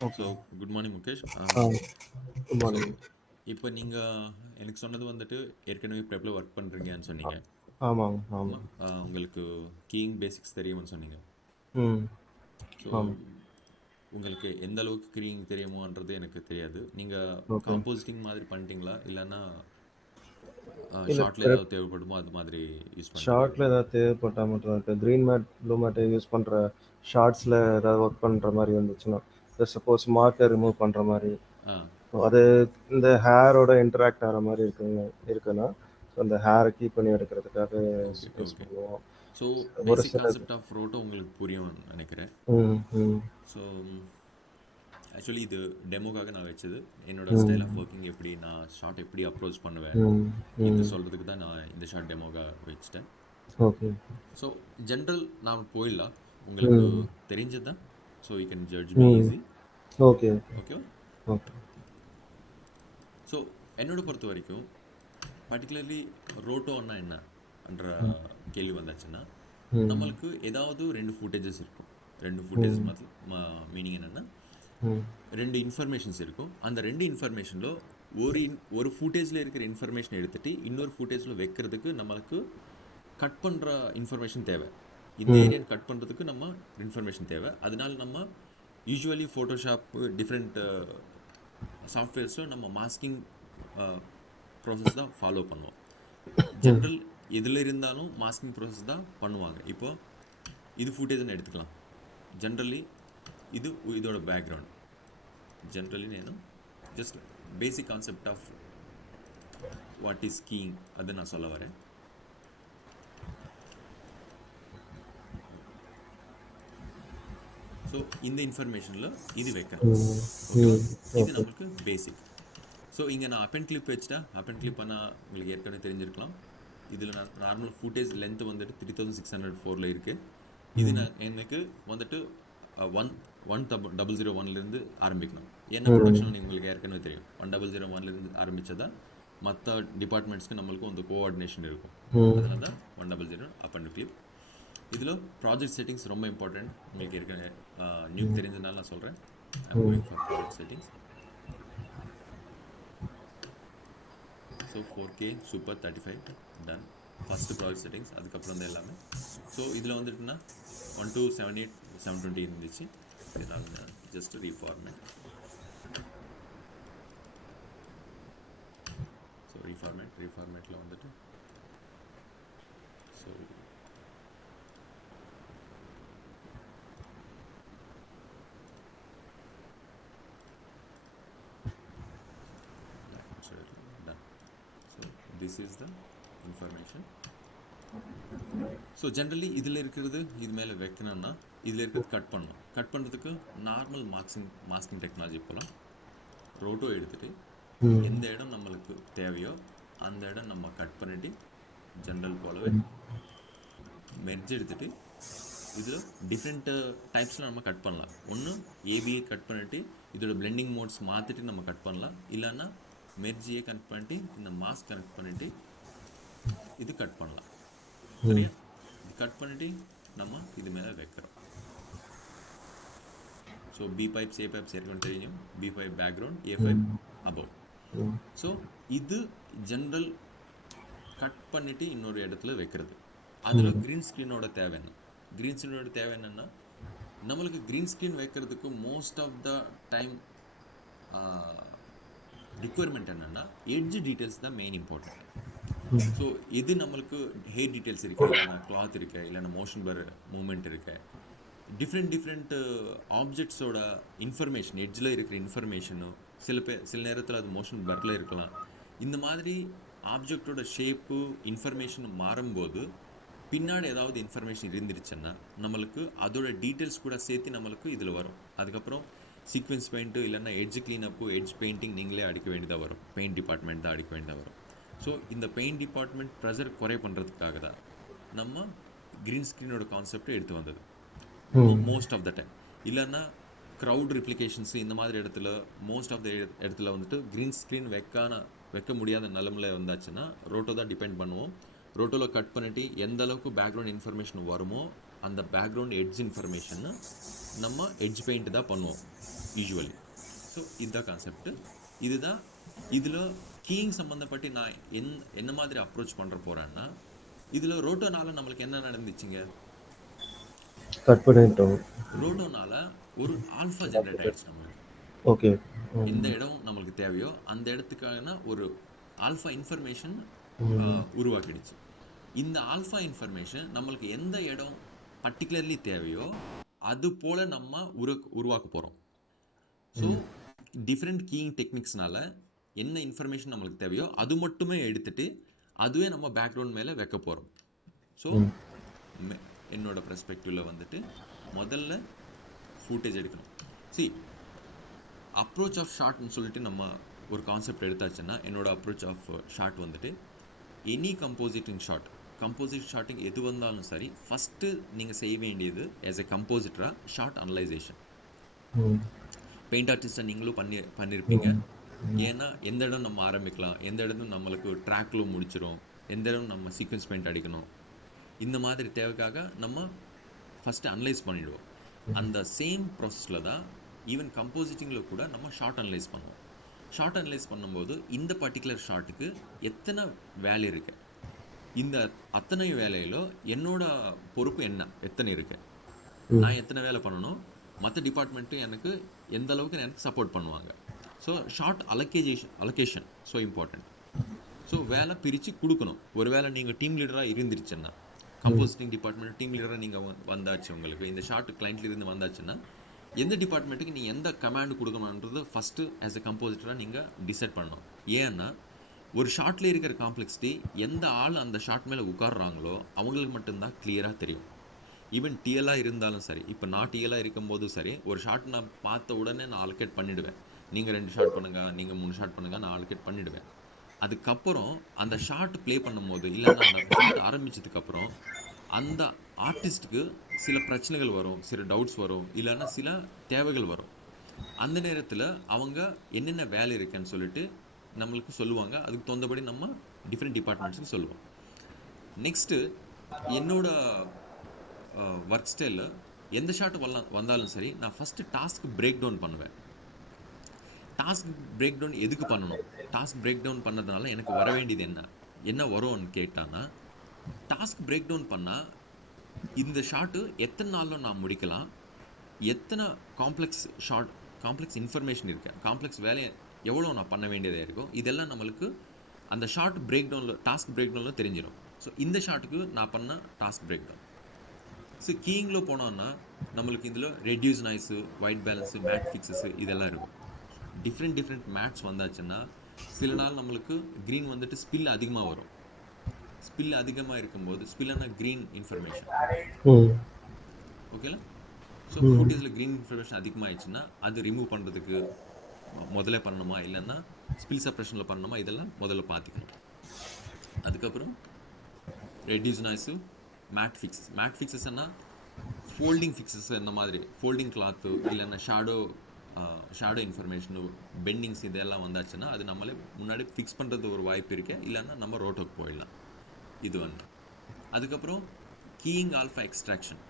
So okay. Good morning Mukesh. Ah good so morning. இப்போ நீங்கள் எனக்கு சொன்னது வந்துட்டு ஏற்கனவே ப்ரெப்பில் ஒர்க் பண்ணுறீங்கன்னு சொன்னீங்க. ஆமாங்க, ஆமா. ஆமாம். உங்களுக்கு கீயிங் பேசிக்ஸ் தெரியும்னு சொன்னீங்க. ம். ஸோ ஆமாம். உங்களுக்கு எந்த அளவுக்கு கீயிங் தெரியுமோன்றது எனக்கு தெரியாது. நீங்கள் ஓகே. காம்போசிட்டிங் மாதிரி பண்ணிட்டீங்களா, இல்லைன்னா இல்ல ஷார்ட்டில் ப்ரெப் ஏதாவது தேவைப்படுமோ அது மாதிரி யூஸ் பண்ணிட்டீங்களா? ஷார்ட்ல ஏதாவது தேவைப்பட்டா மட்டும் தான். இப்ப green matte, blue matte use பண்ற ஷார்ட்ஸ்ல ஏதாவது ஒர்க் பண்ற மாரி இருந்துச்சுன்னா, சப்போஸ் மார்க்கர் ரிமூவ் பண்ற மாரி, ஆ, அது இந்த ஹேரோட இன்டராக்ட் ஆகுற மாரி இருக்குன்னா, ஸோ அந்த ஹேர கீப் பண்ணி எடுக்கிறதுக்காக ஓகே, யூஸ் ஓகே. பண்ணுவோம். ஸோ ஒரு பேசிக் சிலது. கான்செப்ட் ஆஃப் ரோட்டோ உங்களுக்கு புரியும்னு நினைக்கிறேன். ம், ம், ஸோ ஆக்சுவலி இது டெமோக்காக நான் வச்சது. என்னோட ஸ்டைல் ஆஃப் ம், ஒர்க்கிங் எப்படி, நான் ஷார்ட் எப்படி அப்ரோச் பண்ணுவேன், ம், இது ம். சொல்கிறதுக்கு தான் நான் இந்த ஷார்ட் டெமோக்காக வச்சுட்டேன். ஓகே. ஸோ ஜென்ரல் நான் போயிடலாம். உங்களுக்கு ம், தெரிஞ்சது தான். So you can judge me ம். ஈஸி. ஓகே, ஓகேவா? ஓகே. ஸோ என்னோட பொறுத்த வரைக்கும் பர்டிகுலர்லி ரோட்டோன்னா என்னன்ற ம், கேள்வி வந்தாச்சுன்னா, ம், நம்மளுக்கு ஏதாவது ரெண்டு ஃபுட்டேஜஸ் இருக்கும். ரெண்டு ஃபுட்டேஜஸ் ம், மீனிங் என்னென்னா, ம், ரெண்டு இன்ஃபர்மேஷன்ஸ் இருக்கும். அந்த ரெண்டு இன்ஃபர்மேஷனில் ஒரு ஃபுட்டேஜில் இருக்கிற இன்ஃபர்மேஷன் எடுத்துகிட்டு இன்னொரு ஃபுட்டேஜில் வைக்கிறதுக்கு நம்மளுக்கு கட் பண்ணுற இன்ஃபர்மேஷன் தேவை. இந்த ம், ஏரியான்னு கட் பண்ணுறதுக்கு நம்ம இன்ஃபர்மேஷன் தேவை. அதனால நம்ம யூஸ்வலி ஃபோட்டோஷாப் டிஃப்ரெண்ட் சாஃப்ட்வேர்ஸும் நம்ம மாஸ்கிங் ப்ராசஸ் தான் ஃபாலோ பண்ணுவோம். ம், ஜென்ரல் எதில் இருந்தாலும் மாஸ்கிங் ப்ராசஸ் தான் பண்ணுவாங்க. இப்போ இது ஃபுட்டேஜ்னு எடுத்துக்கலாம். ஜென்ரலி இது இதோட பேக்ரவுண்ட். ஜென்ரலி నేను just basic concept of what is keying அது நான் சொல்ல வரேன். ஸோ இந்த இன்ஃபர்மேஷனில் இது வைக்கணும். ம், ஓகேவா? ம். இது ஓகே. நம்மளுக்கு பேசிக். ஸோ இங்கே நான் அப்பென் கிளிப் வச்சுட்டேன். அப்பென் கிளிப் பண்ணால் உங்களுக்கு ஏற்கனவே தெரிஞ்சிருக்கலாம். இதில் நான் நார்மல் ஃபுட்டேஜ் லென்த்து வந்துட்டு 3604 இருக்குது. இது ம், நான் எனக்கு வந்துட்டு ஒன் ஒன் 1001லேருந்து ஆரம்பிக்கணும். ஏன்னா ம், ப்ரொடக்ஷன் உங்களுக்கு ஏற்கனவே தெரியும். 1001லேருந்து ஆரம்பித்ததா மற்ற டிபார்ட்மெண்ட்ஸ்க்கு நம்மளுக்கு வந்து கோஆர்டினேஷன் இருக்கும். ம், அதனால தான் 100 அப்பென் கிளிப். இதில் ப்ராஜெக்ட் செட்டிங்ஸ் ரொம்ப இம்பார்ட்டன்ட். உங்களுக்கு ஏற்கனவே நியூக்கு ம், தெரிஞ்சதுனால நான் சொல்கிறேன். I am um, going for project settings. So 4K super 35 done. First project settings, அதுக்கப்புறம் தான் எல்லாமே. ஸோ இதில் வந்துட்டுனா 1278 720 இருந்துச்சு. இதனால் ஜஸ்ட் ரீஃபார்மேட். ஸோ ரீஃபார்மேட்டில் வந்துட்டு so done. So this is the information. So generally இதில் இருக்கிறது இது மேலே வைக்கணும்னா இதில் இருக்கிறது கட் பண்ணணும். கட் பண்ணுறதுக்கு நார்மல் மாஸ்கிங் டெக்னாலஜி போகலாம். ரோட்டோ எடுத்துகிட்டு ம், எந்த இடம் நம்மளுக்கு தேவையோ அந்த இடம் நம்ம கட் பண்ணிவிட்டு ஜென்ரல் போலவே மெர்ஜ் எடுத்துகிட்டு இதில் டிஃப்ரெண்ட் டைப்ஸில் நம்ம கட் பண்ணலாம். ஒன்று ஏபியை கட் பண்ணிவிட்டு இதோட பிளெண்டிங் மோட்ஸ் மாற்றிட்டு நம்ம கட் பண்ணலாம். இல்லைன்னா மெர்ஜியை கட் பண்ணிட்டு இந்த மாஸ்க் கனெக்ட் பண்ணிவிட்டு இது கட் பண்ணலாம். ம், சரியா? இது கட் பண்ணிவிட்டு நம்ம இது மேலே வைக்கிறோம். ஸோ பி பைப்ஸ் ஏ பைப்ஸ் ஏற்கனவே தெரியும். பி பைப் பேக்ரவுண்ட், ஏ பைப் ம், அபவ். ம், ஸோ இது ஜென்ரல் கட் பண்ணிவிட்டு இன்னொரு இடத்துல வைக்கிறது. அதில் ம், க்ரீன் ஸ்க்ரீனோட தேவை என்ன? க்ரீன் ஸ்க்ரீனோட தேவை என்னென்னா, நம்மளுக்கு க்ரீன் ஸ்க்ரீன் வைக்கிறதுக்கு most of the time requirement என்னென்னா எட்ஜ் டீட்டெயில்ஸ் தான் மெயின் இம்பார்ட்டண்ட். ஸோ எது நம்மளுக்கு ஹேர் டீட்டெயில்ஸ் இருக்கா, இல்லைனா கிளாத் இருக்கா, இல்லைனா மோஷன் பர் மூமெண்ட் இருக்கா, டிஃப்ரெண்ட் ஆப்ஜெக்ட்ஸோட இன்ஃபர்மேஷன் எட்ஜில் இருக்கிற இன்ஃபர்மேஷனும் சில நேரத்தில் அது மோஷன் பரில் இருக்கலாம். இந்த மாதிரி ஆப்ஜெக்டோட ஷேப்பு இன்ஃபர்மேஷன் மாறும்போது பின்னாடி ஏதாவது இன்ஃபர்மேஷன் இருந்துருச்சுன்னா நம்மளுக்கு அதோட டீட்டெயில்ஸ் கூட சேர்த்து நம்மளுக்கு இதில் வரும். அதுக்கப்புறம் சீக்வென்ஸ் பெயிண்ட்டு இல்லைன்னா எட்ஜ் க்ளீனப்பு, எட்ஜ் பெயிண்டிங் நீங்களே அடிக்க வேண்டியதாக வரும். பெயிண்ட் டிபார்ட்மெண்ட் தான் அடிக்க வேண்டியதாக வரும். ஸோ இந்த பெயிண்ட் டிபார்ட்மெண்ட் ப்ரெஷர் குறை பண்ணுறதுக்காக தான் நம்ம க்ரீன் ஸ்க்ரீனோட கான்செப்டை எடுத்து வந்தது ம், மோஸ்ட் ஆஃப் த டைம். இல்லைன்னா க்ரௌட் ரிப்ளிகேஷன்ஸ் இந்த மாதிரி இடத்துல மோஸ்ட் ஆஃப் த இடத்துல வந்துட்டு க்ரீன் ஸ்க்ரீன் வைக்க முடியாத நிலமில் வந்தாச்சுன்னா ரோட்டோ தான் டிபெண்ட் பண்ணுவோம். ரோட்டோவில் கட் பண்ணிவிட்டு எந்த அளவுக்கு பேக்ரவுண்ட் இன்ஃபர்மேஷன் வருமோ அந்த பேக்ரவுண்ட் எட்ஜ் இன்ஃபர்மேஷன்னு நம்ம எட்ஜ் பெயிண்ட் தான் பண்ணுவோம் யூஸ்வலி. ஸோ இதுதான் கான்செப்ட். இதுதான் இதில் கீயிங் சம்மந்தப்பட்டு நான் என்ன மாதிரி அப்ரோச் பண்ணுற போகிறேன்னா, இதில் ரோட்டோனால நம்மளுக்கு என்ன நடந்துச்சுங்க? கட் பண்ணிட்டோம். ரோட்டோனால ஒரு ஆல்ஃபா ஜென்ரேட் ஆயிடுச்சு நம்மளுக்கு. ஓகே. எந்த இடம் நம்மளுக்கு தேவையோ அந்த இடத்துக்கான ஒரு ஆல்ஃபா இன்ஃபர்மேஷன் உருவாக்கிடுச்சு. இந்த ஆல்ஃபா இன்ஃபர்மேஷன் நம்மளுக்கு எந்த இடம் பர்டிகுலர்லி தேவையோ அது போல் நம்ம உருவாக்க போகிறோம். ஸோ டிஃப்ரெண்ட் கீயிங் டெக்னிக்ஸ்னால என்ன இன்ஃபர்மேஷன் நம்மளுக்கு தேவையோ அது மட்டுமே எடுத்துட்டு அதுவே நம்ம பேக்ரவுண்ட் மேலே வைக்க போகிறோம். ஸோ என்னோட பெர்ஸ்பெக்டிவ்ல வந்துட்டு முதல்ல ஃபுட்டேஜ் எடுக்கணும். சி அப்ரோச் ஆஃப் ஷார்ட்னு சொல்லிட்டு நம்ம ஒரு கான்செப்ட் எடுத்தாச்சுன்னா, என்னோட அப்ரோச் ஆஃப் ஷார்ட் வந்துட்டு எனி கம்போசிட்டிங் ஷாட்டிங் எது வந்தாலும் சரி, ஃபஸ்ட்டு நீங்கள் செய்ய வேண்டியது ஆஸ் எ கம்போசிட்டராக ஷார்ட் அனலைசேஷன். பெயிண்ட் ஆர்டிஸ்ட்டை நீங்களும் பண்ணியிருப்பீங்க. ஏன்னா எந்த இடம் நம்ம ஆரம்பிக்கலாம், எந்த இடம் நம்மளுக்கு ட்ராக்ல முடிச்சிடும், எந்த இடம் நம்ம சீக்வன்ஸ் பெயிண்ட் அடிக்கணும், இந்த மாதிரி தேவைக்காக நம்ம ஃபஸ்ட்டு அனலைஸ் பண்ணிவிடுவோம். அந்த சேம் ப்ராசஸில் தான் ஈவன் கம்போசிட்டிங்கில் கூட நம்ம ஷார்ட் அனலைஸ் பண்ணுவோம். ஷார்ட் அனலைஸ் பண்ணும்போது இந்த பர்டிகுலர் ஷார்ட்டுக்கு எத்தனை வேலை இருக்குது, இந்த அத்தனை வேலையிலோ என்னோட பொறுப்பு என்ன, எத்தனை இருக்கு, நான் எத்தனை வேலை பண்ணணும், மற்ற டிபார்ட்மெண்ட்டும் எனக்கு எந்த அளவுக்கு எனக்கு சப்போர்ட் பண்ணுவாங்க. So short allocation so important. So வேலை பிரித்து கொடுக்கணும். ஒரு வேளை நீங்கள் டீம் லீடராக இருந்துருச்சுன்னா, கம்போசிட்டிங் டிபார்ட்மெண்ட் டீம் லீடராக நீங்கள் வந்தாச்சு, உங்களுக்கு இந்த ஷார்ட் கிளைண்ட்லேருந்து வந்தாச்சுன்னா, எந்த டிபார்ட்மெண்ட்டுக்கு நீங்கள் எந்த கமாண்ட் கொடுக்கணுன்றது ஃபஸ்ட்டு ஆஸ் எ கம்போசிட்டராக நீங்கள் டிசைட் பண்ணணும். ஏன்னா ஒரு ஷார்ட்டில் இருக்கிற காம்ப்ளெக்சிட்டி எந்த ஆள் அந்த ஷார்ட் மேலே உட்காடுறாங்களோ அவங்களுக்கு மட்டும்தான் கிளியராக தெரியும். ஈவன் டிஎலாக இருந்தாலும் சரி, இப்போ நான் டிஎலாக இருக்கும்போதும் சரி, ஒரு ஷார்ட் நான் பார்த்த உடனே நான் அலோகேட் பண்ணிவிடுவேன். நீங்கள் 2 ஷார்ட் பண்ணுங்கள், நீங்கள் 3 ஷார்ட் பண்ணுங்கள், நான் அலோகேட் பண்ணிவிடுவேன். அதுக்கப்புறம் அந்த ஷார்ட் ப்ளே பண்ணும்போது, இல்லைன்னா அந்த ஷார்ட் ஆரம்பித்ததுக்கப்புறம் அந்த ஆர்டிஸ்ட்டுக்கு சில பிரச்சனைகள் வரும், சில டவுட்ஸ் வரும், இல்லைன்னா சில தேவைகள் வரும். அந்த நேரத்தில் அவங்க என்னென்ன வேலை இருக்குன்னு சொல்லிட்டு நம்மளுக்கு சொல்லுவாங்க. அதுக்கு தகுந்தபடி நம்ம டிஃப்ரெண்ட் டிபார்ட்மெண்ட்ஸுக்கு சொல்லுவோம். நெக்ஸ்ட்டு என்னோட ஒர்க் ஸ்டைலில் எந்த ஷார்ட் வந்தாலும் சரி, நான் ஃபஸ்ட்டு டாஸ்க் பிரேக் டவுன் பண்ணுவேன். டாஸ்க் பிரேக் டவுன் எதுக்கு பண்ணணும், டாஸ்க் பிரேக் டவுன் பண்ணதுனால எனக்கு வர வேண்டியது என்ன வரும்னு கேட்டான்னா, டாஸ்க் பிரேக் டவுன் பண்ணால் இந்த ஷார்ட்டு எத்தனை நாளில் நான் முடிக்கலாம், எத்தனை காம்ப்ளெக்ஸ் இன்ஃபர்மேஷன் இருக்குது, காம்ப்ளெக்ஸ் வேலையை எவ்வளோ நான் பண்ண வேண்டியதாக இருக்கும், இதெல்லாம் நம்மளுக்கு அந்த ஷார்ட் பிரேக் டவுனில் டாஸ்க் பிரேக் டவுனில் தெரிஞ்சிடும். ஸோ இந்த ஷார்ட்டுக்கு நான் பண்ண டாஸ்க் பிரேக் டவுன். ஸோ கீயிங்கில் போனோன்னா நம்மளுக்கு இதில் reduce noise, white balance, matte fixes இதெல்லாம் இருக்கும். டிஃப்ரெண்ட் மேட்ஸ் வந்தாச்சுன்னா சில நாள் நம்மளுக்கு க்ரீன் வந்துட்டு ஸ்பில் அதிகமாக வரும். ஸ்பில் அதிகமாக இருக்கும்போது, ஸ்பில்னா க்ரீன் இன்ஃபர்மேஷன், ஓகேங்களா? ஸோ ஃபுட்டேஜில் க்ரீன் இன்ஃபர்மேஷன் அதிகமாகிடுச்சுன்னா அது ரிமூவ் பண்ணுறதுக்கு முதல்ல பண்ணணுமா, இல்லைன்னா ஸ்பில் சப்ரஷனில் பண்ணணுமா, இதெல்லாம் முதல்ல பார்த்துக்கணும். அதுக்கப்புறம் ரெடியூஸ் நாய்ஸு, மேட் ஃபிக்ஸஸ்னா ஃபோல்டிங் ஃபிக்ஸஸ், இந்த மாதிரி ஃபோல்டிங் கிளாத்து, இல்லைன்னா ஷேடோ இன்ஃபர்மேஷனு, பெண்டிங்ஸ் இதெல்லாம் வந்தாச்சுன்னா அது நம்மளே முன்னாடி ஃபிக்ஸ் பண்ணுறது ஒரு வாய்ப்பு இருக்கு, இல்லைன்னா நம்ம ரோட்டோக்கு போயிடலாம். இது ஒன்று. அதுக்கப்புறம் கீயிங் ஆல்ஃபா எக்ஸ்ட்ராக்ஷன்.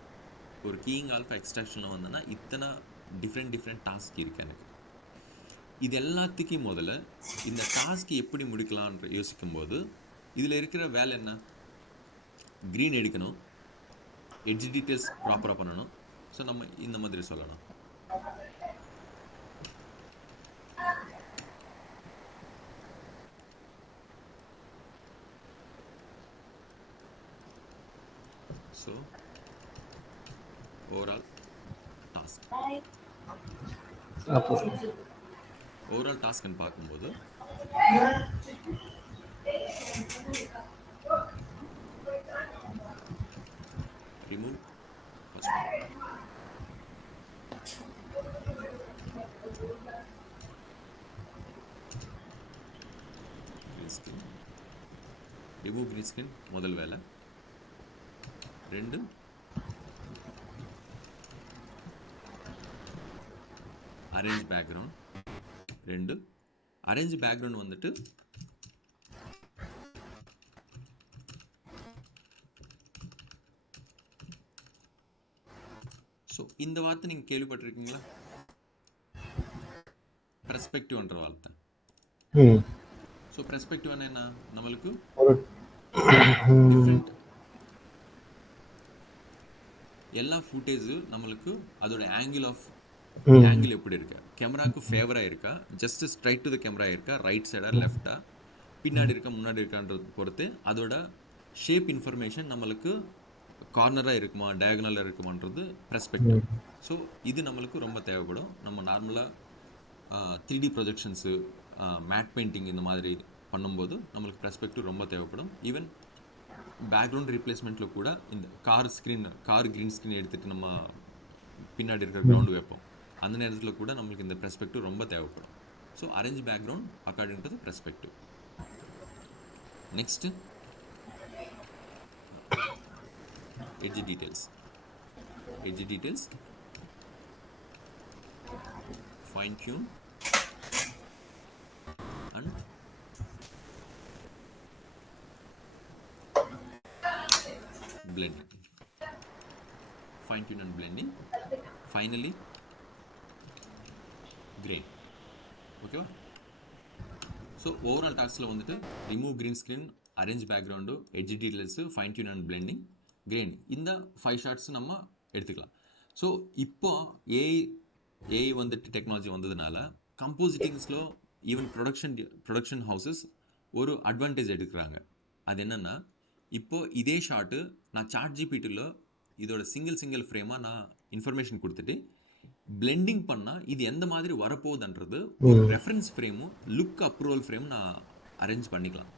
ஒரு கீயிங் ஆல்ஃபா எக்ஸ்ட்ராக்ஷனில் வந்தோன்னா இத்தனை டிஃப்ரெண்ட் டாஸ்க் இருக்குது எனக்கு. இது எல்லாத்துக்கும் முதல்ல இந்த டாஸ்க் எப்படி முடிக்கலான்ற யோசிக்கும்போது இதில் இருக்கிற வேலை என்ன, க்ரீன் எடுக்கணும், எட்ஜ் டீட்டெயில்ஸ் ப்ராப்பராக பண்ணணும். ஸோ நம்ம இந்த மாதிரி சொல்லலாம். ஸோ ஓவரால் டாஸ்க்னு பார்க்கும்போது remove first, remove green skin முதல் வேலை. 2 அரேஞ்ச் பேக்ரவுண்ட். 2 அரேஞ்ச் பேக்ரவுண்ட் வந்துட்டு ஸோ இந்த வார்த்தை நீங்கள் கேள்விப்பட்டிருக்கீங்களா? பெர்ஸ்பெக்டிவ்ன்ற வார்த்தை. ம். ஸோ பெர்ஸ்பெக்டிவ்னா என்ன? நம்மளுக்கு ஒரு ம். டிஃப்ரெண்ட் எல்லா ஃபுட்டேஜு நம்மளுக்கு அதோட ம். ஆங்கிள் எப்படி இருக்கு, கேமராவுக்கு ஃபேவராக இருக்கா, just straight to the camera இருக்கா, ரைட் சைடா லெஃப்டா, பின்னாடி இருக்கா முன்னாடி இருக்கான்றது பொறுத்து அதோட ஷேப் இன்ஃபர்மேஷன் நம்மளுக்கு கார்னராக இருக்குமா டயகனலாக இருக்குமான்றது பெர்ஸ்பெக்டிவ். ம். ஸோ இது நம்மளுக்கு ரொம்ப தேவைப்படும். நம்ம நார்மலாக 3D ப்ரொஜெக்ஷன்ஸு, மேட் பெயிண்டிங் இந்த மாதிரி பண்ணும்போது நம்மளுக்கு பெர்ஸ்பெக்டிவ் ரொம்ப தேவைப்படும். ஈவன் பேக்ரவுண்ட் ரீப்ளேஸ்மெண்ட்டில் கூட இந்த கார் க்ரீன் ஸ்க்ரீன் எடுத்துகிட்டு நம்ம பின்னாடி இருக்கிற ம். கிரவுண்டு வைப்போம். அந்த நேரத்தில் கூட நம்மளுக்கு இந்த பெர்ஸ்பெக்டிவ் ரொம்ப தேவைப்படும். So arrange background according to the perspective. Next edge details. Fine tune and blending. Fine tune and blending. Finally grain. ஓகேவா? ஸோ ஓவரால் டாஸ்கில் வந்துட்டு remove green screen, arrange background, edge details, fine tune and blending, grain, இந்த 5 shorts நம்ம எடுத்துக்கலாம். So இப்போ AI வந்துட்டு technology வந்ததுனால கம்போசிட்டிங்ஸில் even production houses ஒரு அட்வான்டேஜ் எடுக்கிறாங்க. அது என்னென்னா, இப்போது இதே ஷார்ட்டு நான் சாட் ஜிபிடியில் இதோட சிங்கிள் ஃப்ரேமாக நான் இன்ஃபர்மேஷன் கொடுத்துட்டு பிளெண்டிங் பண்ணால் இது எந்த மாதிரி வரப்போகுதுன்றது ஒரு ரெஃபரன்ஸ் ஃப்ரேமும் லுக் அப்ரூவல் ஃப்ரேம் நான் அரேஞ்ச் பண்ணிக்கலாம்.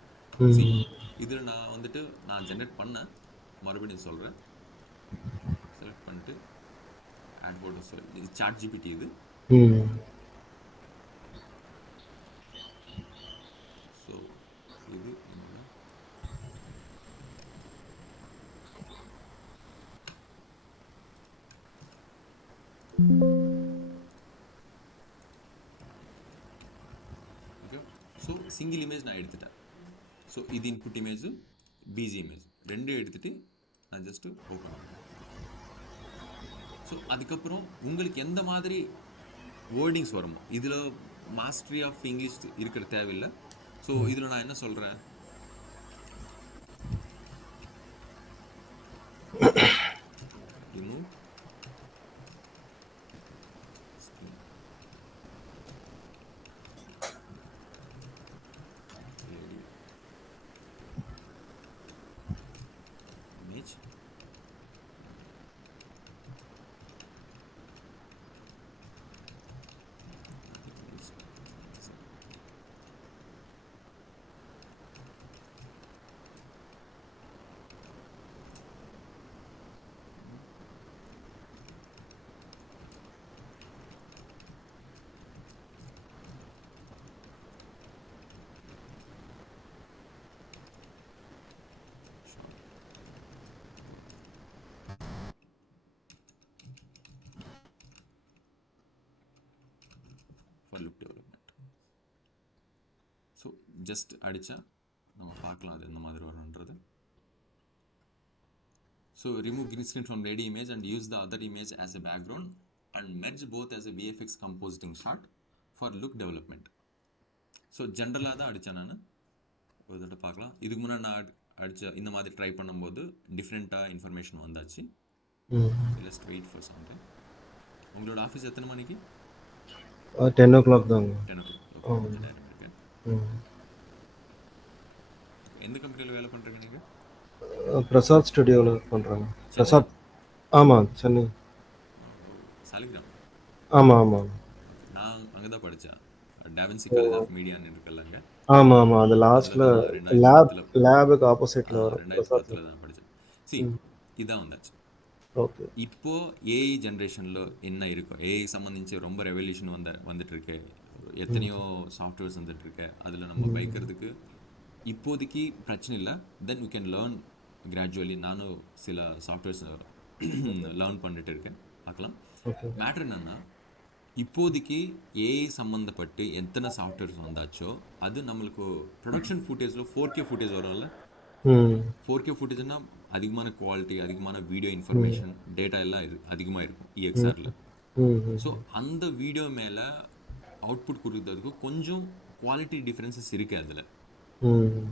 இதில் நான் வந்துட்டு நான் ஜென்ரேட் பண்ணேன், மறுபடியும் சொல்கிறேன். செலக்ட் பண்ணிட்டு ஆட் ஃபோட்டோஸ், இது சாட் ஜிபிடி. இது ஸோ இது என்னோட ஓகே. ஸோ சிங்கிள் இமேஜ் நான் எடுத்துட்டேன். ஸோ இது இன்புட் இமேஜு, பிஜி இமேஜ் ரெண்டும் எடுத்துகிட்டு நான் ஜஸ்ட்டு ஓப்பன் பண்ணுறேன். ஸோ அதுக்கப்புறம் உங்களுக்கு எந்த மாதிரி வேர்டிங்ஸ் வருமோ, இதில் மாஸ்டரி ஆஃப் இங்கிலீஷ் இருக்கிற தேவையில்லை. ஸோ இதில் நான் என்ன சொல்கிறேன், remove screen, ready image, for look development. So just அடித்தா நம்ம பார்க்கலாம் அது எந்த மாதிரி வரும்ன்றது. So remove green screen from ready image and use the other image as a background and merge both as a VFX compositing shot for look development. So ஜென்ரலாக தான் அடித்தேன் நான். ஒரு தடவை பார்க்கலாம். இதுக்கு முன்னாடி நான் அடித்த இந்த மாதிரி ட்ரை பண்ணும்போது டிஃப்ரெண்ட்டாக இன்ஃபர்மேஷன் வந்தாச்சு. Let's wait for some time. உங்களோட ஆஃபீஸ் எத்தனை மணிக்கு? 10 o'clock தாங்க. 10 o'clock. இருக்கேன். எந்த கம்பெனியில் வேலை பண்ணுறீங்க நீங்கள்? பிரசாத் ஸ்டுடியோவில் பண்ணுறாங்க. பிரசாத், ஆமாம், சென்னை. சாலிகிராம். ஆமாம். நான் அங்கே தான் படித்தேன், டாவின்சி காலேஜ் ஆஃப் மீடியான்னு இருக்குல்லங்க. ஆமாம். அது லாஸ்ட்டில் லேபுக்கு ஆப்போசிட்டில் வரும். 2010 தான் படித்தேன். இதான் வந்தாச்சு. ஓகே. இப்போ ஏஐ ஜென்ரேஷனில் என்ன இருக்கும், ஏஐ சம்மந்திச்சு ரொம்ப ரெவல்யூஷன் வந்துட்டு இருக்கு. எத்தனையோ சாஃப்ட்வேர்ஸ் வந்துட்டு இருக்கு. அதில் நம்ம வைக்கிறதுக்கு இப்போதைக்கு பிரச்சனை இல்லை. Then we can learn gradually. நானும் சில சாஃப்ட்வேர்ஸ் லேர்ன் பண்ணிட்டு இருக்கேன், பார்க்கலாம். மேட்ரு என்னென்னா, இப்போதைக்கு ஏஐ சம்மந்தப்பட்டு எத்தனை சாஃப்ட்வேர்ஸ் வந்தாச்சோ அது நம்மளுக்கு ப்ரொடக்ஷன் ஃபுட்டேஜில் 4K ஃபுட்டேஜ் வரும்ல. 4K ஃபுட்டேஜ்னா அதிகமான குவாலிட்டி, அதிகமான வீடியோ இன்ஃபர்மேஷன், டேட்டா எல்லாம் அதிகமாக இருக்கும் EXRல. ஸோ அந்த வீடியோ மேலே அவுட்புட் கொடுக்கறதுக்கு கொஞ்சம் குவாலிட்டி டிஃப்ரென்சஸ் இருக்குது அதில்.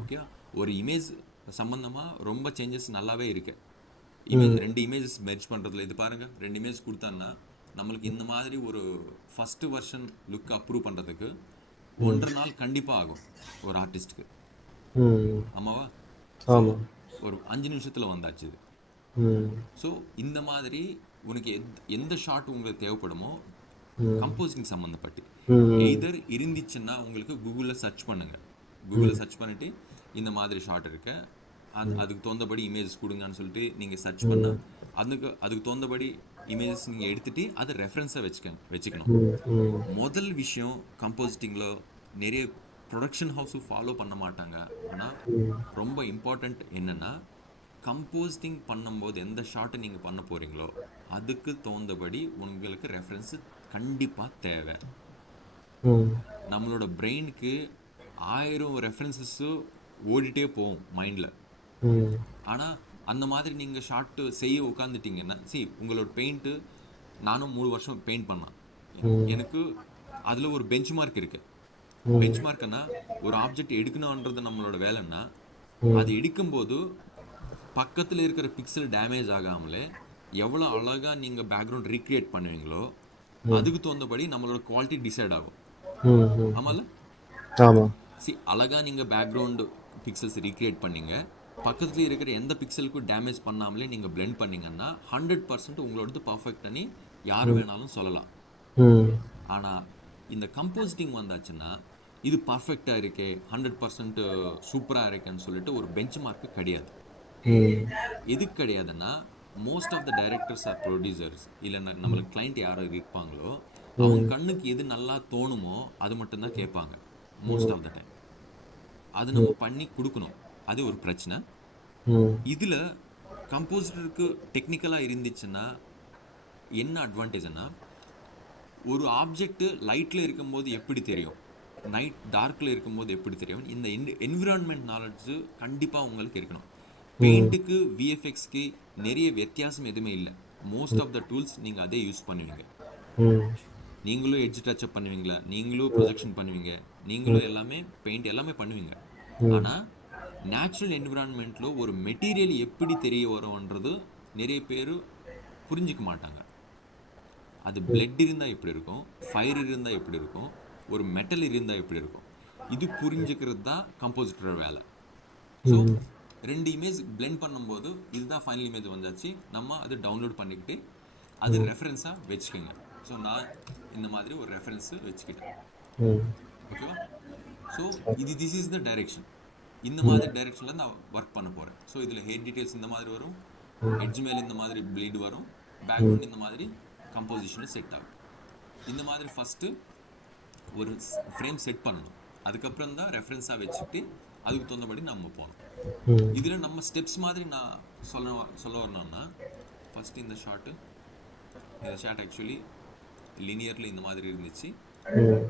ஓகே, ஒரு இமேஜ் சம்மந்தமாக ரொம்ப சேஞ்சஸ் நல்லாவே இருக்கு. ரெண்டு இமேஜஸ் மெர்ஜ் பண்ணுறதுல இது பாருங்கள், 2 இமேஜ் கொடுத்தான்னா நம்மளுக்கு இந்த மாதிரி ஒரு ஃபஸ்ட்டு வெர்ஷன் லுக் அப்ரூவ் பண்ணுறதுக்கு 1.5 நாள் கண்டிப்பாக ஆகும் ஒரு ஆர்டிஸ்ட்டுக்கு. ஆமாவா? ஆமாம். ஒரு 5 நிமிஷத்தில் வந்தாச்சு இது. ஸோ இந்த மாதிரி உனக்கு எந்த ஷாட் உங்களுக்கு தேவைப்படுமோ கம்போசிங் சம்மந்தப்பட்டு எய்தர் இருந்துச்சுன்னா உங்களுக்கு கூகுளில் சர்ச் பண்ணுங்கள். கூகுளில் சர்ச் பண்ணிவிட்டு இந்த மாதிரி ஷாட் இருக்க, அதுக்கு தகுந்தபடி இமேஜஸ் கொடுங்கன்னு சொல்லிட்டு நீங்கள் சர்ச் பண்ணால் அதுக்கு தகுந்தபடி இமேஜஸ் நீங்கள் எடுத்துகிட்டு அதை ரெஃபரன்ஸாக வச்சுக்கணும். முதல் விஷயம் கம்போசிட்டிங்கில் நிறைய ப்ரொடக்ஷன் ஹவுஸும் ஃபாலோ பண்ண மாட்டாங்க. ஆனால் ரொம்ப இம்பார்ட்டண்ட் என்னென்னா, கம்போசிட்டிங் பண்ணும்போது எந்த ஷாட்டை நீங்கள் பண்ண போகிறீங்களோ அதுக்கு தகுந்தபடி உங்களுக்கு ரெஃபரன்ஸு கண்டிப்பாக தேவை. நம்மளோட பிரெயினுக்கு 1000 ரெஃபரன்சஸ்ஸு ஓடிட்டே போகும் மைண்டில். ஆனால் அந்த மாதிரி நீங்கள் ஷார்ட்டு செய்ய உட்காந்துட்டிங்கன்னா, உங்களோட பெயிண்ட்டு நானும் 3 வருஷம் பெயிண்ட் பண்ணேன். எனக்கு அதில் ஒரு பெஞ்ச் மார்க் இருக்குது. பெஞ்ச் மார்க்குன்னா ஒரு ஆப்ஜெக்ட் எடுக்கணுன்றது நம்மளோட வேலைன்னா, அது எடுக்கும்போது பக்கத்தில் இருக்கிற பிக்சல் டேமேஜ் ஆகாமலே எவ்வளோ அழகாக நீங்கள் பேக்ரவுண்ட் ரீக்ரியேட் பண்ணுவீங்களோ அதுக்கு தகுந்தபடி நம்மளோட குவாலிட்டி டிசைட் ஆகும். ஆமாம்ல? ஆமாம். அழகாக நீங்கள் பேக்ரவுண்டு பிக்சல்ஸ் ரீக்ரியேட் பண்ணீங்க, பக்கத்தில் இருக்கிற எந்த பிக்சலுக்கும் டேமேஜ் பண்ணாமலே நீங்கள் பிளெண்ட் பண்ணிங்கன்னா 100% உங்களோடது பர்ஃபெக்ட்னு யார் வேணாலும் சொல்லலாம். ஆனால் இந்த கம்போசிட்டிங் வந்தாச்சுன்னா இது பர்ஃபெக்டாக இருக்கே, 100% சூப்பராக இருக்கேன்னு சொல்லிட்டு ஒரு பெஞ்ச் மார்க்கு கிடையாது. எதுக்கு கிடையாதுன்னா, most of the directors or producers இல்லைன்னா நம்மளுக்கு கிளைண்ட் யாரோ இருப்பாங்களோ அவங்க கண்ணுக்கு எது நல்லா தோணுமோ அது மட்டும்தான் கேட்பாங்க மோஸ்ட் ஆஃப் த டைம். அது நம்ம பண்ணி கொடுக்கணும், அது ஒரு பிரச்சனை. இதில் கம்போசிட்டருக்கு டெக்னிக்கலாக இருந்துச்சுன்னா என்ன அட்வான்டேஜ்னா, ஒரு ஆப்ஜெக்ட் லைட்டில் இருக்கும்போது எப்படி தெரியும், நைட் டார்க்கில் இருக்கும்போது எப்படி தெரியும், இந்த என்விரான்மெண்ட் நாலேஜ் கண்டிப்பாக உங்களுக்கு இருக்கணும். பெயிண்ட்டுக்கு விஎஃப்எக்ஸ்க்கு நிறைய வித்தியாசம் எதுவுமே இல்லை. மோஸ்ட் ஆஃப் த டூல்ஸ் நீங்கள் அதே யூஸ் பண்ணுவீங்க. நீங்களும் எட்ஜ் டச்சப் பண்ணுவீங்களா, நீங்களும் ப்ரொஜெக்ஷன் பண்ணுவீங்க, நீங்களும் எல்லாமே பெயிண்ட் எல்லாமே பண்ணுவீங்க. ஆனால் நேச்சுரல் என்விரான்மெண்ட்டில் ஒரு மெட்டீரியல் எப்படி தெரிய வரும்ன்றது நிறைய பேர் புரிஞ்சிக்க மாட்டாங்க. அது பிளட் இருந்தால் எப்படி இருக்கும், ஃபயர் இருந்தால் எப்படி இருக்கும், ஒரு மெட்டல் இருந்தால் எப்படி இருக்கும், இது புரிஞ்சுக்கிறது தான் கம்போசிட்டரோட வேலை. ஸோ 2 இமேஜ் பிளெண்ட் பண்ணும்போது இதுதான் ஃபைனல் இமேஜ் வந்தாச்சு, நம்ம அது டவுன்லோட் பண்ணிக்கிட்டு அது ரெஃபரன்ஸாக வச்சுக்கோங்க. ஸோ நான் இந்த மாதிரி ஒரு ரெஃபரன்ஸு வச்சுக்கிட்டேன். ஓகேவா? So this is the direction. இந்த மாதிரி டைரெக்ஷனில் நான் ஒர்க் பண்ண போகிறேன். ஸோ இதில் ஹெட் டீட்டெயில்ஸ் இந்த மாதிரி வரும், எட்ஜ் மேலே இந்த மாதிரி ப்ளீட் வரும், பேக்ரவுண்ட் இந்த மாதிரி கம்போசிஷனும் செட் ஆகும். இந்த மாதிரி ஃபஸ்ட்டு ஒரு ஃப்ரேம் செட் பண்ணணும், அதுக்கப்புறம் தான் ரெஃபரன்ஸாக வச்சுட்டு அதுக்கு தகுந்தபடி நம்ம போகணும். இதில் நம்ம ஸ்டெப்ஸ் மாதிரி நான் சொல்ல வரணும்னா, ஃபஸ்ட்டு இந்த ஷார்ட்டு, இந்த ஷார்ட் ஆக்சுவலி லீனியரில் இந்த மாதிரி இருந்துச்சு,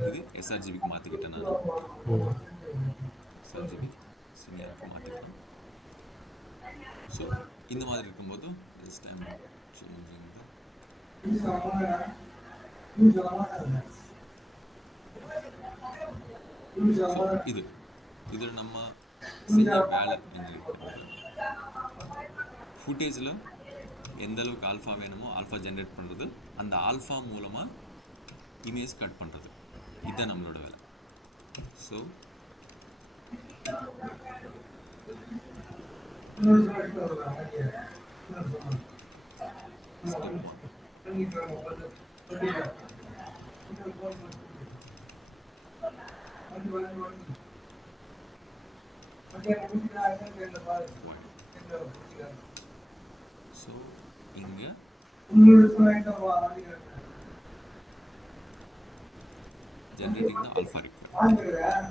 இது எஸ்ஆர்ஜிபிக்கு மாற்றிக்கிட்டேன். நான் எஸ்ஆர்ஜிபி சீனியருக்கு மாற்றிக்கிட்டேன். ஸோ இந்த மாதிரி இருக்கும்போது திஸ் டைம் சேஞ்சிங் இது நம்ம செஞ்ச வேலை ஃபுட்டேஜில் எந்த அளவுக்கு ஆல்ஃபா வேணுமோ ஆல்ஃபா ஜென்ரேட் பண்ணுறது, அந்த ஆல்ஃபா மூலமாக இமேஜ் கட் பண்ணுறது, இதுதான் நம்மளோட வேலை. ஸோ ஸோ இங்கே generating the alpha requirement.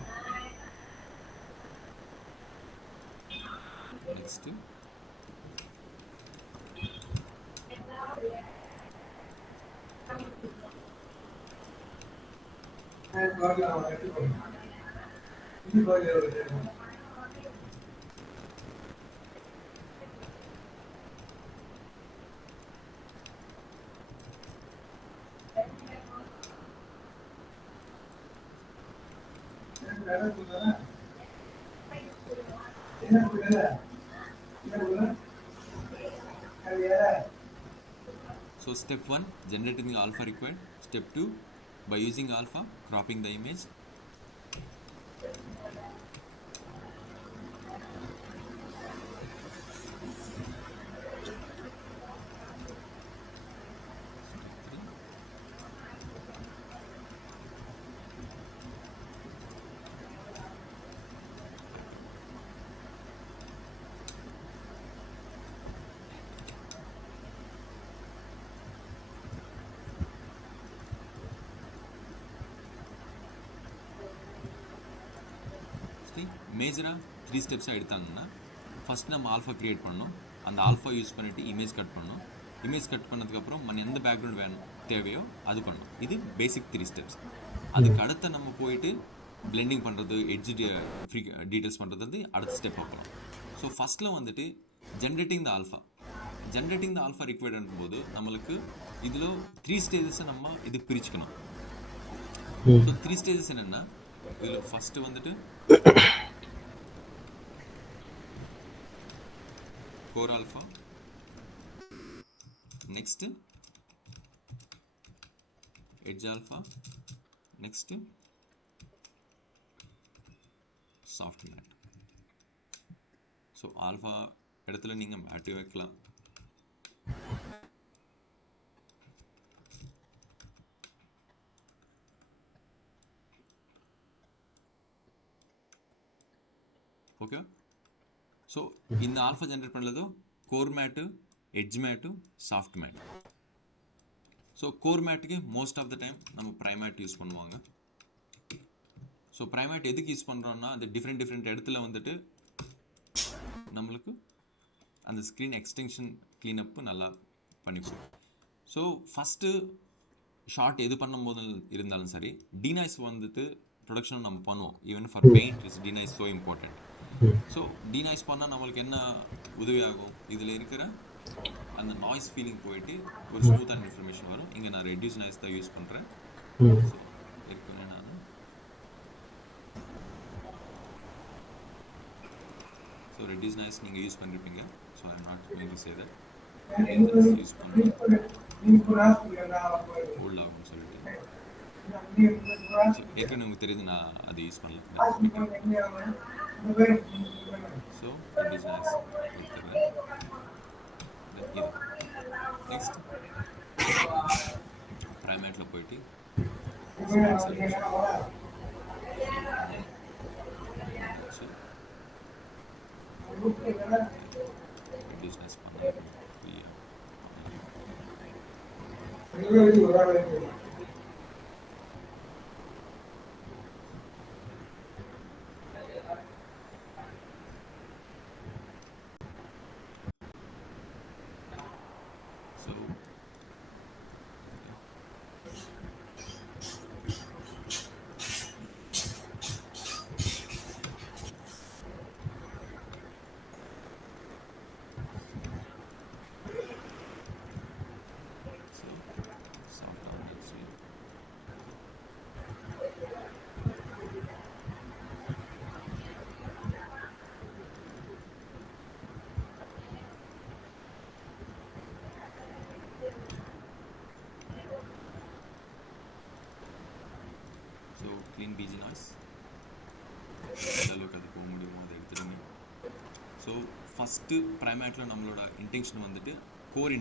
Next So step 1, generating the alpha required. Step 2, by using alpha, cropping the image. Step 3, மேஜராக 3 ஸ்டெப்ஸாக எடுத்தாங்கன்னா ஃபஸ்ட் நம்ம ஆல்ஃபா க்ரியேட் பண்ணணும். அந்த ஆல்ஃபா யூஸ் பண்ணிவிட்டு இமேஜ் கட் பண்ணணும். இமேஜ் கட் பண்ணதுக்கப்புறம் நம்ம எந்த பேக்ரவுண்ட் வேணும் தேவையோ அது பண்ணணும். இது பேசிக் 3 ஸ்டெப்ஸ். அதுக்கு அடுத்த நம்ம போயிட்டு பிளெண்டிங் பண்ணுறது, எட்ஜ் ஃப்ரீ டீட்டெயில்ஸ் பண்ணுறது வந்து அடுத்த ஸ்டெப் பார்க்கலாம். ஸோ ஃபஸ்ட்டில் வந்துட்டு ஜென்ரேட்டிங் த ஆல்ஃபா ரிக்வயர்ட் போது நம்மளுக்கு இதில் 3 ஸ்டேஜஸை நம்ம இது பிரிச்சுக்கணும். ஸோ 3 ஸ்டேஜஸ் என்னென்னா, இதில் ஃபஸ்ட்டு வந்துட்டு core alpha, next edge alpha, next soft matte. So alpha இடத்துல நீங்கள் மேட்டு வைக்கலாம். ஓகே. ஸோ இந்த ஆல்ஃபா ஜென்ரேட் பண்ணது core matte, edge matte, soft matte. So core மேட்டுக்கு மோஸ்ட் ஆஃப் த டைம் நம்ம ப்ரைமேட் யூஸ் பண்ணுவாங்க. ஸோ ப்ரைமேட் எதுக்கு use பண்ணுறோன்னா, அந்த டிஃப்ரெண்ட் இடத்துல வந்துட்டு நம்மளுக்கு அந்த ஸ்க்ரீன் எக்ஸ்டென்ஷன் க்ளீனப்பு நல்லா பண்ணி கொடுக்கும். ஸோ ஃபஸ்ட்டு ஷார்ட் எது பண்ணும்போது இருந்தாலும் சரி, டீநாய்ஸ் வந்துட்டு ப்ரொடக்ஷன் நம்ம பண்ணுவோம். Even for paint is denoise so important. So denoise பண்ணால் நம்மளுக்கு என்ன உதவியாகும், இதில் இருக்கிற அந்த நாய்ஸ் ஃபீலிங் போயிட்டு ஒரு ஸ்மூத்தான இன்ஃபர்மேஷன் வரும். இங்கே நான் ரெடியூஸ் நாய்ஸ் தான் யூஸ் பண்ணுறேன். ஸோ ஏற்கனவே நான் ஸோ ரெடியூஸ் நாய்ஸ் நீங்கள் யூஸ் பண்ணியிருப்பீங்க. So I am not going to say that use பண்ணுறேன் ஹோல்ட் ஆகும்னு சொல்லிட்டு. ஏற்கனவே உங்களுக்கு தெரியுது, நான் அதை யூஸ் பண்ணல. ஸோ ரெடியூஸ் நாய்ஸ் கொடுத்துட்றேன். இது நெக்ஸ்ட் ப்ரைமேட்டில் போயிட்டு பிஸ்னஸ் பண்ண க்ளீன் பிஜி நாய்ஸ் எந்த அளவுக்கு அது போக முடியுமோ அதை எடுத்துடுங்க. ஸோ ஃபஸ்ட்டு ப்ரைமேட்டில் நம்மளோட இன்டென்ஷன் வந்துட்டு கோர்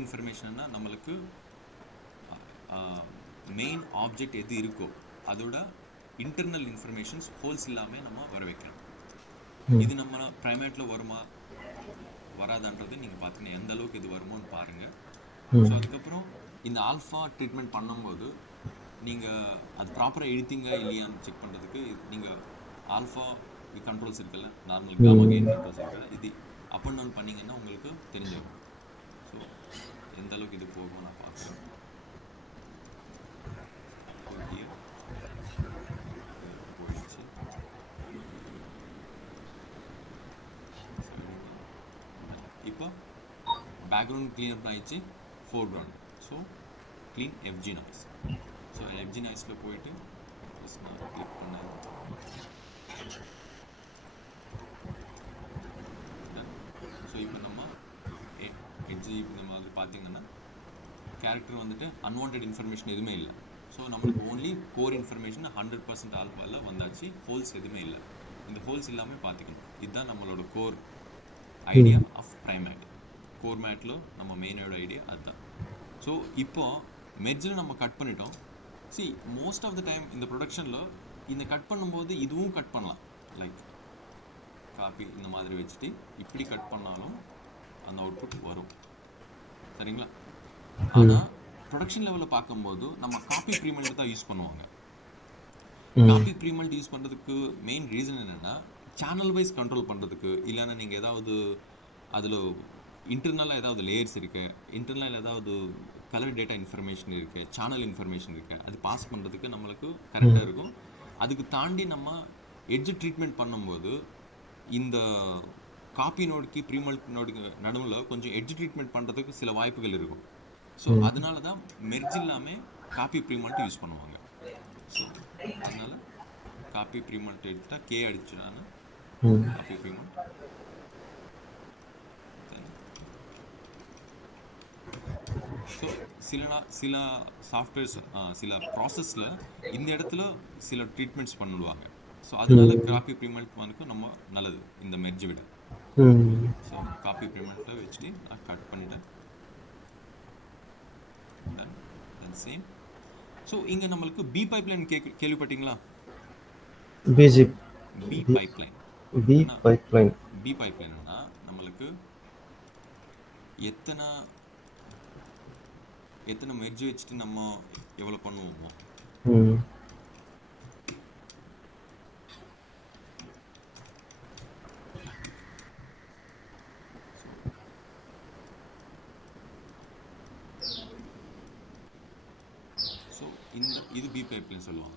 இன்ஃபர்மேஷன்னா நம்மளுக்கு மெயின் ஆப்ஜெக்ட் எது இருக்கோ அதோட இன்டர்னல் இன்ஃபர்மேஷன்ஸ் ஹோல்ஸ் இல்லாமல் நம்ம வர வைக்கணும். இது நம்ம ப்ரைமேட்டில் வருமா வராதான்றது நீங்கள் பார்த்தீங்கன்னா எந்த அளவுக்கு இது வருமோன்னு பாருங்கள். ஸோ அதுக்கப்புறம் இந்த ஆல்ஃபா ட்ரீட்மெண்ட் பண்ணும்போது நீங்கள் அது ப்ராப்பராக எழுதிங்க இல்லையான்னு செக் பண்ணுறதுக்கு நீங்கள் ஆல்ஃபா கண்ட்ரோல்ஸ் இருக்குல்ல, நார்மல் காமா கெயின் கண்ட்ரோல்ஸ் இருக்குல்ல, இது அப் அண்ட் டவுன் பண்ணிங்கன்னா உங்களுக்கு தெரிஞ்சிடும். ஸோ எந்த அளவுக்கு இது போகும் நான் பார்க்குறேன். போயிடுச்சு. இப்போ பேக்ரவுண்ட் க்ளீன் ஆயிடுச்சு, foreground. So clean FG noise. So FG நாய்ஸில் போயிட்டு ஃபஸ்ட் நான் கிளிக் பண்ணது டன். ஸோ இப்போ நம்ம எட்ஜி இந்த மாதிரி பார்த்தீங்கன்னா கேரக்டர் வந்துட்டு அன்வான்ட் இன்ஃபர்மேஷன் எதுவுமே இல்லை. ஸோ நம்மளுக்கு ஓன்லி கோர் இன்ஃபர்மேஷன் 100% ஆல்ஃபாவில் வந்தாச்சு. ஹோல்ஸ் எதுவுமே இல்லை. இந்த ஹோல்ஸ் இல்லாமல் பார்த்துக்கணும். இதுதான் நம்மளோட core idea of Primatte. Core மேட்டில் நம்ம மெயினோட ஐடியா அதுதான். ஸோ இப்போ மெர்ஜில் நம்ம கட் பண்ணிட்டோம். See most of the time இந்த ப்ரொடக்ஷனில் இந்த கட் பண்ணும்போது இதுவும் கட் பண்ணலாம். லைக் காப்பி இந்த மாதிரி வச்சுட்டு இப்படி கட் பண்ணாலும் அந்த அவுட்புட் வரும். சரிங்களா? ஆனால் ப்ரொடக்ஷன் லெவலில் பார்க்கும்போது நம்ம காப்பி ப்ரீமெல்ட் தான் யூஸ் பண்ணுவாங்க. காப்பி ப்ரீமெல்ட் யூஸ் பண்ணுறதுக்கு மெயின் ரீசன் என்னென்னா சேனல் வைஸ் கண்ட்ரோல் பண்ணுறதுக்கு. இல்லைன்னா நீங்கள் ஏதாவது அதில் இன்டர்னலாக ஏதாவது லேயர்ஸ் இருக்குது, இன்டர்னல் ஏதாவது கலர் டேட்டா இன்ஃபர்மேஷன் இருக்குது, சேனல் இன்ஃபர்மேஷன் இருக்குது, அது பாஸ் பண்ணுறதுக்கு நம்மளுக்கு கரெக்டாக இருக்கும். அதுக்கு தாண்டி நம்ம எட்ஜ் ட்ரீட்மெண்ட் பண்ணும்போது இந்த காப்பி நோடுக்கு ப்ரீமெல்ட் நோடுக்கு நடுவில் கொஞ்சம் எட்ஜ் ட்ரீட்மெண்ட் பண்ணுறதுக்கு சில வாய்ப்புகள் இருக்கும். ஸோ அதனால தான் மெர்ஜ் இல்லாமல் காப்பி ப்ரீமெல்ட் யூஸ் பண்ணுவாங்க. ஸோ அதனால் காப்பி ப்ரீமெல்ட் எடுத்துட்டால் கே அடிச்சு நான் காப்பி ப்ரீமெல்ட். ஸோ சில சாஃப்ட்வேர்ஸ் சில ப்ராசஸில் இந்த இடத்துல சில ட்ரீட்மெண்ட்ஸ் பண்ணிடுவாங்க. ஸோ அதனால காப்பி ப்ரீமெல்ட் வந்து நம்ம நல்லது இந்த மெர்ஜ் விட. ஸோ காப்பி ப்ரீமெல்ட்டை வச்சுட்டு நான் கட் பண்ணிட்டேன். Ton same. ஸோ இங்கே நம்மளுக்கு பி பைப்லைன் கேள்விப்பட்டீங்களா? BG B pipeline. B pipeline B பைப்லைன்னா நம்மளுக்கு எத்தனை மெர்ஜ் வச்சுட்டு நம்ம எவ்வளோ பண்ணுவோமோ. ஸோ இது பி பைப்லைன் சொல்லுவாங்க.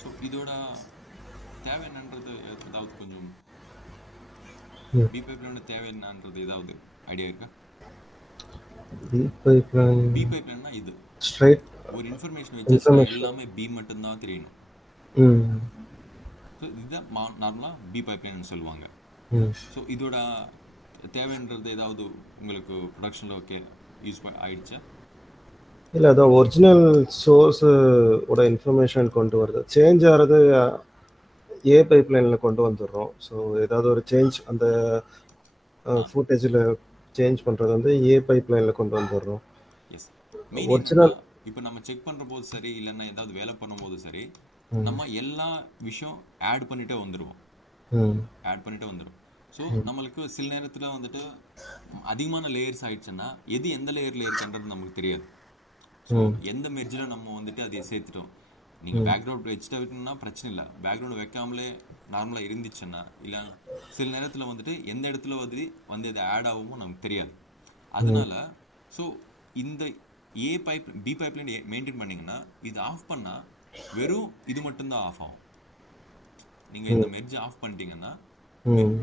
ஸோ இதோட தேவை என்னன்றது ஏதாவது கொஞ்சம் பி பைப்லைனோட தேவை என்னன்றது ஏதாவது ஐடியா இருக்கா? பி பைப்லைன் பி பைப்லைன்னா இது ஸ்ட்ரைட் ஒரு இன்ஃபர்மேஷன் வச்சு எல்லாமே பி மட்டும்தான் தெரியணும். ஸோ இதுதான் நார்மலாக பி பைப்லைன்னு சொல்லுவாங்க. ஸோ இதோட தேவைன்றது ஏதாவது உங்களுக்கு ப்ரொடக்ஷனில் ஓகே யூஸ் ஆயிடுச்சா? இல்லை, அதான் ஒரிஜினல் சோர்ஸு ஓட இன்ஃபர்மேஷன் கொண்டு வருது. சேஞ்ச் ஆகிறது ஏ பைப்லைனில் கொண்டு வந்துடுறோம். ஸோ ஏதாவது ஒரு சேஞ்ச் அந்த ஃபுட்டேஜில் சேஞ்ச் பண்ணுறது வந்து ஏ பைப்லைனில் கொண்டு வந்துடுறோம். எஸ். ஒரிஜினல் இப்போ நம்ம செக் பண்ணுற போது சரி, இல்லைன்னா ஏதாவது வேலை பண்ணும்போது சரி, நம்ம எல்லா விஷயம் ஆட் பண்ணிட்டே வந்துடுவோம். ஸோ நம்மளுக்கு சில நேரத்தில் வந்துட்டு அதிகமான லேயர்ஸ் ஆயிடுச்சுன்னா எது எந்த லேயரில் இருக்குன்றது நமக்கு தெரியாது. ஸோ எந்த மெர்ஜில் நம்ம வந்துட்டு அதை சேர்த்துட்டோம். நீங்கள் பேக்ரவுண்ட் வச்சுட்டு வைக்கணும்னா பிரச்சனை இல்லை. பேக்ரவுண்ட் வைக்காமலே நார்மலாக இருந்துச்சுன்னா இல்லை சில நேரத்தில் வந்துட்டு எந்த இடத்துல வந்து இது ஆட் ஆகுமோ நமக்கு தெரியாது. அதனால ஸோ இந்த பி பைப்லைன் மெயின்டைன் பண்ணிங்கன்னா இது ஆஃப் பண்ணால் வெறும் இது மட்டும்தான் ஆஃப் ஆகும். நீங்கள் இந்த மெர்ஜ் ஆஃப் பண்ணிட்டீங்கன்னா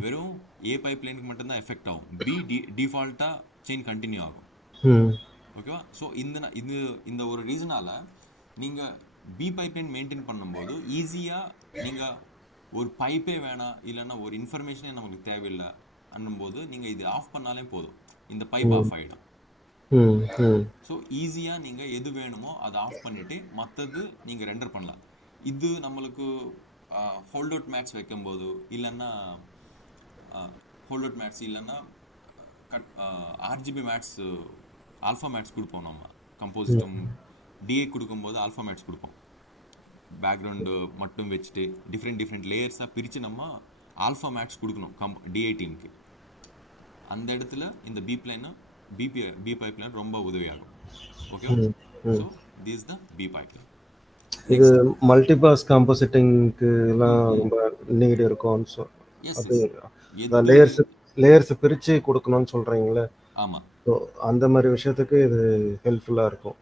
வெறும் ஏ பைப்லைனுக்கு மட்டும்தான் எஃபெக்ட் ஆகும். பி டிஃபால்ட்டாக செயின் கண்டினியூ ஆகும். ஓகேவா? ஸோ இந்த ஒரு ரீசனால் நீங்கள் பி பைப்லைன் மெயின்டைன் பண்ணும்போது ஈஸியாக நீங்கள் ஒரு பைப்பே வேணாம், இல்லைன்னா ஒரு இன்ஃபர்மேஷனே நமக்கு தேவையில்லை அண்ணும்போது நீங்கள் இது ஆஃப் பண்ணாலே போதும், இந்த பைப் ஆஃப் ஆகிடும். ஸோ ஈஸியாக நீங்கள் எது வேணுமோ அதை ஆஃப் பண்ணிவிட்டு மற்றது நீங்கள் ரெண்டர் பண்ணலாம். இது நம்மளுக்கு ஹோல்ட் அவுட் மேட்ச் வைக்கும்போது இல்லைன்னா ஹோல்ட் அவுட் மேட்ச் இல்லைன்னா ஆர்ஜிபி மேட்ச் ஆல்ஃபா மேட்ச் கொடுப்போம். நம்ம கம்போசிட்டும் டிஏ கொடுக்கும்போது ஆல்ஃபா மேட்ச் கொடுப்போம். பேக்ரவுண்டு மட்டும் வச்சுட்டு டிஃப்ரெண்ட் லேயர்ஸாக பிரித்து நம்ம ஆல்ஃபா மேட்ச் கொடுக்கணும் டிஏ டீமுக்கு. அந்த இடத்துல இந்த பி பைப்லைன் ரொம்ப உதவியாகும். Okay, so this the B pipeline. இது மல்டிபாஸ் காம்போசிட்டிங்க்கு எல்லாம் ரொம்ப நீட் இருக்கும். ஸோ எஸ் அது எஸ் அதான் எது லேயர்ஸ் பிரிச்சு குடுக்கணும்னு சொல்றீங்கல்ல. ஆமாம். ஸோ அந்த மாரி விஷயத்துக்கு இது ஹெல்ப்ஃபுல்லா இருக்கும்.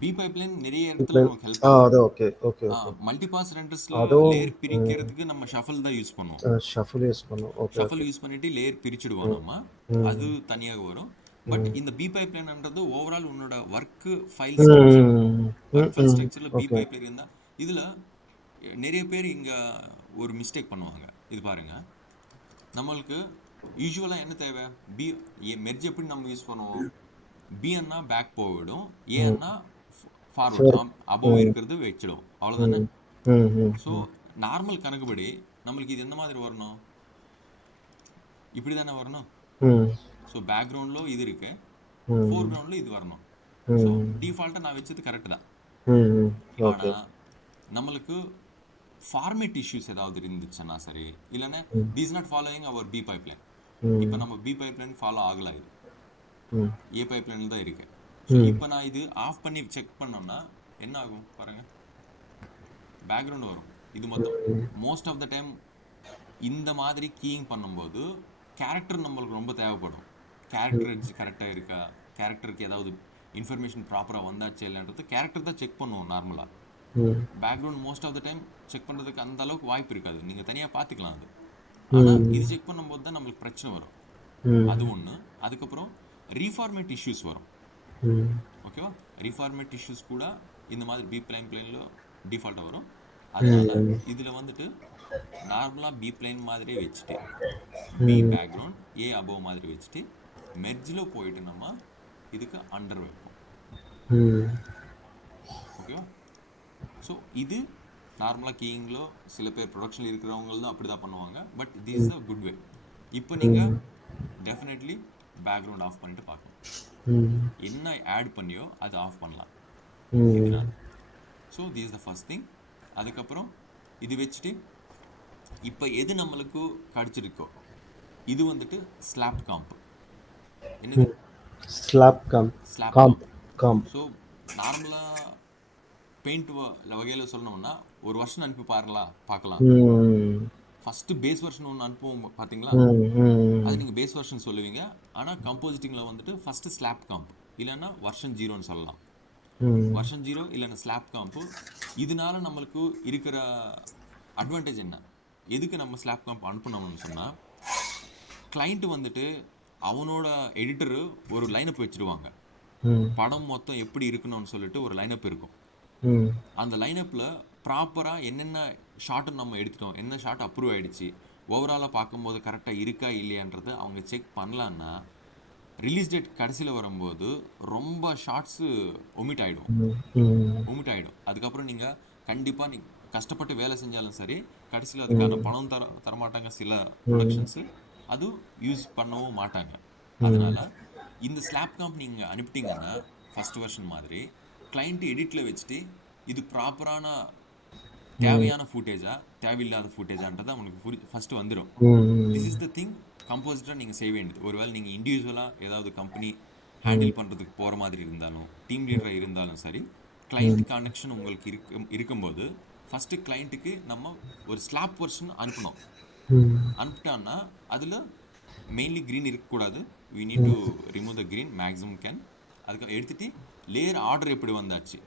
பி பைப்லைன் நிறைய இடத்துல பைப்லைன் நமக்கு ஹெல்ப் ஆகும். அது ஓகே, ஓகே, ஓகே. மல்டிபாஸ் ரெண்டர்ஸில் அதுவும் லேயர் பிரிக்கிறதுக்கு நம்ம ஷஃபிள் தான் யூஸ் பண்ணுவோம். ஷஃபிள் யூஸ் பண்ணும். Okay, shuffle okay. யூஸ் பண்ணிட்டு லேயர் பிரிச்சுடுவோம் ம், நம்ம. அது ம், தனியாக வரும். பட் ம், இந்த பி பைப்லைன்ன்றது ஓவரால் உன்னோட ம், ம், ஒர்க் ஃபைல் ம். ஸ்ட்ரக்சரில் பி ஓகே. பைப்லைன் இருந்தால் இதில் நிறைய பேர் இங்கே ஒரு மிஸ்டேக் பண்ணுவாங்க. இது பாருங்க, நம்மளுக்கு யூஸ்வலாக என்ன தேவை? பி மெர்ஜ் எப்படி நம்ம யூஸ் பண்ணுவோம்? பி அண்ணா பேக் போயிடும், ஏ ம். அண்ணா ஃபார்வர்ட் ஃபோர். அபோவ் ம், இருக்கிறது வச்சிடும், அவ்வளோதானே? ம், ம், ம், ஸோ ம், நார்மல் கணக்குப்படி நம்மளுக்கு இது எந்த மாதிரி வரணும்? இப்படி தானே வரணும். ம், ஸோ பேக்ரவுண்டில் இது இருக்கு, ஃபோர் ம், கிரவுண்டில் இது வரணும். ஸோ ம், டிஃபால்ட்டாக நான் வச்சது கரெக்டு தான். ம். ஓகே. ஆனால் நம்மளுக்கு ஃபார்மேட் இஷ்யூஸ் ஏதாவது இருந்துச்சுன்னா சரி, இல்லைன்னா ம், this not following our p pipeline. இப்போ ம், நம்ம பி பைப்லைன் ஃபாலோ ஆகலை, இது ம், ஏ பைப்லைனில் தான் இருக்கு. ஸோ ம், இப்போ நான் இது ஆஃப் பண்ணி செக் பண்ணோம்னா என்ன ஆகும் பாருங்க, பேக்ரவுண்ட் வரும். இது மொத்தம் ம், மோஸ்ட் ஆஃப் த டைம் இந்த மாதிரி கீயிங் பண்ணும்போது கேரக்டர் நம்மளுக்கு ரொம்ப தேவைப்படும். கேரக்டர் எட்ஜ் கரெக்டாக இருக்கா, கேரக்டருக்கு ஏதாவது இன்ஃபர்மேஷன் ப்ராப்பராக வந்தாச்சு இல்லைன்றது கேரக்டர் தான் செக் பண்ணுவோம் நார்மலாக. ம், background most of the time check பண்ணுறதுக்கு அந்த அளவுக்கு வாய்ப்பு இருக்காது, நீங்கள் தனியாக பார்த்துக்கலாம் அது. ஆனால் ம், இது செக் பண்ணும்போது தான் நம்மளுக்கு பிரச்சனை வரும். அது ம், ஒன்று. அதுக்கப்புறம் ரீஃபார்மேட் இஷ்யூஸ் வரும். ம், ஓகேவா? ரீஃபார்மேட் இஷ்யூஸ் கூட இந்த மாதிரி பி பிளைனில் டிஃபால்ட்டாக வரும். ம், அதனால் ம், இதில் வந்துட்டு நார்மலாக பி பிளைன் மாதிரியே வச்சுட்டு பி பேக்ரவுண்ட் ஏ அபோவ் மாதிரி வச்சுட்டு மெர்ஜில் போயிட்டு நம்ம இதுக்கு அண்டர் வைப்போம். ஓகேவா? ஸோ இது நார்மலாக கீயிங்கில் சில பேர் ப்ரொடக்ஷனில் இருக்கிறவங்க தான் அப்படி தான் பண்ணுவாங்க. But this is a good way. இப்போ நீங்கள் டெஃபினெட்லி பேக்ரவுண்ட் ஆஃப் பண்ணிட்டு பார்க்கணும். என்ன ஆட் பண்ணியோ அது ஆஃப் பண்ணலாம் இதனால. So this is the first thing. அதுக்கப்புறம் இது வச்சுட்டு இப்போ எது நம்மளுக்கு கிடச்சிருக்கோ இது வந்துட்டு ஸ்லாப் காம்ப். என்னது? ஸ்லாப் காம்ப். ஸ்லாப் காம்ப். காம்ப். காம்ப். ஸோ நார்மலாக பெயிண்ட் வகையில் சொல்லணும்னா ஒரு வருஷன் அனுப்பி பார்க்கலாம். ஃபஸ்ட்டு பேஸ் வெர்ஷன் ஒன்று அனுப்புவோம் பார்த்தீங்களா, அது நீங்கள் பேஸ் வெர்ஷன் சொல்லுவீங்க. ஆனால் கம்போசிட்டிங்கில் வந்துட்டு ஃபஸ்ட்டு ஸ்லாப் காம்ப் இல்லைன்னா வெர்ஷன் 0ன்னு சொல்லலாம். வெர்ஷன் 0 இல்லைன்னா ஸ்லாப் காம்ப்பு. இதனால நம்மளுக்கு இருக்கிற அட்வான்டேஜ் என்ன? எதுக்கு நம்ம ஸ்லாப் காம்ப் அனுப்பணும்னு சொன்னால், கிளைண்ட்டு வந்துட்டு அவனோட எடிட்டரு ஒரு லைனப் வச்சுருவாங்க. படம் மொத்தம் எப்படி இருக்கணும்னு சொல்லிட்டு ஒரு லைனப் இருக்கும். அந்த லைனப்பில் ப்ராப்பராக என்னென்ன ஷார்ட்டு நம்ம எடுத்துட்டோம், என்ன ஷார்ட் அப்ரூவ் ஆகிடுச்சு, ஓவராலாக பார்க்கும்போது கரெக்டாக இருக்கா இல்லையான்றதை அவங்க செக் பண்ணலான்னா ரிலீஸ் டேட் கடைசியில் வரும்போது ரொம்ப ஷார்ட்ஸு ஒமிட் ஆகிடும். அதுக்கப்புறம் நீங்கள் கண்டிப்பாக நீங்கள் கஷ்டப்பட்டு வேலை செஞ்சாலும் சரி, கடைசியில் அதுக்கான பணம் தரமாட்டாங்க சில ப்ரொடக்ஷன்ஸு, அதுவும் யூஸ் பண்ணவும் மாட்டாங்க. அதனால் இந்த ஸ்லாப் காம்ப் நீங்கள் அனுப்பிட்டீங்கன்னா ஃபஸ்ட் வெர்ஷன் மாதிரி கிளைண்ட்டு எடிட்டில் வச்சுட்டு இது ப்ராப்பரான தேவையான ஃபுட்டேஜா தேவையில்லாத ஃபுட்டேஜான்றது அவங்களுக்கு ஃபஸ்ட்டு வந்துடும். திஸ் இஸ் த திங் கம்போசிட்டராக நீங்கள் செய்ய வேண்டியது. ஒருவேளை நீங்கள் இண்டிவிஜுவலாக ஏதாவது கம்பெனி ஹேண்டில் பண்ணுறதுக்கு போகிற மாதிரி இருந்தாலும், டீம் லீடராக இருந்தாலும் சரி, கிளைண்ட் கனெக்ஷன் உங்களுக்கு இருக்கும்போது ஃபஸ்ட்டு கிளைண்ட்டுக்கு நம்ம ஒரு ஸ்லாப் வெர்ஷன் அனுப்பணும். அனுப்பிட்டான்னா அதில் மெயின்லி க்ரீன் இருக்கக்கூடாது. We need to remove the green maximum can. அதுக்கு எடுத்துகிட்டு லேயர் ஆர்டர் எப்படி வந்தாச்சு,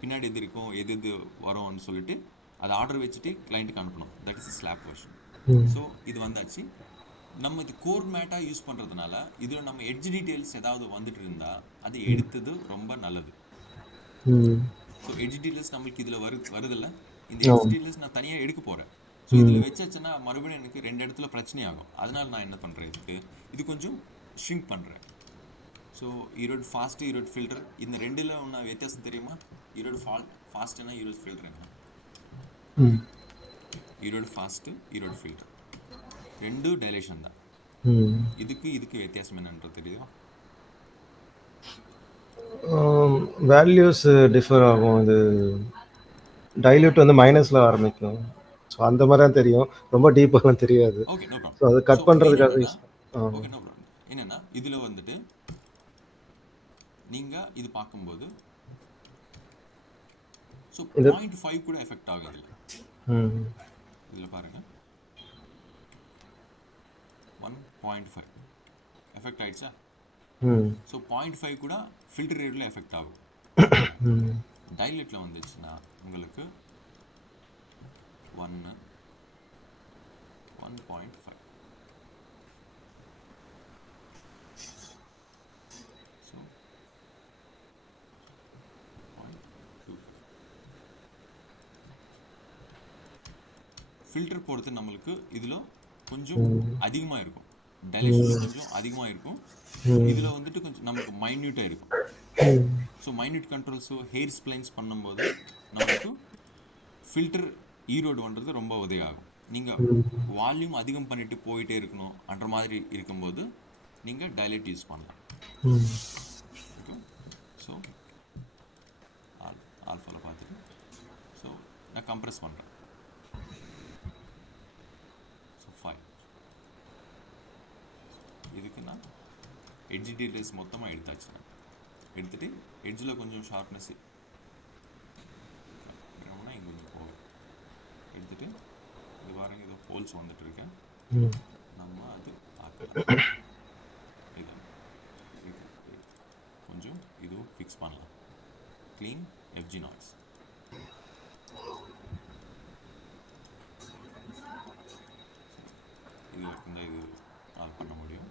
பின்னாடி எது இருக்கும், எது எது வரும்னு சொல்லிட்டு அதை ஆர்டர் வச்சுட்டு கிளைண்ட்டுக்கு அனுப்பணும். That is slab version. So இது வந்தாச்சு. நம்ம இது கோர் மேட்டாக யூஸ் பண்ணுறதுனால இதில் நம்ம எட்ஜ் டீட்டெயில்ஸ் ஏதாவது வந்துட்டு இருந்தால் அது எடுத்தது ரொம்ப நல்லது. ஸோ எட்ஜ் டீட்டெயில்ஸ் நம்மளுக்கு இதில் வருதில்ல. இந்த எட்ஜ் டீட்டெயில்ஸ் நான் தனியாக எடுக்க போகிறேன். ஸோ இதில் வச்சாச்சுன்னா மறுபடியும் எனக்கு 2 இடத்துல பிரச்சனையாகும். அதனால் நான் என்ன பண்ணுறேன், இது கொஞ்சம் ஷ்ரிங்க் பண்ணுறேன். So Erode fast, Erode filter, இந்த ரெண்டில் ஒன்று வித்தியாசம் தெரியுமா? ஈரோடு ஃபாஸ்ட்னா ஈரோடு ஃபில்டர் என்ன? ஈரோடு ஃபாஸ்ட்டு, ஈரோடு ஃபில்டர் ரெண்டும் டைலேஷன் தான். இதுக்கு வித்தியாசம் என்னன்றது தெரியுமா? வேல்யூஸ் டிஃபர் ஆகும். இது டைல்யூட் வந்து மைனஸில் ஆரம்பிக்கும். ஸோ அந்த மாதிரி தான் தெரியும், ரொம்ப டீப்பாகலாம் தெரியாது. Okay, no problem. ஸோ அதை கட் பண்ணுறதுக்காக ஓகே, நோ ப்ராப்ளம். என்னென்னா இதில் வந்துட்டு நீங்கள் இது பார்க்கும்போது ஸோ 0.5 கூட எஃபெக்ட் ஆகும் இதில். இதில் பாருங்கள், 1.5 எஃபெக்ட் ஆயிடுச்சா? ம் ஸோ 0.5 கூட ஃபில்டர் ரேட்டில் எஃபெக்ட் ஆகும். ம் டைலெட்டில் வந்துச்சுன்னா உங்களுக்கு 1 1.5. ஸோ 0.2. ஃபில்டர் போடுறது நம்மளுக்கு இதில் கொஞ்சம் அதிகமாக இருக்கும், டைலேஷனில் கொஞ்சம் அதிகமாக இருக்கும். இதில் வந்துட்டு கொஞ்சம் நமக்கு மைன்யூட்டாக இருக்கும். ஸோ மைன்யூட் கண்ட்ரோல்ஸோ ஹேர் ஸ்ப்ளைன்ஸ் பண்ணும்போது நம்மளுக்கு ஃபில்டர் ஈரோடு பண்ணுறது ரொம்ப உதவியாகும். நீங்கள் வால்யூம் அதிகம் பண்ணிட்டு போயிட்டே இருக்கணும் அன்ற மாதிரி இருக்கும்போது நீங்கள் டைலேட் யூஸ் பண்ணலாம். ஓகே, ஸோ ஆல்ஃபாவில் பார்த்துட்டு ஸோ நான் கம்ப்ரெஸ் பண்ணுறேன். ஸோ 5 இதுக்கு நான் எட்ஜ் டீடைல்ஸ் மொத்தமாக எடுத்தாச்சு. நான் எடுத்துகிட்டு எட்ஜில் கொஞ்சம் ஷார்ப்னஸ் இங்கே கொஞ்சம் போகும். எடுத்துகிட்டு இது பாருங்க, ஏதோ ஹோல்ஸ் வந்துட்டு இருக்கேன், நம்ம அது பார்க்கலாம். இது கொஞ்சம் இதுவும் ஃபிக்ஸ் பண்ணலாம். Clean FG noise. இதில் இந்த இது பண்ண முடியும்.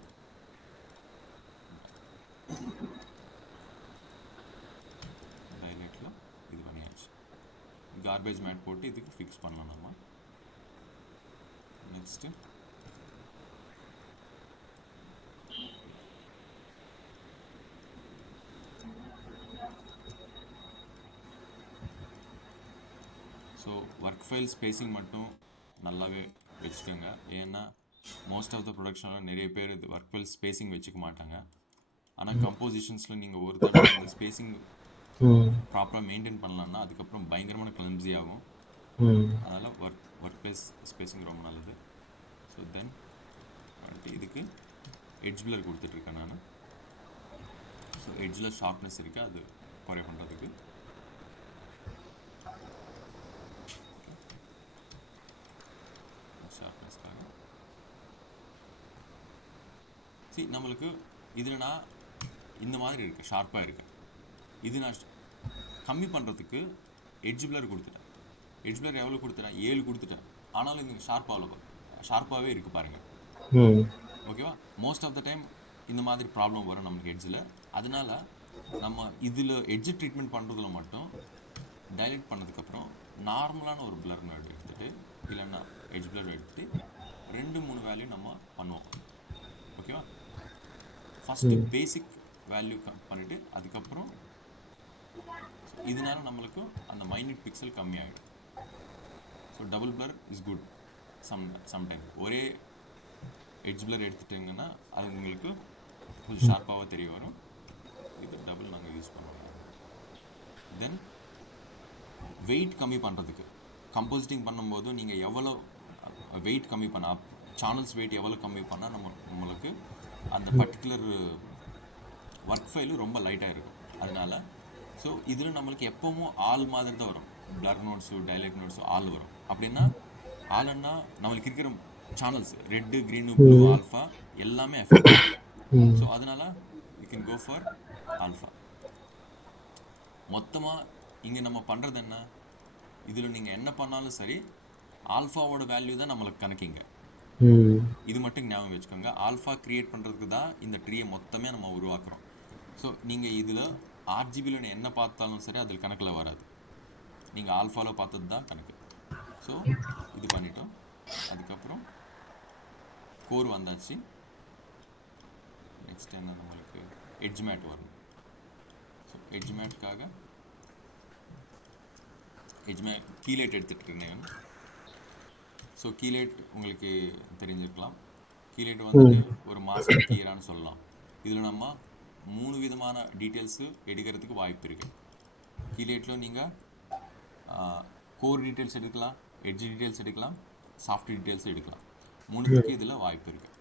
டைலேட்டில் இது பண்ணியாச்சு. கார்பேஜ் மேட் போட்டு இதுக்கு ஃபிக்ஸ் பண்ணலாம் நம்ம. Next so work file spacing மட்டும் நல்லாவே வச்சுக்கோங்க. ஏன்னா மோஸ்ட் ஆஃப் த ப்ரொடக்ஷனில் நிறைய பேர் இது ஒர்க் ஃபைல் ஸ்பேஸிங் வச்சுக்க மாட்டாங்க. ஆனால் கம்போசிஷன்ஸில் நீங்கள் ஒரு தடவை இந்த ஸ்பேஸிங் ப்ராப்பராக மெயின்டைன் பண்ணலான்னா அதுக்கப்புறம் பயங்கரமான கிளம்ஸி ஆகும். அதனால் ஒர்க் பிளேஸ் ஸ்பேஸிங் ரொம்ப நல்லது. ஸோ தென் அடுத்து இதுக்கு எட்ஜ் பிளர் கொடுத்துட்ருக்கேன் நான். ஸோ எட்ஜில் ஷார்ப்னஸ் இருக்குது, அது குறைய பண்ணுறதுக்கு. ஷார்ப்னஸ்க்காக சரி நம்மளுக்கு இதில் நான் இந்த மாதிரி இருக்குது, ஷார்ப்பாக இருக்குது. இது நான் கம்மி பண்ணுறதுக்கு எட்ஜ் பிளர் கொடுத்துட்டேன். எட்ஜ் பிளர் எவ்வளோ கொடுத்துட்டேன்? 7 கொடுத்துட்டேன். ஆனாலும் இது ஷார்ப்பாகவே இருக்குது பாருங்கள். ஓகேவா? மோஸ்ட் ஆஃப் த டைம் இந்த மாதிரி ப்ராப்ளம் வரும் நம்மளுக்கு எட்ஜில். அதனால நம்ம இதில் எட்ஜ் ட்ரீட்மெண்ட் பண்ணுறதுல மட்டும் டைலேட் பண்ணதுக்கப்புறம் நார்மலான ஒரு பிளர் நோட் எடுத்துகிட்டு இல்லைன்னா எட்ஜ் பிளர் எடுத்துகிட்டு 2-3 வேல்யூ நம்ம பண்ணுவோம். ஓகேவா? ஃபஸ்ட்டு பேசிக் வேல்யூ பண்ணிவிட்டு அதுக்கப்புறம் இதனால நம்மளுக்கு அந்த மைன்யூட் பிக்சல் கம்மியாகிடும். So double blur is good. Sometime ஒரே எட்ஜ் பிளர் எடுத்துட்டிங்கன்னா அது உங்களுக்கு கொஞ்சம் ஷார்ப்பாக தெரிய வரும். இது டபுள் நாங்கள் யூஸ் பண்ணுவோம். தென் வெயிட் கம்மி பண்ணுறதுக்கு கம்போசிட்டிங் பண்ணும்போது நீங்கள் எவ்வளோ வெயிட் கம்மி பண்ணால், சேனல்ஸ் வெயிட் எவ்வளோ கம்மி பண்ணால் நம்மளுக்கு அந்த பர்டிகுலர் ஒர்க் ஃபைலு ரொம்ப லைட்டாக இருக்கும். அதனால ஸோ இதில் நம்மளுக்கு எப்போவும் ஆல் மாதிரி தான் வரும். Blur nodes dilate nodes all வரும். அப்படின்னா ஆல்னா நம்மளுக்கு இருக்கிற channels red, green, blue, alpha எல்லாமே எஃபெக்ட். ஸோ அதனால் you can go for alpha. மொத்தமாக இங்கே நம்ம பண்ணுறது என்ன, இதில் நீங்கள் என்ன பண்ணாலும் சரி ஆல்ஃபாவோட வேல்யூ தான் நம்மளுக்கு கணக்கிங்க. இது மட்டும் ஞாபகம் வச்சுக்கோங்க. ஆல்ஃபா க்ரியேட் பண்ணுறதுக்கு தான் இந்த ட்ரீயை மொத்தமே நம்ம உருவாக்குறோம். ஸோ நீங்கள் இதில் ஆர்ஜிபியில் என்ன பார்த்தாலும் சரி அதில் கணக்கில் வராது. நீங்கள் ஆல்ஃபாவில் பார்த்தது தான் கணக்கு. ஸோ இது பண்ணிட்டோம். அதுக்கப்புறம் கோர் வந்தாச்சு. நெக்ஸ்ட் என்ன நம்மளுக்கு எட்ஜ் மேட் வரும். ஸோ எட்ஜ் மேட்காக கீலேட் எடுத்துகிட்டு இருக்கேன். ஸோ கீலேட் உங்களுக்கு தெரிஞ்சிருக்கலாம். கீலேட் வந்துட்டு ஒரு மாஸ்டர் கீரான்னு சொல்லலாம். இதில் நம்ம 3 விதமான டீட்டெயில்ஸு எடுக்கிறதுக்கு வாய்ப்பு இருக்குது. கீலேட்டில் நீங்கள் கோர் டீட்டெயில்ஸ் எடுக்கலாம், எட்ஜ் டீட்டெயில்ஸ் எடுக்கலாம், சாஃப்ட் டீட்டெயில்ஸ் எடுக்கலாம். 3த்துக்கு இதில் வாய்ப்பு இருக்குது.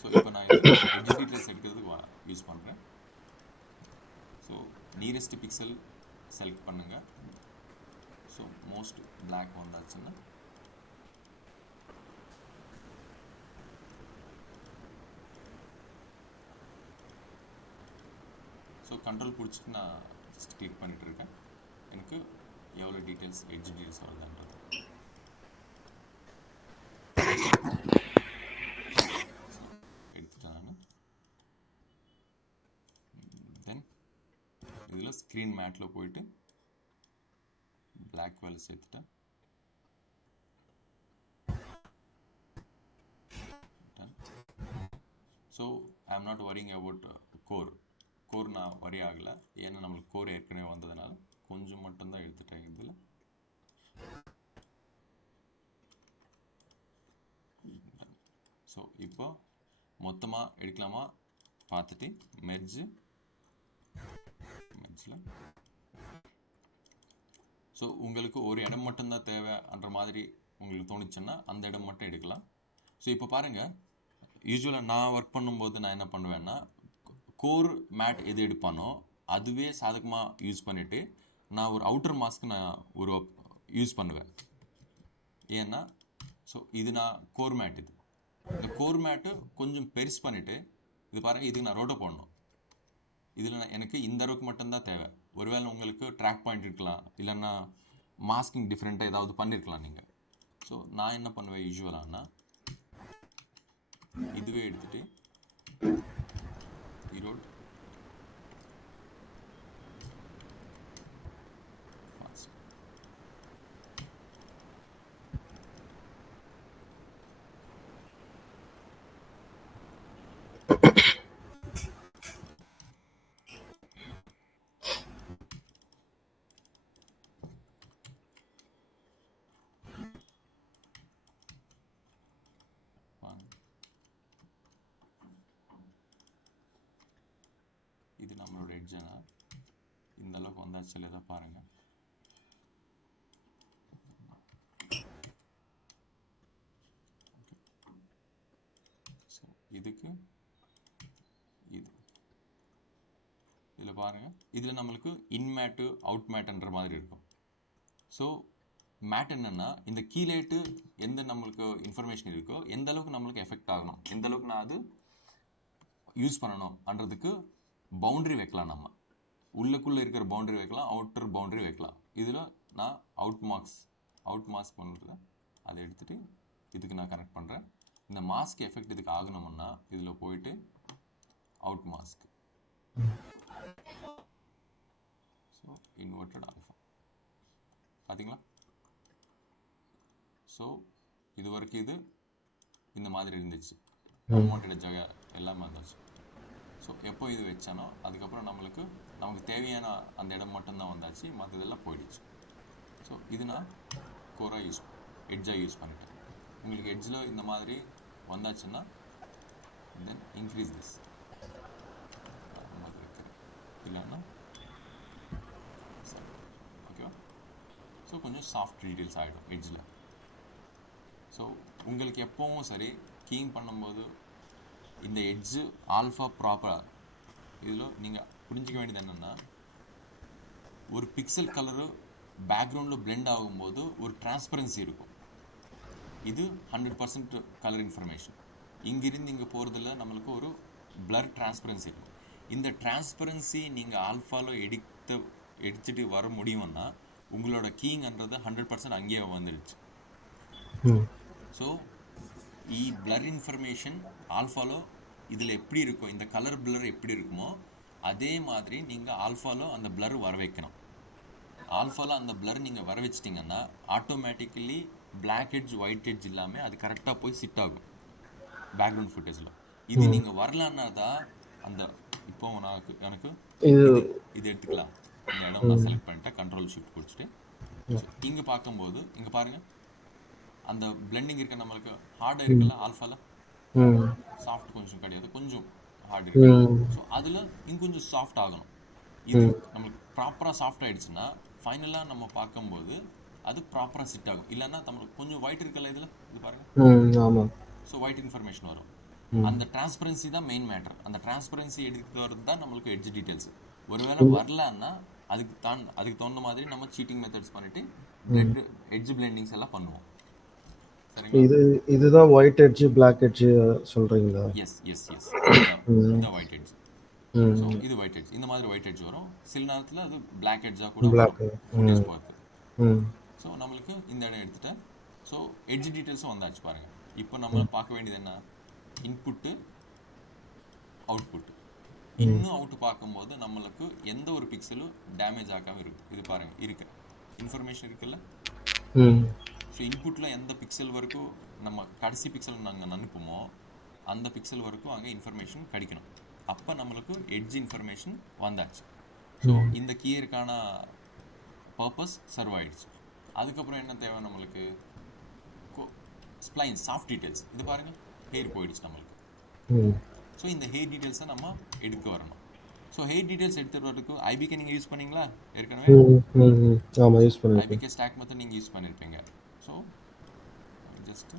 ஸோ இப்போ நான் எட்ஜ் டீட்டெயில்ஸ் எடுக்கிறதுக்கு யூஸ் பண்ணுறேன். ஸோ நியரஸ்ட் பிக்சல் செலக்ட் பண்ணுங்கள். ஸோ மோஸ்ட் பிளாக் வந்தாச்சுன்னா ஸோ கண்ட்ரோல் பிடிச்சிட்டு நான் ஜஸ்ட் கிளிக் பண்ணிட்டு இருக்கேன். எனக்கு எவ்வளோ டீட்டெயில்ஸ் எட்ஜ் டீட்டெயில்ஸ் வருதுன்றது எடுத்துட்டேன் நான். தென் இதில் ஸ்க்ரீன் மேட்டில் போயிட்டு பிளாக் வேலை சேர்த்துட்டேன். So I am not worrying about core நான் வரி ஆகலை, ஏன்னா நம்மளுக்கு கோர் ஏற்கனவே வந்ததுனால கொஞ்சம் மட்டும்தான் எடுத்துட்டேன் இதில். ஸோ இப்போ மொத்தமாக எடுக்கலாமா பார்த்துட்டு மெர்ஜில் ஸோ உங்களுக்கு ஒரு இடம் மட்டும்தான் தேவைன்ற மாதிரி உங்களுக்கு தோணுச்சுன்னா அந்த இடம் மட்டும் எடுக்கலாம். ஸோ இப்போ பாருங்கள், யூஸ்வலாக நான் ஒர்க் பண்ணும்போது நான் என்ன பண்ணுவேன்னா, கோர் மேட் எது எடுப்பானோ அதுவே சாதகமாக யூஸ் பண்ணிவிட்டு நான் ஒரு அவுட்டர் மாஸ்க் நான் ஒரு யூஸ் பண்ணுவேன். ஏன்னா ஸோ இது நான் கோர் மேட், இது இந்த கோர் மேட்டு கொஞ்சம் பெருசு பண்ணிவிட்டு இது பாருங்கள், இதுக்கு நான் ரோட்டை போடணும். இதில் எனக்கு இந்த அளவுக்கு மட்டும்தான் தேவை. ஒருவேளை உங்களுக்கு ட்ராக் பாயிண்ட் இருக்கலாம், இல்லைன்னா மாஸ்கிங் டிஃப்ரெண்ட்டாக ஏதாவது பண்ணியிருக்கலாம் நீங்கள். ஸோ நான் என்ன பண்ணுவேன் யூஸ்வலானா, இதுவே எடுத்துகிட்டு ஈரோடு இது நம்மளோட எட்ஜனா இந்த அளவுக்கு வந்தாச்சு இல்லை தான் பாருங்கள். ஸோ இதுக்கு இது இதில் பாருங்கள், இதில் நம்மளுக்கு இன் மேட்டு அவுட் மேட்டுன்ற மாதிரி இருக்கும். ஸோ மேட் என்னென்னா, இந்த கீழேட்டு எந்த நம்மளுக்கு இன்ஃபர்மேஷன் இருக்கோ எந்த அளவுக்கு நம்மளுக்கு எஃபெக்ட் ஆகணும், எந்த அளவுக்கு நான் அது யூஸ் பண்ணணும்ன்றதுக்கு பவுண்ட்ரி வைக்கலாம். நம்ம உள்ளுக்குள்ளே இருக்கிற பவுண்ட்ரி வைக்கலாம், அவுட்டர் பவுண்ட்ரி வைக்கலாம். இதில் நான் அவுட் மாஸ்க் பண்ணுறது அதை எடுத்துகிட்டு இதுக்கு நான் கனெக்ட் பண்ணுறேன். இந்த மாஸ்க் எஃபெக்ட் இதுக்கு ஆகணும்னா இதில் போயிட்டு out mask, so inverted alpha பார்த்தீங்களா. ஸோ இது வரைக்கும் இது இந்த மாதிரி இருந்துச்சு, அமௌண்ட் ஜக எல்லாமே வந்துச்சு. ஸோ எப்போ இது வச்சானோ அதுக்கப்புறம் நமக்கு தேவையான அந்த இடம் மட்டும்தான் வந்தாச்சு, மற்றதெல்லாம் போயிடுச்சு. ஸோ இது நான் கோராக எட்ஜாக யூஸ் பண்ணிட்டேன். உங்களுக்கு எட்ஜில் இந்த மாதிரி வந்தாச்சுன்னா தென் இன்க்ரீஸ் திஸ் இல்லைன்னா ஓகேவா. ஸோ கொஞ்சம் சாஃப்ட் டீட்டெயில்ஸ் ஆகிடும் எட்ஜில். ஸோ உங்களுக்கு எப்போவும் சரி கீயிங் பண்ணும்போது இந்த எட்ஜு ஆல்ஃபா ப்ராப்பராக இதில் நீங்கள் புரிஞ்சிக்க வேண்டியது என்னென்னா, ஒரு பிக்சல் கலரு பேக்ரவுண்டில் பிளெண்ட் ஆகும்போது ஒரு டிரான்ஸ்பரன்சி இருக்கும். இது 100% கலர் இன்ஃபர்மேஷன். இங்கிருந்து இங்கே போகிறதுல நம்மளுக்கு ஒரு பிளர் டிரான்ஸ்பரன்சி இருக்கும். இந்த டிரான்ஸ்பரன்சி நீங்கள் ஆல்ஃபாவில் எடுத்துகிட்டு வர முடியும்னா உங்களோட கீயிங்ன்றது 100% அங்கேயே வந்துடுச்சு. ஸோ பிளர் இன்ஃபர்மேஷன் ஆல்ஃபாலோ இதில் எப்படி இருக்கும், இந்த கலர் பிளர் எப்படி இருக்குமோ அதே மாதிரி நீங்கள் ஆல்ஃபாலோ அந்த பிளர் வர வைக்கணும். ஆல்ஃபாலோ அந்த பிளர் நீங்கள் வர வச்சிட்டிங்கன்னா automatically black edge white edge இல்லாமல் அது கரெக்டாக போய் சிட் ஆகும் பேக்ரவுண்ட் ஃபுட்டேஜில். இது நீங்கள் வரலான்னா தான் அந்த இப்போ எனக்கு இது எடுத்துக்கலாம். இந்த இடம் நான் செலக்ட் பண்ணிட்டேன், கண்ட்ரோல் ஷிஃப்ட் பிடிச்சிட்டு இங்கே பார்க்கும்போது இங்கே பாருங்கள், அந்த பிளெண்டிங் இருக்க நம்மளுக்கு ஹார்டாக இருக்குல்ல ஆல்ஃபால, சாஃப்ட் கொஞ்சம் கிடையாது, கொஞ்சம் ஹார்ட் இருக்கு. ஸோ அதில் இன்னும் கொஞ்சம் சாஃப்ட் ஆகணும். இது நம்மளுக்கு ப்ராப்பராக சாஃப்ட் ஆகிடுச்சுன்னா ஃபைனலாக நம்ம பார்க்கும்போது அது ப்ராப்பராக சிட் ஆகும். இல்லைன்னா நம்மளுக்கு கொஞ்சம் ஒயிட் இருக்குல்ல இதில், இது பாருங்கள். ஸோ ஒயிட் இன்ஃபர்மேஷன் வரும். அந்த டிரான்ஸ்பரன்சி தான் மெயின் மேட்டர். அந்த டிரான்ஸ்பரன்சி எடுக்கிறது தான் நம்மளுக்கு எட்ஜ் டீட்டெயில்ஸ். ஒருவேளை வரலன்னா அதுக்கு தகுந்த மாதிரி நம்ம சீட்டிங் மெத்தட்ஸ் பண்ணிவிட்டு எட்ஜ் பிளெண்டிங்ஸ் எல்லாம் பண்ணுவோம். இதுதான் ஒயிட் எட்ஜ் பிளாக் எட்ஜ் சொல்றீங்களா? எஸ் இந்த ஒயிட் எட்ஜ். ஸோ ம். இது ஒயிட் எட்ஜ். இந்த மாதிரி ஒயிட் எட்ஜ் வரும். சில நேரத்தில் அது பிளாக் எட்ஜாக கூட பிளாக். வரும் ஃபுட்டேஜ் ம். பார்த்து. ம். ஸோ நம்மளுக்கு இந்த இடம் எடுத்துட்டேன். ஸோ எட்ஜ் டீட்டெயில்ஸும் வந்தாச்சு பாருங்கள். இப்போ நம்ம பார்க்க வேண்டியது என்ன, இன்புட்டு அவுட்புட்டு. இன்னும் அவுட் பார்க்கும்போது நம்மளுக்கு எந்த ஒரு பிக்சலும் டேமேஜ் ஆகாமல் இருக்கும். இது பாருங்கள், இருக்கு இன்ஃபர்மேஷன் இருக்குல்ல. ம். ஸோ இன்புட்டில் எந்த பிக்சல் வரைக்கும் நம்ம கடைசி பிக்சல் நாங்கள் அனுப்புமோ அந்த பிக்சல் வரைக்கும் அங்கே இன்ஃபர்மேஷன் கிடைக்கணும். அப்போ நம்மளுக்கு எட்ஜ் இன்ஃபர்மேஷன் வந்தாச்சு. ஸோ இந்த கீயருக்கான பர்பஸ் சர்வ் ஆயிடுச்சு. அதுக்கப்புறம் என்ன தேவை நம்மளுக்கு, ஸ்ப்ளைன் சாஃப்ட் டீட்டெயில்ஸ். இது பாருங்கள், ஹேர் போயிடுச்சு நம்மளுக்கு. ம். ஸோ இந்த ஹேர் டீட்டெயில்ஸை நம்ம எடுக்க வரணும். ஸோ ஹேர் டீட்டெயில்ஸ் எடுத்துகிட்டு வரதுக்கு ஐபிகே நீங்கள் யூஸ் பண்ணீங்களா ஏற்கனவே? ஆமாம், யூஸ் பண்ணியிருக்கேன். ஐபிகே ஸ்டாக் மெத்தட் நீங்கள் யூஸ் பண்ணியிருப்பீங்க. So just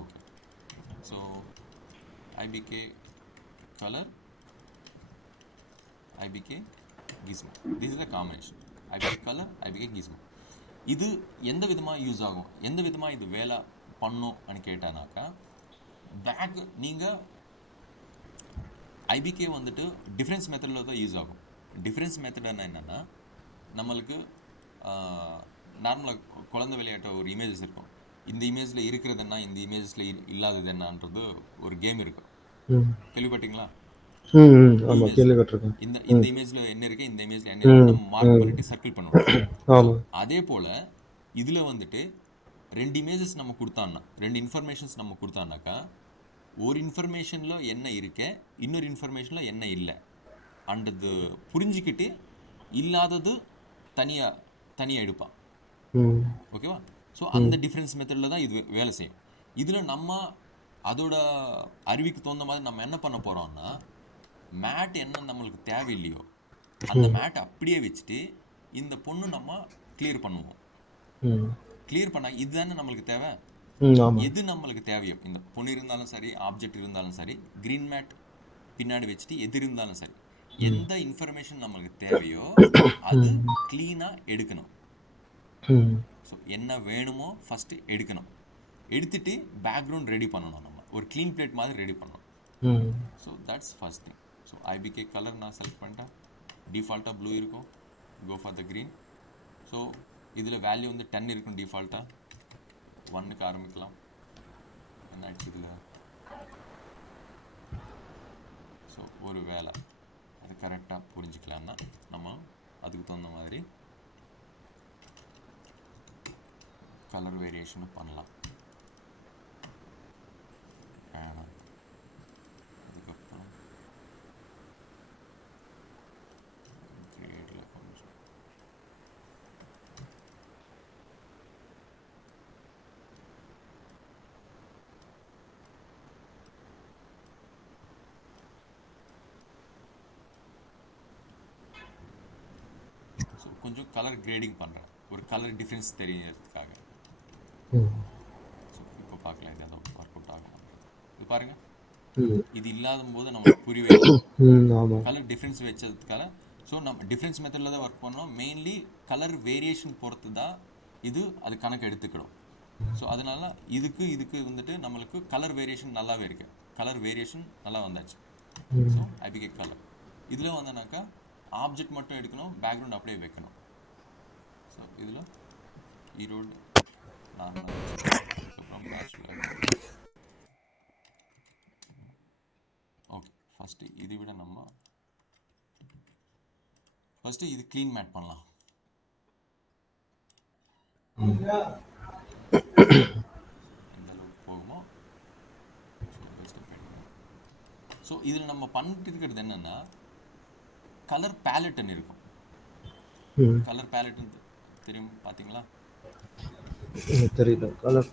okay. So IBK colour, IBK gizmo, this is the combination. IBK colour, IBK gizmo. இது எந்த விதமாக யூஸ் ஆகும், எந்த விதமாக இது வேலை பண்ணும் அப்படின்னு கேட்டானாக்கா, பேக் நீங்கள் ஐபிகே வந்துட்டு டிஃப்ரென்ஸ் மெத்தடில் தான் யூஸ் ஆகும். டிஃப்ரென்ஸ் மெத்தட்னா என்னென்னா, நம்மளுக்கு நார்மலாக குழந்தை விளையாட்ட ஒரு இமேஜஸ் இருக்கும். இந்த இமேஜில் இருக்கிறது என்ன, இந்த இமேஜஸில் இல்லாதது என்னன்றது ஒரு கேம் இருக்கும். கேள்விப்பட்டீங்களா? ஆமாம், கேள்விப்பட்டிருக்கேன். இந்த இமேஜில் என்ன இருக்குது, இந்த இமேஜில் என்ன இருக்குது, நம்ம மார்க் பண்ணிட்டு சர்க்கிள் பண்ணுவோம். ஆமாம். அதே போல் இதில் வந்துட்டு 2 இமேஜஸ் நம்ம கொடுத்தான்னா, 2 இன்ஃபர்மேஷன்ஸ் நம்ம கொடுத்தான்னாக்கா, ஒரு இன்ஃபர்மேஷனில் என்ன இருக்க, இன்னொரு இன்ஃபர்மேஷனில் என்ன இல்லை அண்டது புரிஞ்சிக்கிட்டு இல்லாதது தனியாக எடுப்பான். ஓகேவா? ஸோ அந்த டிஃப்ரென்ஸ் மெத்தடில் தான் இது வேலை செய்யும். இதில் நம்ம அதோட அறிவிக்கு தகுந்த மாதிரி நம்ம என்ன பண்ண போகிறோம்னா, மேட் என்ன நம்மளுக்கு தேவையில்லையோ அந்த மேட் அப்படியே வச்சுட்டு இந்த பொண்ணு நம்ம கிளியர் பண்ணுவோம். கிளியர் பண்ண இதுதானே நம்மளுக்கு தேவை. எது நம்மளுக்கு தேவையோ, இந்த பொண்ணு இருந்தாலும் சரி, ஆப்ஜெக்ட் இருந்தாலும் சரி, க்ரீன் மேட் பின்னாடி வச்சுட்டு எது இருந்தாலும் சரி, எந்த இன்ஃபர்மேஷன் நம்மளுக்கு தேவையோ அது க்ளீனாக எடுக்கணும். ஸோ என்ன வேணுமோ ஃபஸ்ட்டு எடுக்கணும். எடுத்துட்டு பேக்ரவுண்ட் ரெடி பண்ணணும். நம்ம ஒரு க்ளீன் பிளேட் மாதிரி ரெடி பண்ணணும். So that's first thing. So IBK colour நான் செலக்ட் பண்ணிட்டேன். டிஃபால்ட்டாக ப்ளூ இருக்கும், go for the green. So இதில் வேல்யூ வந்து 10 இருக்கும் டிஃபால்ட்டாக. 1க்கு ஆரம்பிக்கலாம். என்னாச்சு இதில், ஸோ ஒரு வேலை அது கரெக்டாக புரிஞ்சிக்கலான்னா நம்ம அதுக்கு தகுந்த மாதிரி கலர் வேரியேஷனும் பண்ணலாம். அதுக்கப்புறம் கிரியேட்டில் கொஞ்சம் கொஞ்சம் கலர் கிரேடிங் பண்ணுறேன், ஒரு கலர் டிஃப்ரென்ஸ் தெரியறதுக்காக. ஸோ இப்போ பார்க்கலாம் இது எதாவது ஒர்க் அவுட் ஆகும். இது பாருங்கள், இது இல்லாத போது நம்மளுக்கு புரியவே கலர் டிஃப்ரென்ஸ் வச்சதுக்காக. ஸோ நம்ம டிஃப்ரென்ஸ் மெத்தடில் தான் ஒர்க் பண்ணோம். மெயின்லி கலர் வேரியேஷன் பொறுத்து தான் இது அது கணக்கு எடுத்துக்கிடும். ஸோ அதனால இதுக்கு வந்துட்டு நம்மளுக்கு கலர் வேரியேஷன் நல்லாவே இருக்கு. கலர் வேரியேஷன் நல்லா வந்தாச்சு. ஸோ ஐபிகே கலர் இதில் வந்தனாக்கா ஆப்ஜெக்ட் மட்டும் எடுக்கணும், பேக்ரவுண்ட் அப்படியே வைக்கணும். ஸோ இதில் ஈரோடு நார்மலாக அதுக்கப்புறம் பேச்சுலர். ஓகே, ஃபஸ்ட்டு இதை விட நம்ம ஃபஸ்ட்டு இது க்ளீன் மேட் பண்ணலாம். எந்த அளவுக்கு போகுமோ ஸோ இதில் நம்ம பண்ணிட்டு இருக்கிறது என்னென்னா, கலர் பேலட்னு இருக்கும். கலர் பேலட்னு தெரியும் பார்த்தீங்களா? தெரியல. கலர்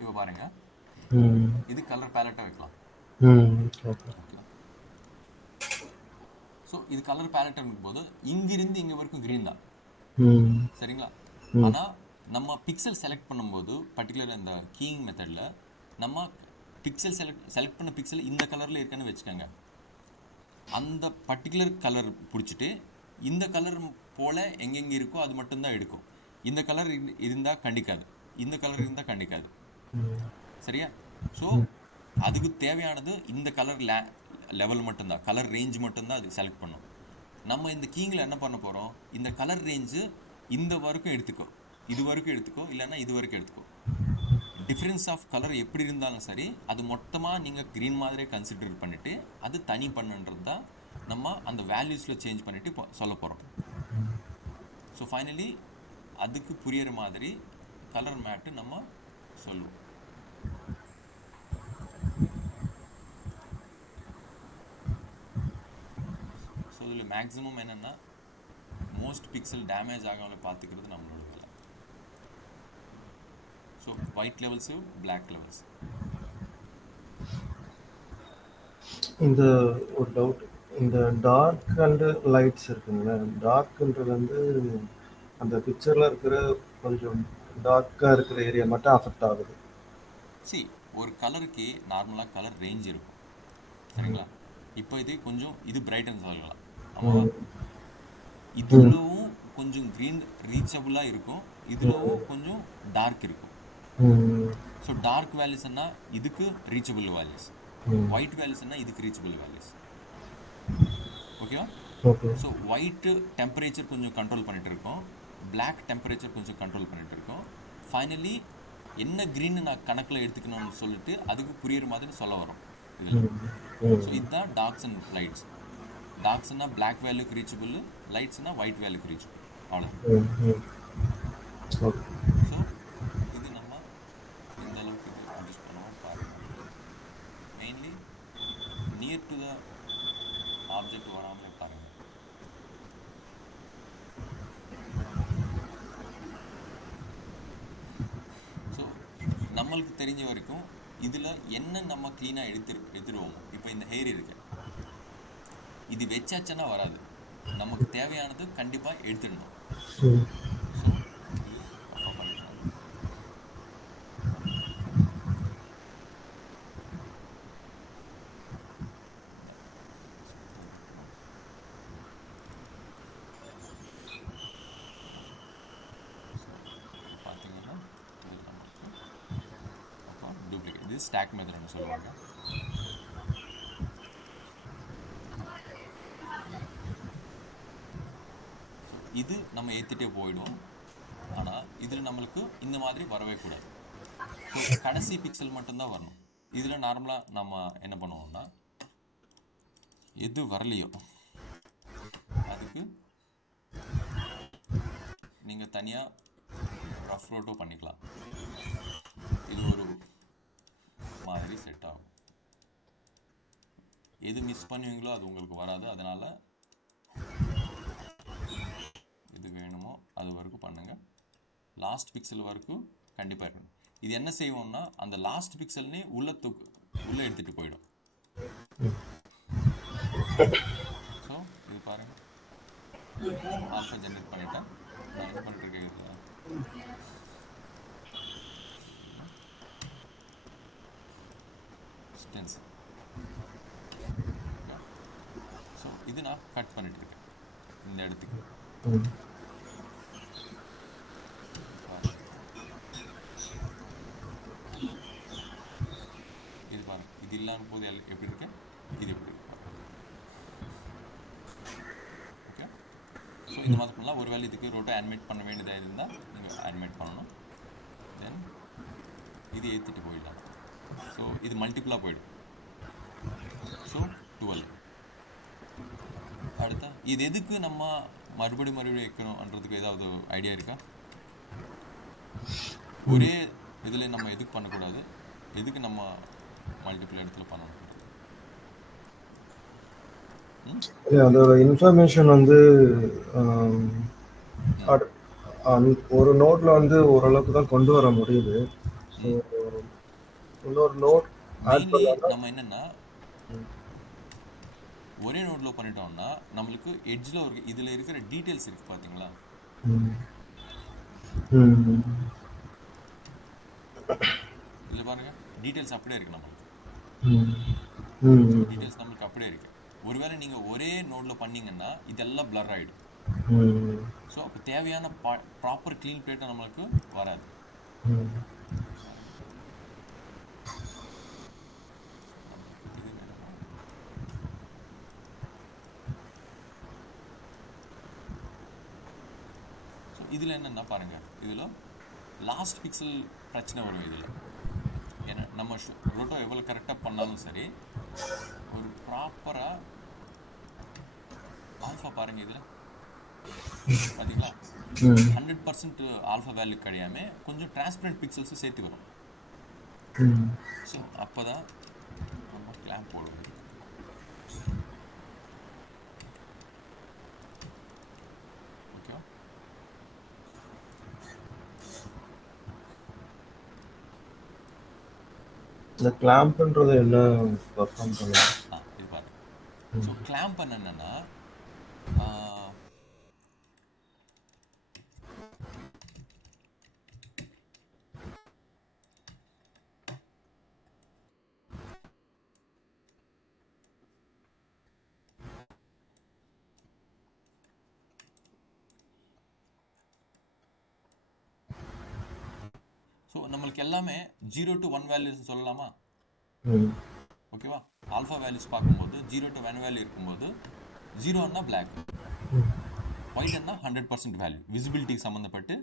இப்போ பாருங்க, இது கலர் பேலட்டாக வைக்கலாம். ஸோ இது கலர் பேலட் இருக்கும்போது இங்கிருந்து இங்கே வரைக்கும் க்ரீன் தான், சரிங்களா? ஆனால் நம்ம பிக்சல் செலக்ட் பண்ணும்போது பர்டிகுலர் இந்த கீயிங் மெத்தடில் நம்ம பிக்சல் செலக்ட் பண்ண பிக்சல் இந்த கலரில் இருக்குன்னு வச்சுக்கோங்க. அந்த பர்டிகுலர் கலர் பிடிச்சிட்டு இந்த கலர் போல் எங்கெங்கே இருக்கோ அது மட்டும்தான் எடுக்கும். இந்த கலர் இருந்தால் கண்டிக்காது, இந்த கலர் இருந்தால் கண்டிக்காது. சரியா? ஸோ அதுக்கு தேவையானது இந்த கலர் லெவல் மட்டும்தான், கலர் ரேஞ்ச் மட்டும்தான் அது செலக்ட் பண்ணும். நம்ம இந்த கீங்கில் என்ன பண்ண போகிறோம், இந்த கலர் ரேஞ்சு இந்த வரைக்கும் எடுத்துக்கோ, இது வரைக்கும் எடுத்துக்கோ, இல்லைன்னா இது வரைக்கும் எடுத்துக்கோ. டிஃப்ரென்ஸ் ஆஃப் கலர் எப்படி இருந்தாலும் சரி, அது மொத்தமாக நீங்கள் க்ரீன் மாதிரியே கன்சிடர் பண்ணிவிட்டு அது தனி பண்ணுன்றது தான் நம்ம அந்த வேல்யூஸில் சேஞ்ச் பண்ணிவிட்டு சொல்ல போகிறோம். ஸோ ஃபைனலி அதுக்கு புரியிற மாதிரி கலர் மேட்டு நம்ம சொல்லுவோம். ஸோ இதில் மேக்ஸிமம் என்னென்னா மோஸ்ட் பிக்சல் டேமேஜ் ஆகாமல் பார்த்துக்கிறது நம்மளோட வேலை. So white levels, black levels. இந்த ஒரு டவுட், இந்த டார்க் அண்ட் லைட்ஸ் இருக்குங்களா, டார்க்ன்றது வந்து அந்த பிக்சரில் இருக்கிற கொஞ்சம் டார்க்காக இருக்கிற ஏரியா மட்டும் அஃபெக்ட் ஆகுது. சி, ஒரு கலருக்கு நார்மலாக கலர் ரேஞ்ச் இருக்கும், சரிங்களா? இப்போ இது கொஞ்சம் இது பிரைட்னஸ் சொல்லலாம், ஆமாம். இதுலவும் கொஞ்சம் க்ரீன் ரீச்சபிளாக இருக்கும், இதுலவும் கொஞ்சம் டார்க் இருக்கும். ஸோ டார்க் வேல்யூஸ்னா இதுக்கு ரீச்சபிள் வேல்யூஸ், ஒயிட் வேல்யூஸ்னா இதுக்கு ரீச்சபிள் வேல்யூஸ். ஓகேவா? ஸோ ஒயிட்டு டெம்பரேச்சர் கொஞ்சம் கண்ட்ரோல் பண்ணிட்டு இருக்கோம், பிளாக் டெம்பரேச்சர் கொஞ்சம் கண்ட்ரோல் பண்ணிட்டு இருக்கோம். ஃபைனலி என்ன க்ரீன்னு நான் கணக்கில் எடுத்துக்கணும்னு சொல்லிட்டு அதுக்கு புரியுற மாதிரி சொல்ல வரோம் இதில். ஸோ இதுதான் டார்க்ஸ் அண்ட் லைட்ஸ். டார்க்ஸ்னா பிளாக் வேல்யூக்கு ரீச்சபிள், லைட்ஸ்னா ஒயிட் வேல்யூக்கு ரீச்சபிள், அவ்வளோ. ஸோ இது நம்ம எந்த அளவுக்கு இது அட்ஜஸ்ட் பண்ணுவோம் பாருங்கள். Mainly near to the object வராமலே பாருங்கள். ஸோ நம்மளுக்கு தெரிஞ்ச வரைக்கும் இதில் என்ன நம்ம க்ளீனாக எடுத்துருவோமோ, இப்போ இந்த ஹேர் இருக்கு, இது வச்சாச்சுன்னா வராது, நமக்கு தேவையானது கண்டிப்பாக எடுத்துடணும். ஸோ இது தப்பாக பண்ணிக்கூடாது. பார்த்தீங்கன்னா இது நம்மளுக்கு அப்புறம் டூப்ளிகேட், இது ஸ்டாக் மெத்தட்னு சொல்லுவாங்க. ஸோ இது நம்ம ஏற்றிட்டே போயிடுவோம், ஆனால் இதில் நம்மளுக்கு இந்த மாதிரி வரவே கூடாது. ஸோ கடைசி பிக்சல் மட்டும்தான் வரணும். இதில் நார்மலாக நம்ம என்ன பண்ணுவோம்னா, எது வரலையோ அதுக்கு நீங்கள் தனியாக ரஃப் ஃபோட்டோ பண்ணிக்கலாம், இது ஒரு மாதிரி செட் ஆகும். எது மிஸ் பண்ணுவீங்களோ அது உங்களுக்கு வராது, அதனால் எது வேணுமோ அது வரைக்கும் பண்ணுங்கள். லாஸ்ட் பிக்சல் வரைக்கும் கண்டிப்பாக இருக்கணும். இது என்ன செய்வோம்னா அந்த லாஸ்ட் பிக்சல்னே உள்ளே எடுத்துகிட்டு போயிடும். ஸோ இது பாருங்கள், ஆல்ஃபா ஜென்ரேட் பண்ணிட்டேன். நான் என்ன பண்ணிட்டு இருக்கேன், ஸ்டென்சில். ஸோ இது நான் கட் பண்ணிட்டு இருக்கேன் இந்த இடத்துக்கு. இது பாருங்க, இது இல்லாம போது எப்படி இருக்கு, இது எப்படி இருக்கு பாருங்க. ஓகே, ஸோ இந்த மாதிரி பண்ணலாம். ஒருவேளை இதுக்கு ரோட்டோ அனிமேட் பண்ண வேண்டியதாக இருந்தால் நீங்கள் அனிமேட் பண்ணணும். தென் இது ஏற்றிட்டு போயிடலாம். ஸோ இது மல்டிப்புளாக போயிடும். ஸோ 12. அடுத்தா இது எதுக்கு நம்ம மறுபடியும் வைக்கணும்ன்றதுக்கு ஏதாவது ஐடியா இருக்கா? ஒரே இதில் நம்ம எதுக்கு பண்ணக்கூடாது, எதுக்கு நம்ம மல்டிபிள் இடத்துல பண்ணணும்? அதோட இன்ஃபர்மேஷன் வந்து ஒரு நோட்ல வந்து ஓரளவுக்கு தான் கொண்டு வர முடியுது. ஸோ இன்னொரு நோட் நம்ம என்னன்னா ஒரே நோட்ல பண்ணிட்டோம்னா நம்மளுக்கு எட்ஜ்ல ஒரு இதுல இருக்கிற டீடைல்ஸ் இருக்கு பாத்தீங்களா, இதுல பாருங்க டீடைல்ஸ் அப்படியே இருக்கு நம்மளுக்கு. டீடைல்ஸ் நம்மளுக்கு அப்படியே இருக்கு. ஒருவேளை நீங்க ஒரே நோட்ல பண்ணீங்கன்னா இதெல்லாம் பிளர் ஆயிடும். ம். ஸோ அப்போ தேவையான ப்ராப்பர் க்ளீன் பிளேட்டை நம்மளுக்கு வராது. ம். பாருங்க, நம்மளுக்கு இது வேணுமா? ஸோ இதில் என்னென்னா பாருங்கள், இதில் லாஸ்ட் பிக்சல் பிரச்சனை வரும் இதில். ஏன்னா நம்ம ரொட்டோ எவ்வளோ கரெக்டாக பண்ணாலும் சரி, ஒரு ப்ராப்பராக ஆல்ஃபா பாருங்கள், இதில் பார்த்தீங்களா, 100% ஆல்ஃபா வேல்யூ கிடையாமல் கொஞ்சம் டிரான்ஸ்பரண்ட் பிக்சல்ஸும் சேர்த்து வரும். ஸோ அப்போ தான் நம்ம கிளாம்ப் போடுவோம். இதுக்கு ஓகேவா? இந்த கிளாம்ப்ன்றது என்ன பெர்ஃபார்ம் பண்ணுது? இது பாருங்க. ஸோ கிளாம்ப் என்னன்னா, ஸோ நம்மளுக்கு எல்லாமே 0 to 1 வேல்யூஸ் சொல்லலாமா? ஓகேவா? ஆல்ஃபா வேல்யூஸ் பார்க்கும்போது 0 to 1 வேல்யூ இருக்கும்போது 0ன்னா பிளாக், ஒயிட்னா 100% வேல்யூ, விசிபிலிட்டிக்கு சம்மந்தப்பட்டு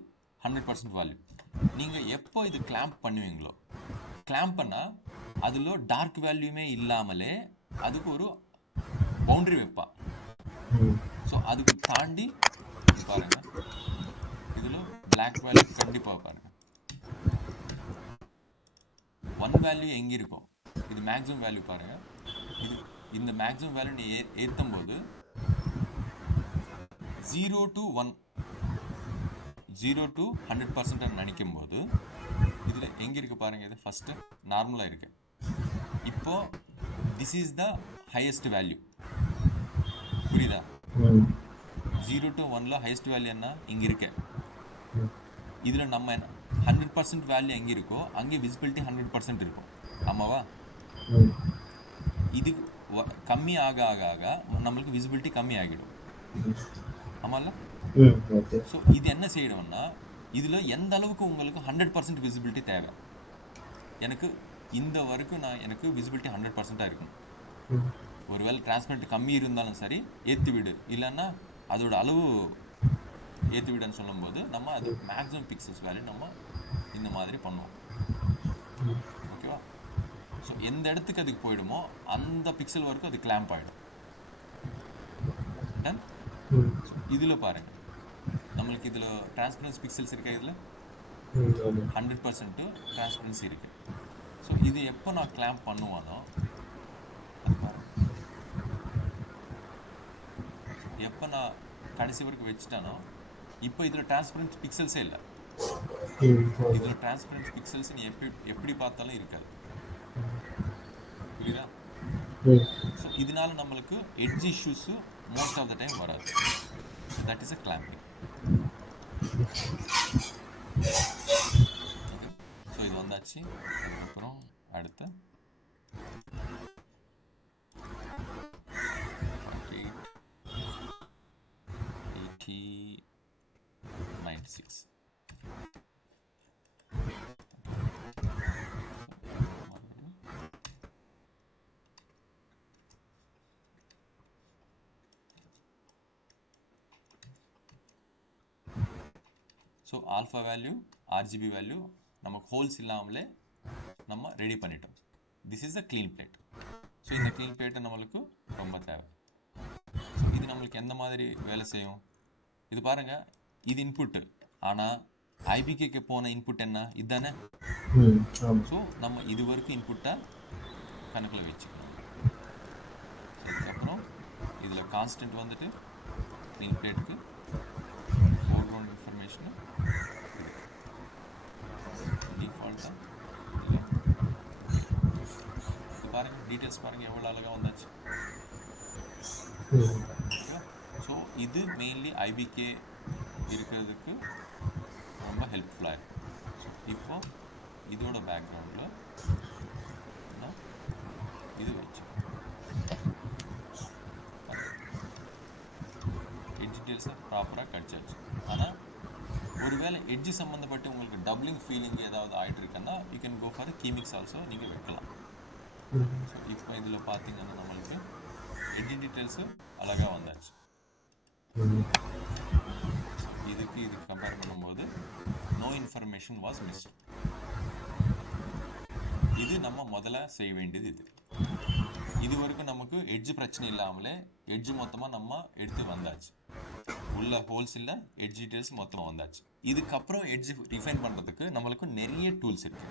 100% வேல்யூ. நீங்கள் எப்போ இது கிளாம்ப் பண்ணுவீங்களோ, கிளாம்ப் பண்ணால் அதில் டார்க் வேல்யூமே இல்லாமலே அதுக்கு ஒரு பவுண்டரி வைப்பா. ஸோ அதுக்கு தாண்டி பாருங்க, இதில் பிளாக் வேல்யூ கண்டிப்பாக பாருங்க, 1 வேல்யூ எங்கே இருக்கும், இது மேக்ஸிமம் வேல்யூ பாருங்கள். இது இந்த மேக்ஸிமம் வேல்யூ நீ ஏற்றும் போது 0 to 1, 0 to 100% நினைக்கும் போது இதில் எங்கே இருக்குது பாருங்கள், இது ஃபஸ்ட்டு நார்மலாக இருக்குது. இப்போ this is the highest value, புரியுதா? 0 to 1ல ஹையஸ்ட் வேல்யூ என்ன, இங்கே இருக்கு. இதில் நம்ம 100% வேல்யூ எங்கே இருக்கோ அங்கே விசிபிலிட்டி 100% இருக்கும், ஆமாவா? இது கம்மி ஆக ஆக ஆக நம்மளுக்கு விசிபிலிட்டி கம்மி ஆகிடும், ஆமாம்ல? ஸோ இது என்ன செய்யணும்னா, இதில் எந்த அளவுக்கு உங்களுக்கு 100% விசிபிலிட்டி தேவை, எனக்கு இந்த வரைக்கும் எனக்கு விசிபிலிட்டி 100%ஆக இருக்கும். ஒருவேளை டிரான்ஸ்பரண்ட் கம்மி இருந்தாலும் சரி ஏற்றி விடு, இல்லைன்னா அதோட அளவு ஏற்றி விடுன்னு சொல்லும்போது நம்ம அது மேக்ஸிமம் பிக்சல்ஸ் வேல்யூ நம்ம இந்த மாதிரி பண்ணுவோம், ஓகேவா? ஸோ எந்த இடத்துக்கு அதுக்கு போயிடுமோ அந்த பிக்சல் வரைக்கும் அது கிளாம்ப் ஆகிடும். டன். இதில் பாருங்கள், நம்மளுக்கு இதில் டிரான்ஸ்பரன்ஸ் பிக்சல்ஸ் இருக்கா, இதில் 100% டிரான்ஸ்பரன்சி இருக்குது. ஸோ இது எப்போ நான் கிளாம்ப் பண்ணுவானோ அது பாருங்கள், எப்போ நான் கடைசி வரைக்கும் வச்சுட்டானோ இப்போ இதில் டிரான்ஸ்பரன்ஸ் பிக்சல்ஸே இல்லை. இதில் டிரான்ஸ்பரன்ஸ் பிக்சல்ஸ் நீ எப்படி பார்த்தாலும் இருக்காது, புரியுதா? ஸோ இதனால நம்மளுக்கு edge issues most of the time வராது. So that is a clamping. So இது வந்தாச்சு. அதுக்கப்புறம் அடுத்து 96. So alpha value, RGB value நமக்கு ஹோல்ஸ் இல்லாமலே நம்ம ரெடி பண்ணிட்டோம். This is a clean plate. So இந்த க்ளீன் பிளேட்டை நம்மளுக்கு ரொம்ப தேவை. ஸோ இது நம்மளுக்கு எந்த மாதிரி வேலை செய்யும், இது பாருங்கள், இது இன்புட்டு. ஆனால் ஐபிகேக்கு போன இன்புட் என்ன, இதுதானே? ஸோ நம்ம இது வரைக்கும் இன்புட்டை கணக்கில் வச்சுக்கணும். ஸோ அதுக்கப்புறம் இதில் கான்ஸ்டன்ட் வந்துட்டு க்ளீன் பிளேட்டுக்கு ஃபோர்க்ரவுண்ட் இன்ஃபர்மேஷனு டிஃபால்ட்டாக இல்லை. இது பாருங்கள், டீட்டெயில்ஸ் பாருங்கள் எவ்வளோ அழகாக வந்தாச்சு. ஸோ இது மெயின்லி ஐபிகே இருக்கிறதுக்கு ரொம்ப ஹெல்ப்ஃபுல்லாக இருக்கும். ஸோ இப்போ இதோட பேக்ரவுண்டில் நான் இது வச்சு எட்ஜ் டீட்டெயில்ஸை ப்ராப்பராக கிடச்சாச்சு. ஆனால் ஒருவேளை எட்ஜு சம்மந்தப்பட்டு உங்களுக்கு டபுளிங் ஃபீலிங் ஏதாவது ஆகிட்டு இருக்குன்னா you can go for keymix also நீங்கள் வைக்கலாம். ஸோ இப்போ இதில் பார்த்தீங்கன்னா நம்மளுக்கு எட்ஜ் டீட்டெயில்ஸு அழகாக வந்தாச்சு. இதுக்கு கம்பேர் பண்ணும்போது நோ இன்ஃபர்மேஷன் வாஸ் மிஸ்ட். இது நம்ம முதல்ல செய்ய வேண்டியது. இது வரைக்கும் நமக்கு எட்ஜ் பிரச்சனை இல்லாமலே எட்ஜ் மொத்தமாக நம்ம எடுத்து வந்தாச்சு. உள்ள ஹோல்ஸ் இல்லை, எட்ஜ் டீட்டெயில்ஸ் மொத்தமாக வந்தாச்சு. இதுக்கப்புறம் எட்ஜ் ரிஃபைன் பண்ணுறதுக்கு நம்மளுக்கு நிறைய டூல்ஸ் இருக்கு.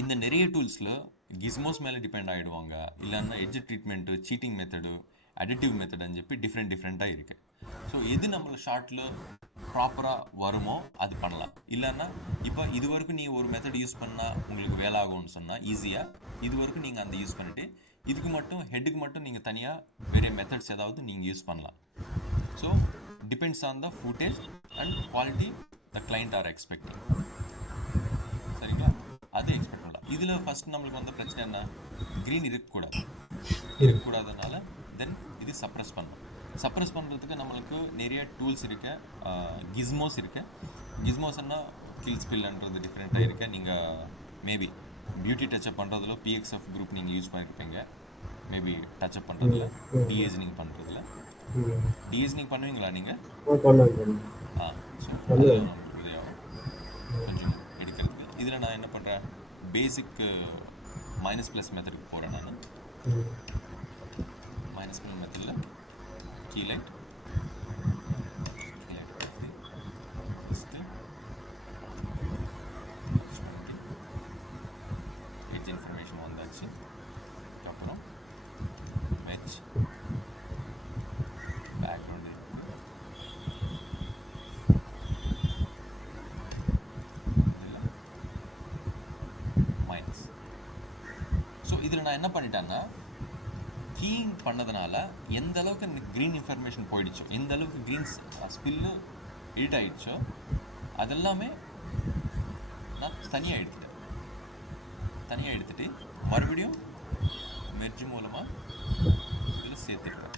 இந்த நிறைய டூல்ஸில் கிஸ்மோஸ் மேலே டிபெண்ட் ஆகிடுவாங்க, இல்லைன்னா edge treatment, seating method, additive மெத்தடுன்னு சொல்லி டிஃப்ரெண்ட்டாக இருக்குது. ஸோ எது நம்மளை ஷார்ட்டில் ப்ராப்பராக வருமோ அது பண்ணலாம். இல்லைன்னா இப்போ இது வரைக்கும் நீ ஒரு மெத்தட் யூஸ் பண்ணால் உங்களுக்கு வேலை ஆகும்னு சொன்னால் ஈஸியாக இது வரைக்கும் நீங்கள் அந்த யூஸ் பண்ணிவிட்டு இதுக்கு மட்டும் ஹெட்டுக்கு மட்டும் நீங்கள் தனியாக வேறு மெத்தட்ஸ் ஏதாவது நீங்கள் யூஸ் பண்ணலாம். So depends on the footage and quality the client are expecting. சரிங்களா? அது எக்ஸ்பெக்ட் பண்ணலாம். இதில் ஃபஸ்ட் நம்மளுக்கு வந்த பிரச்சனை என்ன, க்ரீன் இருக்கக்கூடாதனால தென் இது சப்ரஸ் பண்ணணும். சப்ரஸ் பண்ணுறதுக்கு நம்மளுக்கு நிறைய டூல்ஸ் இருக்கு, கிஸ்மோஸ் இருக்குது. கிஸ்மோஸ்ன்னா கில் ஸ்பில்ன்றது டிஃப்ரெண்ட்டாக இருக்குது. நீங்கள் மேபி பியூட்டி டச்சப் பண்ணுறதுல பிஎக்ஸ்எஃப் குரூப் நீங்கள் யூஸ் பண்ணியிருப்பீங்க. மேபி டச்சப் பண்ணுறதுல, டிஏஜனிங் பண்ணுறதுல. டிஏஜனிங் பண்ணுவீங்களா நீங்கள்? ஸோ அதில் நம்மளுக்கு உதவியாகும் கொஞ்சம் எடுக்கிறதுக்கு. இதில் நான் என்ன பண்ணுறேன், பேசிக் மைனஸ் ப்ளஸ் மெத்தடுக்கு போகிறேன். நான் மைனஸ் ப்ளஸ் மெத்தடில் கீலைட் எட்ஜ் இன்ஃபர்மேஷன் வந்தாச்சு. அப்புறம் வெஜ் பேக்ரவுண்டு இதில் மைனஸ். ஸோ இதில் நான் என்ன பண்ணிட்டேன்னா கீயிங் பண்ணதுனால எந்த அளவுக்கு எனக்கு க்ரீன் இன்ஃபர்மேஷன் போயிடுச்சோ, எந்த அளவுக்கு க்ரீன் ஸ்பில்லு எடிட் ஆகிடுச்சோ அதெல்லாமே நான் தனியாக எடுத்துட்டு மறுபடியும் மெர்ஜ் மூலமாக இதில் சேர்த்துருக்கேன்.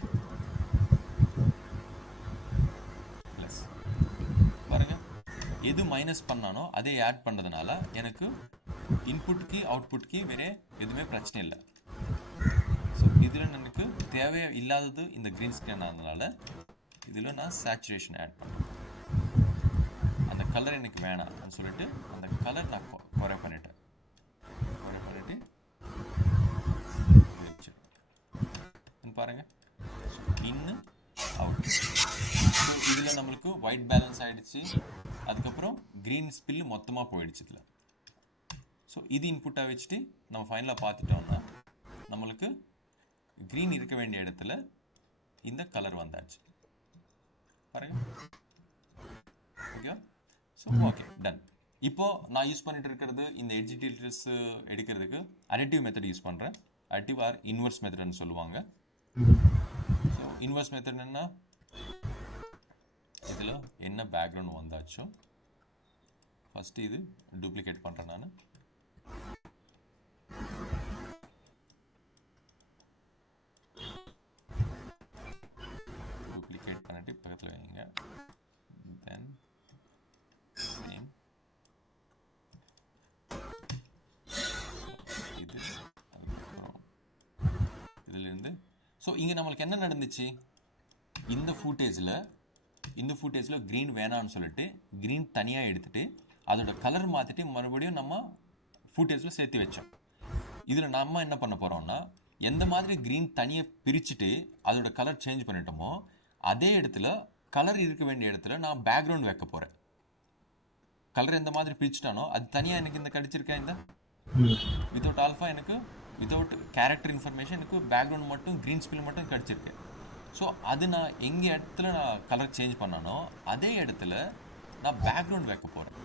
ப்ளஸ் பாருங்கள், எது மைனஸ் பண்ணானோ அதே ஆட் பண்ணதுனால எனக்கு இன்புட்க்கு அவுட்புட்க்கு வேறு எதுவுமே பிரச்சனை இல்லை. ஸோ இதில் எனக்கு தேவையே இல்லாதது இந்த க்ரீன் ஸ்கிரீன் ஆனதுனால இதில் நான் சேச்சுரேஷன் ஆட் பண்ணுறேன். அந்த கலர் எனக்கு வேணாம்னு சொல்லிட்டு அந்த கலர் நான் குறை பண்ணிவிட்டு பாருங்கள் இன்னு அவுட். ஸோ இதில் நம்மளுக்கு ஒயிட் பேலன்ஸ் ஆகிடுச்சு. அதுக்கப்புறம் க்ரீன் ஸ்பில் மொத்தமாக போயிடுச்சு இதில். ஸோ இது இன்புட்டாக வச்சுட்டு நம்ம ஃபைனலாக பார்த்துட்டோம்னா நம்மளுக்கு க்ரீன் இருக்க வேண்டிய இடத்துல இந்த கலர் வந்தாச்சு பாருங்க. Okay, so okay done. இப்போது நான் யூஸ் பண்ணிட்டு இருக்கிறது இந்த எட்ஜ் டீட்டெயில்ஸ் எடுக்கிறதுக்கு அடிட்டிவ் மெத்தட் யூஸ் பண்ணுறேன். அடிட்டிவ் ஆர் இன்வெர்ஸ் மெத்தட்னு சொல்லுவாங்க. ஸோ இன்வெர்ஸ் மெத்தட் என்ன, இதில் என்ன பேக்ரவுண்ட் வந்தாச்சோ ஃபஸ்ட்டு இது டூப்ளிகேட் பண்ணுறேன். நான் டூப்ளிகேட் பண்ணிட்டு பக்கத்தில் வைங்க. தென் சேம் இது, அதுக்கப்புறம் இதிலிருந்து. ஸோ இங்கே நம்மளுக்கு என்ன நடந்துச்சு, இந்த ஃபூட்டேஜில் க்ரீன் வேணான்னு சொல்லிட்டு க்ரீன் தனியாக எடுத்துகிட்டு அதோட கலர் மாற்றிட்டு மறுபடியும் நம்ம ஃபூட்டேஜில் சேர்த்து வச்சோம். இதில் நம்ம என்ன பண்ண போகிறோம்னா எந்த மாதிரி க்ரீன் தனியாக பிரிச்சுட்டு அதோட கலர் சேஞ்ச் பண்ணிட்டோமோ அதே இடத்துல கலர் இருக்க வேண்டிய இடத்துல நான் பேக்ரவுண்ட் வைக்க போகிறேன். கலர் எந்த மாதிரி பிரிச்சுட்டானோ அது தனியாக எனக்கு இந்த கிடச்சிருக்கேன். இந்த வித்தவுட் ஆல்ஃபா எனக்கு வித்தவுட் கேரக்டர் இன்ஃபர்மேஷன் எனக்கு பேக்ரவுண்ட் மட்டும் க்ரீன் ஸ்பில் மட்டும் கிடச்சிருக்கு. ஸோ அது நான் எங்கே இடத்துல நான் கலர் சேஞ்ச் பண்ணானோ அதே இடத்துல நான் பேக்ரவுண்ட் வைக்க போகிறேன்.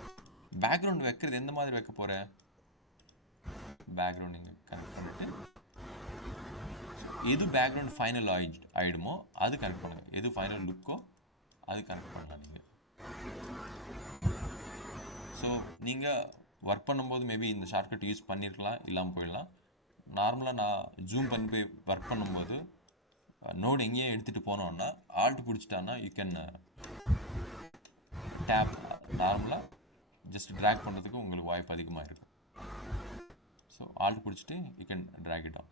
பேக்ரவுண்ட் வைக்கிறது எந்த மாதிரி வைக்க போகிறேன், பேக்ரவுண்ட் இங்கே கனெக்ட் பண்ணிவிட்டு எது பேக்ரவுண்ட் ஃபைனல் ஆகிடுமோ அது கனெக்ட் பண்ணுங்கள். எது ஃபைனல் லுக்கோ அது கனெக்ட் பண்ணலாம் நீங்கள். ஸோ நீங்கள் ஒர்க் பண்ணும்போது மேபி இந்த ஷார்ட்கட் யூஸ் பண்ணியிருக்கலாம், இல்லாமல் போயிடலாம். நார்மலாக நான் ஜூம் பண்ணி போய் ஒர்க் பண்ணும்போது நோடு எங்கேயே எடுத்துகிட்டு போனோன்னா ஆல்ட் பிடிச்சிட்டான்னா யூ கேன் டேப் நார்மலாக ஜஸ்ட் ட்ராக் பண்ணுறதுக்கு உங்களுக்கு வாய்ப்பு அதிகமாக இருக்கும். ஸோ ஆல்ட் பிடிச்சிட்டு you can drag it on.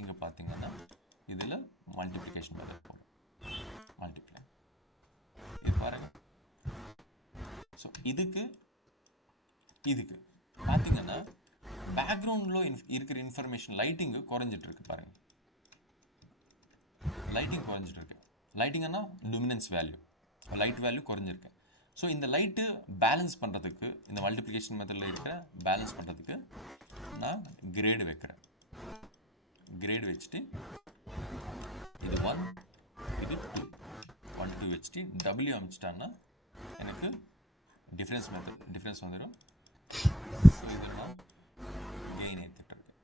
இங்கே பார்த்தீங்கன்னா இதில் மல்டிப்ளிகேஷன் மெத்தட் போகும். மல்டிப்ளை இது பாருங்கள். ஸோ இதுக்கு பார்த்தீங்கன்னா பேக்ரவுண்டில் இருக்கிற இன்ஃபர்மேஷன் லைட்டிங்கு குறைஞ்சிட்டு இருக்கு பாருங்கள். லைட்டிங் குறைஞ்சிட்டு இருக்கு. லைட்டிங்கன்னா லுமினன்ஸ் வேல்யூ, லைட் வேல்யூ குறைஞ்சிருக்கு. ஸோ இந்த லைட்டு பேலன்ஸ் பண்ணுறதுக்கு, இந்த மல்டிப்ளிகேஷன் மெத்தடில் இருக்கிற பேலன்ஸ் பண்ணுறதுக்கு நான் கிரேடு வைக்கிறேன். கிரேடு வச்சுட்டு இது 1 இது 2 1 2 வச்சுட்டு டபிள்யூ அமைச்சிட்டான்னா எனக்கு டிஃப்ரென்ஸ் வந்துடும். ஸோ இதில் நான் கெயின் ஏற்றிட்டுருக்கேன்.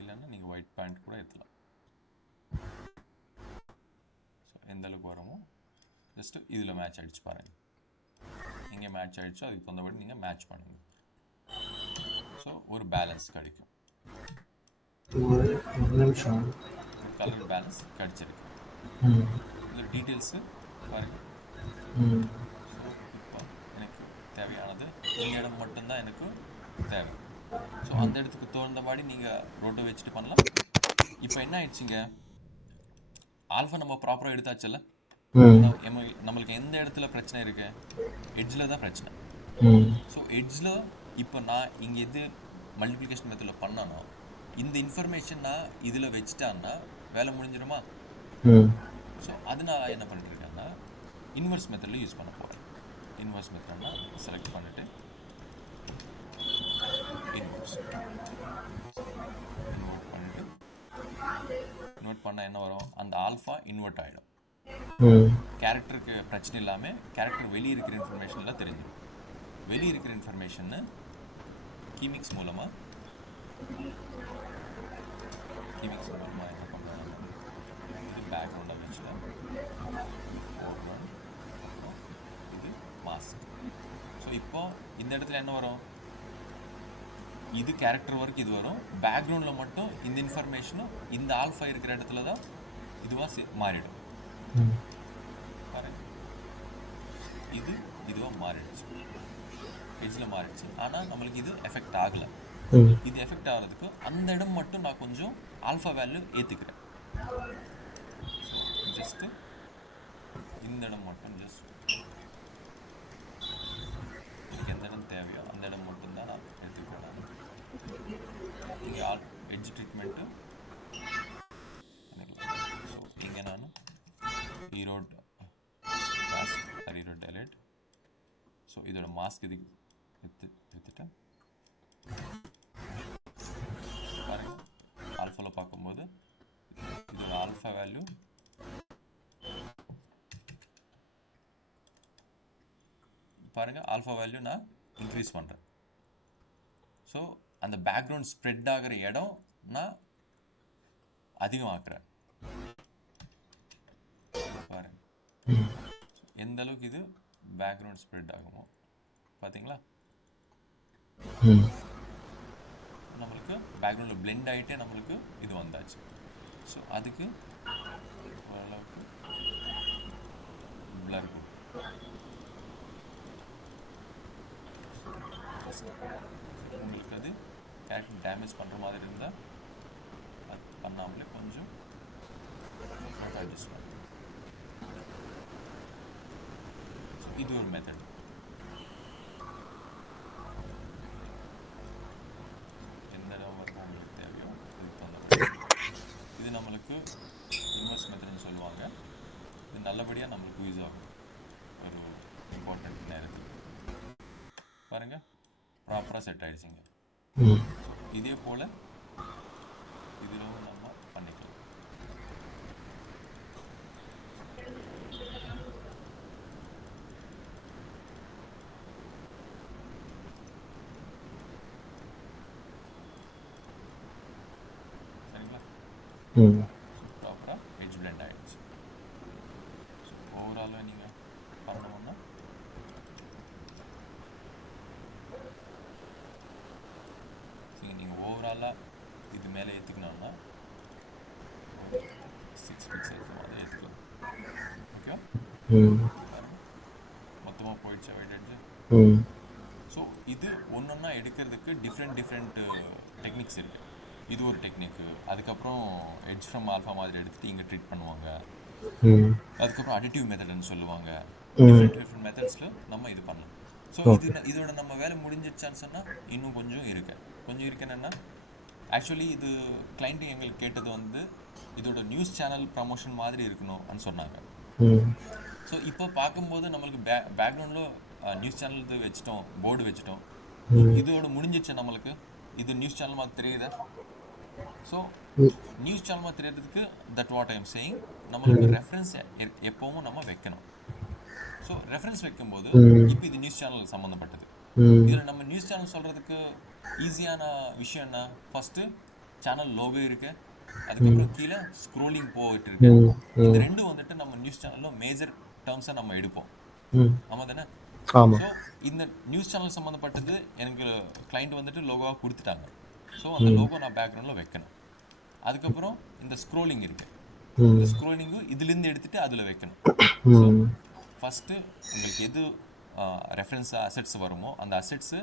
இல்லைன்னா நீங்கள் ஒயிட் பாயிண்ட் கூட ஏற்றலாம். ஸோ எந்த அளவுக்கு வருமோ ஜஸ்ட்டு இதில் மேட்ச் ஆகிடுச்சு பாருங்கள். எங்கே மேட்ச் ஆகிடுச்சோ அதுக்கு தகுந்தபடி நீங்கள் மேட்ச் பண்ணுங்கள். ஸோ ஒரு பேலன்ஸ் கிடைக்கும். ஒரு நிமிஷம். ஒரு கலர் பேலன்ஸ் கிடைச்சிருக்கு. இதில் டீட்டெயில்ஸு பாருங்கள். ஸோ இப்போ எனக்கு தேவையானது இந்த இடம் மட்டும்தான் எனக்கு தேவை. ஸோ அந்த இடத்துக்கு தகுந்தபடி நீங்கள் ரோட்டை வச்சுட்டு பண்ணலாம். இப்போ என்ன ஆயிடுச்சுங்க, ஆல்ஃபா நம்ம ப்ராப்பராக எடுத்தாச்சுல்ல. நம்மளுக்கு எந்த இடத்துல பிரச்சனை இருக்கு, எட்ஜில் தான் பிரச்சனை. ஸோ எட்ஜில் இப்போ நான் இங்கே எது மல்டிப்ளிகேஷன் மெத்தடில் பண்ணனோ இந்த இன்ஃபர்மேஷன் நான் இதில் வச்சுட்டான்னா வேலை முடிஞ்சிடுமா? ஸோ அது நான் என்ன பண்ணிட்டுருக்கேன்னா இன்வெர்ஸ் மெத்தடில் யூஸ் பண்ண போகிறேன். இன்வெர்ஸ் மெத்தட்னா செலக்ட் பண்ணிவிட்டு இன்வெர்ட் பண்ணால் என்ன வரும், அந்த ஆல்ஃபா இன்வெர்ட் ஆகிடும். கேரக்டருக்கு பிரச்சனை இல்லாமல் கேரக்டர் வெளியே இருக்கிற இன்ஃபர்மேஷன்லாம் தெரிஞ்சிடும். வெளியே இருக்கிற இன்ஃபர்மேஷன்னு கீமிக்ஸ் மூலமாக என்ன பண்ணுறாங்க, இது பேக்ரவுண்டாக வச்சுக்கலாம். இது மாஸ்க். ஸோ இப்போ இந்த இடத்துல என்ன வரும், இது கேரக்டர் ஒர்க் இது வரும். பேக்ரவுண்டில் மட்டும் இந்த இன்ஃபர்மேஷனும் இந்த ஆல்ஃபா இருக்கிற இடத்துல தான் இதுவாக மாறிடும். பாருங்க, இதுவாக மாறிடுச்சு, எட்ஜில் மாறிடுச்சு. ஆனால் நம்மளுக்கு இது எஃபெக்ட் ஆகலை. இது எஃபெக்ட் ஆகிறதுக்கு அந்த இடம் மட்டும் நான் கொஞ்சம் ஆல்ஃபா வேல்யூ ஏற்றுக்கிறேன். ஜஸ்ட்டு இந்த இடம் மட்டும் ஜஸ்ட் எனக்கு எந்த இடம் தேவையோ அந்த இடம் மட்டும்தான் நான் எடுத்துக்கிறேன். இங்கே எட்ஜ் ட்ரீட்மெண்ட்டு. ஸோ இங்கே நான் Erode mask Erode delight. So இதோட மாஸ்க் இது எடுத்துட்டேன். பாருங்க, ஆல்ஃபாவில் பார்க்கும்போது இதோட ஆல்ஃபா வேல்யூ பாருங்க, ஆல்ஃபா வேல்யூ நான் இன்க்ரீஸ் பண்ணுறேன். ஸோ அந்த பேக்ரவுண்ட் ஸ்ப்ரெட் ஆகிற இடம் நான் அதிகமாக்குறேன். பாருங்க எந்த அளவுக்கு இது பேக்ரவுண்ட் ஸ்ப்ரெட் ஆகுமோ பார்த்தீங்களா. நம்மளுக்கு பேக்ரவுண்டில் பிளெண்ட் ஆகிட்டே நம்மளுக்கு இது வந்தாச்சு. ஸோ அதுக்கு ஓரளவுக்கு பிளர் உங்களுக்கு அது கேரக்டர் டேமேஜ் பண்ணுற மாதிரி இருந்தால் அது பண்ணாமலே கொஞ்சம் அட்ஜஸ்ட் பண்ணும். ஸோ இது ஒரு மெத்தட். இது நம்மளுக்கு இன்வெர்ஸ் மெத்தட்னு சொல்லுவாங்க. இது நல்லபடியாக நம்மளுக்கு யூஸ் ஆகும் ஒரு இம்பார்ட்டண்ட் நேரத்தில். பாருங்கள், ப்ராப்பராக செட் ஆகிடுச்சிங்க. இதே போல் இதில் நம்ம பண்ணிக்கலாம். சரிங்களா, ப்ராப்பராக எட்ஜ் பிளெண்ட் ஆகிடுச்சு. ஸோ ஓவராலாக நீங்கள் பண்ணணும்னா ஓவராலாக இது மேலே ஏற்றுக்கணும்னா ஒரு 6 பிக்சலுக்கு மாதிரி ஏற்றுக்கலாம். ஓகேவா? பாருங்க மொத்தமாக போயிடுச்சு வைட் எட்ஜு. ஸோ இது ஒன்றொன்னா எடுக்கிறதுக்கு டிஃப்ரெண்ட் டெக்னிக்ஸ் இருக்குது. இது ஒரு டெக்னிக்கு. அதுக்கப்புறம் எட்ஜ் ஃப்ரம் ஆல்ஃபா மாதிரி எடுத்துகிட்டு இங்கே ட்ரீட் பண்ணுவாங்க. அதுக்கப்புறம் அடிட்டிவ் மெத்தட்னு சொல்லுவாங்க. டிஃப்ரெண்ட் மெத்தட்ஸில் நம்ம இது பண்ணலாம். ஸோ இதோட நம்ம வேலை முடிஞ்சிடுச்சான்னு சொன்னால் இன்னும் கொஞ்சம் என்னென்னா ஆக்சுவலி இது கிளைண்ட்டு எங்களுக்கு கேட்டது வந்து இதோட நியூஸ் சேனல் ப்ரமோஷன் மாதிரி இருக்கணும்னு சொன்னாங்க. ஸோ இப்போ பார்க்கும்போது நம்மளுக்கு பேக்ரவுண்டில் நியூஸ் சேனல் இது வச்சுட்டோம், போர்டு வச்சுட்டோம். இதோட முடிஞ்சிடுச்சு நம்மளுக்கு. இது நியூஸ் சேனல் மாதிரி தெரியுதா? ஸோ நியூஸ் சேனல் மாதிரி தெரியறதுக்கு that what I am saying, நம்மளுக்கு ரெஃபரன்ஸ் எப்பவும் நம்ம வைக்கணும். ஸோ ரெஃபரன்ஸ் வைக்கும்போது இப்போ இது நியூஸ் சேனல் சம்மந்தப்பட்டது. இதில் நம்ம நியூஸ் சேனல் சொல்கிறதுக்கு ஈஸியான விஷயம் என்ன? ஃபஸ்ட்டு சேனல் லோகோ இருக்கு, அதுக்கப்புறம் கீழே ஸ்க்ரோலிங் போயிட்டு இருக்கு. இந்த ரெண்டும் வந்துட்டு நம்ம நியூஸ் சேனலில் மேஜர் டேர்ம்ஸை நம்ம எடுப்போம். ஆமாம் தானே? ஸோ இந்த நியூஸ் சேனல் சம்மந்தப்பட்டது எனக்கு கிளைண்ட் வந்துட்டு லோகோவாக கொடுத்துட்டாங்க. ஸோ அந்த லோகோ நான் பேக்ரவுண்டில் வைக்கணும். அதுக்கப்புறம் இந்த ஸ்க்ரோலிங் இருக்கு, இந்த ஸ்க்ரோலிங்கும் இதுலேருந்து எடுத்துகிட்டு அதில் வைக்கணும். ஸோ ஃபஸ்ட்டு உங்களுக்கு எது ரெஃபரன்ஸாக அசெட்ஸ் வருமோ அந்த அசெட்ஸு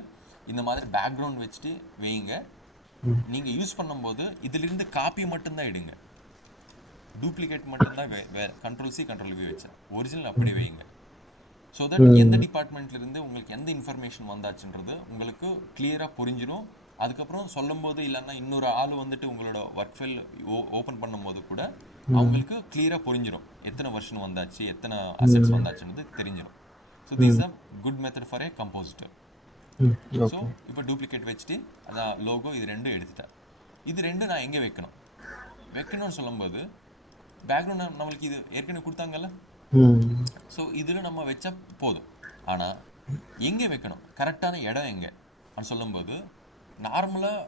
இந்த மாதிரி பேக்ரவுண்ட் வச்சுட்டு வைங்க. நீங்கள் யூஸ் பண்ணும்போது இதிலிருந்து காப்பி மட்டும்தான் எடுங்க, டூப்ளிகேட் மட்டும்தான் கண்ட்ரோல் சி கண்ட்ரோல் வி வச்சேன். ஒரிஜினல் அப்படி வைங்க. ஸோ தட் எந்த டிபார்ட்மெண்ட்லேருந்து உங்களுக்கு எந்த இன்ஃபர்மேஷன் வந்தாச்சுன்றது உங்களுக்கு கிளியராக புரிஞ்சிடும். அதுக்கப்புறம் சொல்லும்போது இல்லைன்னா இன்னொரு ஆள் வந்துட்டு உங்களோட ஒர்க் ஃபைல் ஓப்பன் பண்ணும்போது கூட அவங்களுக்கு கிளியராக புரிஞ்சிடும் எத்தனை வெர்ஷன் வந்தாச்சு, எத்தனை அசெட்ஸ் வந்தாச்சுன்றது தெரிஞ்சிடும். So this is a good method for a compositor. So இப்போ டூப்ளிகேட் வச்சுட்டு அதான் லோகோ இது ரெண்டும் எடுத்துட்டேன். இது ரெண்டும் நான் எங்கே வைக்கணும்னு சொல்லும்போது பேக்ரவுண்ட் நம்மளுக்கு இது ஏற்கனவே கொடுத்தாங்கல்ல. ஸோ இதில் நம்ம வச்சா போதும். ஆனால் எங்கே வைக்கணும், கரெக்டான இடம் எங்கே அப்படின்னு சொல்லும்போது நார்மலாக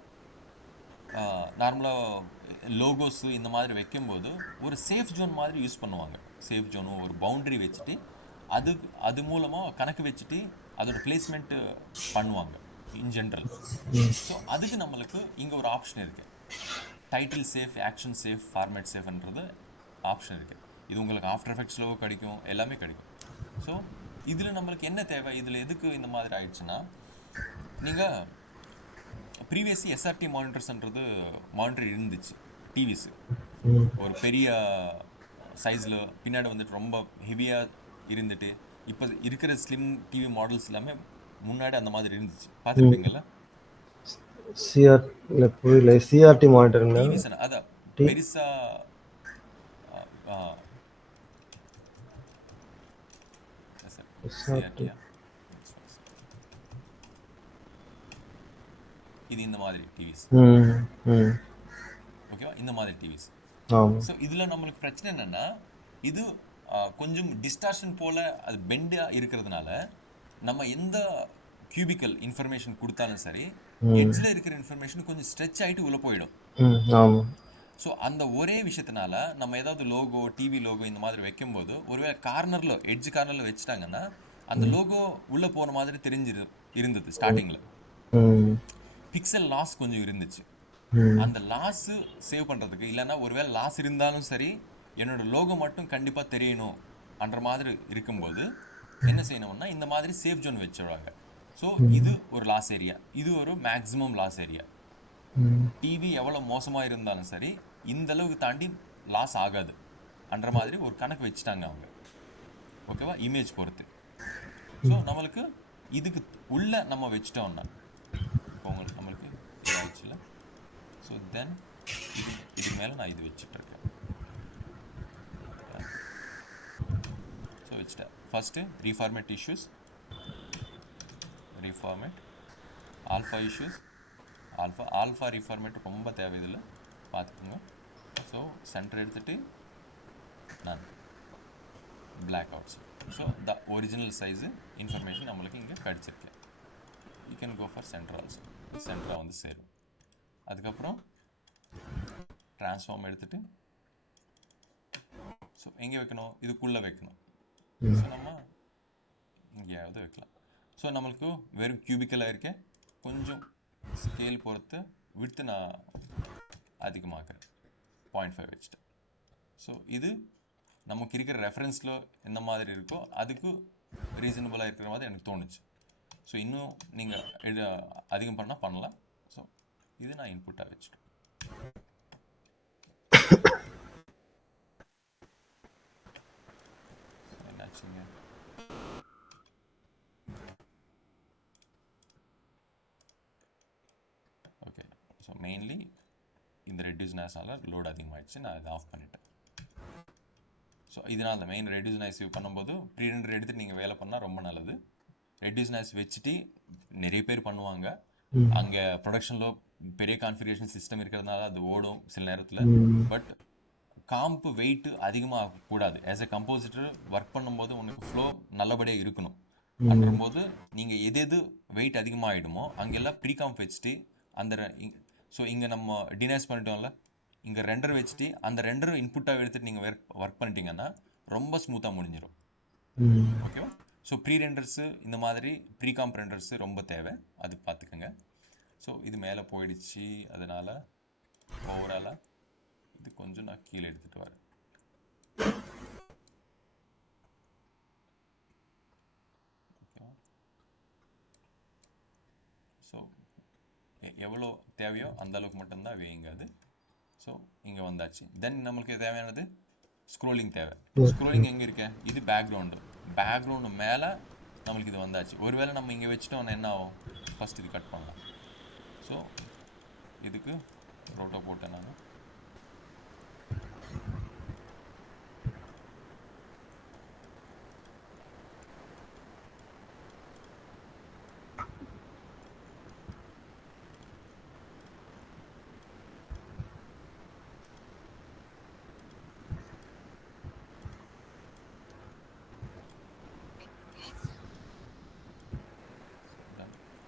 லோகோஸு இந்த மாதிரி வைக்கும்போது ஒரு சேஃப் ஜோன் மாதிரி யூஸ் பண்ணுவாங்க. சேஃப் ஜோனும் ஒரு பவுண்ட்ரி வச்சுட்டு அது மூலமாக கணக்கு வச்சுட்டு அதோட பிளேஸ்மெண்ட்டு பண்ணுவாங்க இன் ஜென்ரல். ஸோ அதுக்கு நம்மளுக்கு இங்கே ஒரு ஆப்ஷன் இருக்குது, title safe, action safe, format சேஃப்ன்றது ஆப்ஷன் இருக்குது. இது உங்களுக்கு ஆஃப்டர் எஃபெக்ட்ஸ்லோ கிடைக்கும், எல்லாமே கிடைக்கும். ஸோ இதில் நம்மளுக்கு என்ன தேவை, இதில் எதுக்கு இந்த மாதிரி ஆயிடுச்சுன்னா, நீங்கள் ப்ரீவியஸ்லி எஸ்ஆர்டி மானிட்டர்ஸ்ன்றது மானிட்டர் இருந்துச்சு டிவிஸு, ஒரு பெரிய சைஸில் பின்னாடி வந்துட்டு ரொம்ப ஹெவியாக இருந்துட்டு. இப்போ இருக்கிற ஸ்லிம் டிவி மாடல்ஸ் எல்லாமே முன்னாடி அந்த மாதிரி இருந்துச்சு, பார்த்துருப்பீங்கல்ல? சிஆர்டி மானிட்டருங்க, டிவிஸ் அதான் பெருசா இது இந்த மாதிரி டிவிஸ். ஓகேவா? இந்த மாதிரி டிவிஸ். ஸோ இதில் நம்மளுக்கு பிரச்சனை என்னன்னா, இது கொஞ்சம் டிஸ்டார்ஷன் போல அது பெண்டாக இருக்கிறதுனால நம்ம எந்த கியூபிக்கல் இன்ஃபர்மேஷன் கொடுத்தாலும் சரி எட்ஜில் இருக்கிற இன்ஃபர்மேஷன் கொஞ்சம் ஸ்ட்ரெச் ஆகிட்டு உள்ளே போயிடும். ஸோ அந்த ஒரே விஷயத்தினால நம்ம ஏதாவது லோகோ, டிவி லோகோ இந்த மாதிரி வைக்கும்போது ஒருவேளை கார்னரில் எட்ஜ் கார்னரில் வச்சுட்டாங்கன்னா அந்த லோகோ உள்ளே போன மாதிரி இருந்தது ஸ்டார்டிங்கில். பிக்சல் லாஸ் கொஞ்சம் இருந்துச்சு. அந்த லாஸு சேவ் பண்ணுறதுக்கு, இல்லைன்னா ஒருவேளை லாஸ் இருந்தாலும் சரி என்னோட லோகோ மட்டும் கண்டிப்பாக தெரியணும் அன்ற மாதிரி இருக்கும்போது என்ன செய்யணும்னா இந்த மாதிரி சேஃப் ஜோன் வச்சுடுவாங்க. ஸோ இது ஒரு லாஸ் ஏரியா, இது ஒரு மேக்ஸிமம் லாஸ் ஏரியா. டிவி எவ்வளோ மோசமாக இருந்தாலும் சரி இந்த அளவுக்கு தாண்டி லாஸ் ஆகாது அன்ற மாதிரி ஒரு கணக்கு வச்சுட்டாங்க அவங்க. ஓகேவா? இமேஜ் பொறுத்து. ஸோ நம்மளுக்கு இதுக்கு உள்ள நம்ம வச்சுட்டோம்னா இப்போ உங்களுக்கு நம்மளுக்கு இதாகிடுச்சுல. ஸோ தென் இது மேலே நான் இது வச்சுட்ருக்கேன். ஸோ வச்சுட்டேன். First reformat issues, reformat alpha issues, alpha reformat ரொம்ப தேவையில்லை, பார்த்துக்கோங்க. ஸோ சென்டர் எடுத்துகிட்டு நான் black outs. So the original size information நம்மளுக்கு இங்கே கிடச்சிருக்கு. You can go for centre also, சென்டராக வந்து சேரும். அதுக்கப்புறம் ட்ரான்ஸ்ஃபார்ம் எடுத்துகிட்டு ஸோ எங்கே வைக்கணும், இதுக்குள்ளே வைக்கணும். ஸோ நம்ம இங்கேயாவது வைக்கலாம். ஸோ நம்மளுக்கு வெறும் கியூபிக்கலாக இருக்க, கொஞ்சம் ஸ்கேல் பொறுத்து விட்த்து நான் அதிகமாக்குறேன், 0.5 வச்சுட்டேன். ஸோ இது நமக்கு இருக்கிற ரெஃபரன்ஸில் எந்த மாதிரி இருக்கோ அதுக்கு ரீசனபுளாக இருக்கிற மாதிரி எனக்கு தோணுச்சு. ஸோ இன்னும் நீங்கள் அதிகம் பண்ணால் பண்ணலாம். ஸோ இது நான் இன்புட்டாக வச்சுட்டேன். என்னாச்சுங்க? ஓகே, ஸோ மெயின்லி இந்த ரெடியூஸ் நாய்ஸ்னால லோட் அதிகமாகிடுச்சு. நான் இதை ஆஃப் பண்ணிட்டேன். ஸோ இதனால் அந்த மெயின் ரெடியூஸ் நாய்ஸ் பண்ணும்போது ப்ரீரெண்டர் எடுத்துகிட்டு நீங்கள் வேலை பண்ணால் ரொம்ப நல்லது. ரெடியூஸ் நாய்ஸ் வச்சுட்டு நிறைய பேர் பண்ணுவாங்க. அங்கே ப்ரொடக்ஷனில் பெரிய கான்ஃபிகரேஷன் சிஸ்டம் இருக்கிறதுனால அது ஓடும் சில நேரத்தில். பட் காம்பு வெயிட்டு அதிகமாக கூடாது. ஆஸ் எ கம்போசிட்டர் ஒர்க் பண்ணும்போது உங்களுக்கு ஃப்ளோ நல்லபடியாக இருக்கணும். அப்படின்போது நீங்கள் எது வெயிட் அதிகமாகிடுமோ அங்கெல்லாம் ப்ரீ காம்ப் வச்சுட்டு அந்த ஸோ இங்கே நம்ம டினைஸ் பண்ணிட்டோம்ல, இங்கே ரெண்டர் வச்சுட்டு அந்த ரெண்டர் இன்புட்டாக எடுத்துகிட்டு நீங்கள் ஒர்க் பண்ணிட்டீங்கன்னா ரொம்ப ஸ்மூத்தாக முடிஞ்சிடும். ஓகேவா? ஸோ ப்ரீ ரெண்டர்ஸு இந்த மாதிரி ப்ரீ காம்ப் ரெண்டர்ஸு ரொம்ப தேவை, அது பார்த்துக்கோங்க. ஸோ இது மேலே போயிடுச்சு, அதனால் ஓவராலாக இது கொஞ்சம் நான் கீழே எடுத்துகிட்டு வரேன். ஓகேவா? ஸோ எவ்வளோ தேவையோ அந்த அளவுக்கு மட்டும்தான் வேங்க அது. ஸோ இங்கே வந்தாச்சு. தென் நம்மளுக்கு தேவையானது ஸ்க்ரோலிங் தேவை. ஸ்க்ரோலிங் எங்கே இருக்க? இது பேக்ரவுண்டு மேலே நம்மளுக்கு இது வந்தாச்சு. ஒருவேளை நம்ம இங்கே வச்சுட்டோம்னா என்ன ஆகும்? ஃபஸ்ட் இது கட் பண்ணலாம். ஸோ இதுக்கு ரோட்டோ போட்டேன் நான்.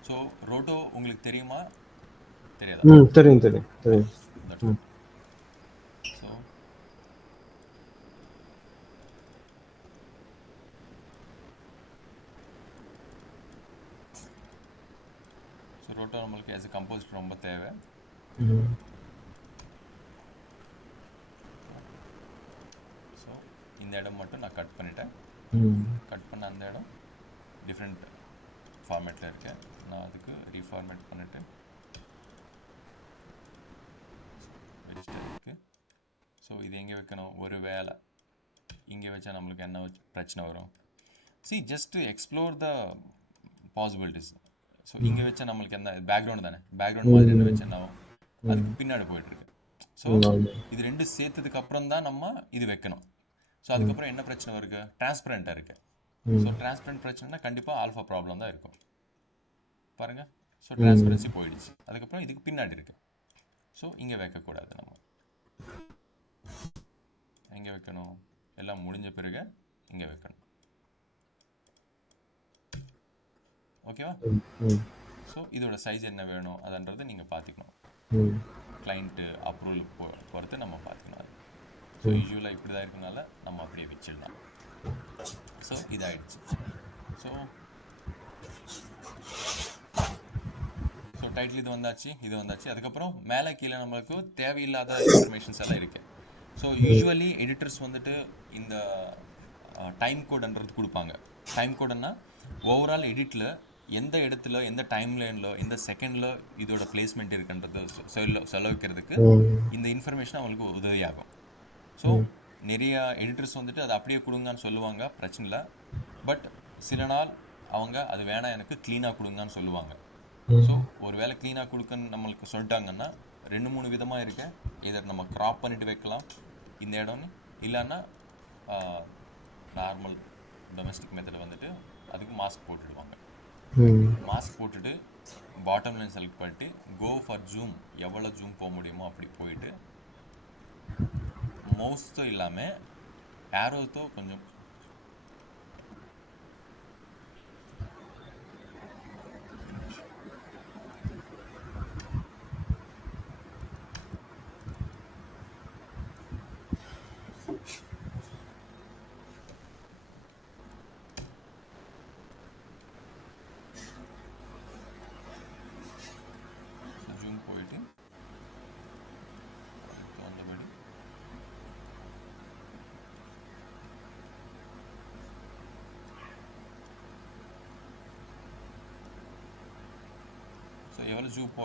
ஸோ ரோட்டோ உங்களுக்கு தெரியுமா தெரியாதா? தெரியும். ஸோ ரோட்டோ நம்மளுக்கு ஆஸ் எ கம்போசிட்டர் ரொம்ப தேவை. ஸோ இந்த இடம் மட்டும் நான் கட் பண்ணிட்டேன். கட் பண்ண அந்த இடம் டிஃப்ரெண்ட் ஃபார்மேட்டில் இருக்கேன். நான் அதுக்கு ரீஃபார்மேட் பண்ணிவிட்டு வெஜிடபிள் இருக்குது. ஸோ இது எங்கே வைக்கணும்? ஒரு வேலை இங்கே வச்சா நம்மளுக்கு என்ன பிரச்சனை வரும்? Just explore the possibilities. So இங்கே வச்சா நம்மளுக்கு என்ன பேக்ரவுண்ட் தானே, பேக்ரவுண்ட் மாதிரி என்ன வச்சா என்ன ஆகும்? அதுக்கு பின்னாடி போயிட்டுருக்கு. ஸோ இது ரெண்டு சேர்த்ததுக்கு அப்புறம் தான் நம்ம இது வைக்கணும். ஸோ அதுக்கப்புறம் என்ன பிரச்சனை வருது? டிரான்ஸ்பரண்ட்டாக இருக்குது. ஸோ டிரான்ஸ்பரண்ட் பிரச்சனைனா கண்டிப்பாக ஆல்ஃபா ப்ராப்ளம் தான் இருக்கும் பாருங்கள். ஸோ டிரான்ஸ்பரன்சி போயிடுச்சு. அதுக்கப்புறம் இதுக்கு பின்னாடி இருக்கு. ஸோ இங்கே வைக்கக்கூடாது. நம்ம எங்கே வைக்கணும்? எல்லாம் முடிஞ்ச பிறகு இங்கே வைக்கணும். ஓகேவா? ஸோ இதோட சைஸ் என்ன வேணும் அதுன்றது நீங்கள் பார்த்துக்கணும். கிளைண்ட்டு அப்ரூவல் பொறுத்து நம்ம பார்த்துக்கணும். அது ஸோ யூஸ்வலாக இப்படி தான் இருக்கனால நம்ம அப்படியே வச்சிடலாம். ஸோ இதாகிடுச்சு. ஸோ டைட்டில் இது வந்தாச்சு. அதுக்கப்புறம் மேலே கீழே நம்மளுக்கு தேவையில்லாத இன்ஃபர்மேஷன்ஸ் எல்லாம் இருக்குது. ஸோ யூஸ்வலி எடிட்டர்ஸ் வந்துட்டு இந்த டைம் கோடுன்றது கொடுப்பாங்க. டைம் கோடுன்னா ஓவரால் எடிட்டில் எந்த இடத்துல, எந்த டைம் லைனில், எந்த செகண்டில் இதோட பிளேஸ்மெண்ட் இருக்குன்றது சொல்ல வைக்கிறதுக்கு இந்த இன்ஃபர்மேஷன் அவங்களுக்கு உதவியாகும். ஸோ நிறைய எடிட்டர்ஸ் வந்துட்டு அதை அப்படியே கொடுங்கன்னு சொல்லுவாங்க, பிரச்சனை இல்லை. பட் சில நாள் அவங்க அது வேணாம், எனக்கு க்ளீனாக கொடுங்கன்னு சொல்லுவாங்க. ஸோ ஒரு வேளை க்ளீனாக கொடுக்கன்னு நம்மளுக்கு சொல்லிட்டாங்கன்னா 2-3 விதமாக இருக்கேன். இதை நம்ம க்ராப் பண்ணிவிட்டு வைக்கலாம் இந்த இடம்னு, இல்லைன்னா நார்மல் டொமெஸ்டிக் மெத்தடில் வந்துட்டு அதுக்கு மாஸ்க் போட்டுடுவாங்க. மாஸ்க் போட்டுட்டு பாட்டம் லைன் செலக்ட் பண்ணிட்டு கோ ஃபார் ஜூம், எவ்வளோ ஜூம் போக முடியுமோ அப்படி போயிட்டு மவுஸ்தோ இல்லாமல் ஏரோத்தோ கொஞ்சம் ஜூம் போயிட்டு ஸோ எவ்வளோ ஜூம்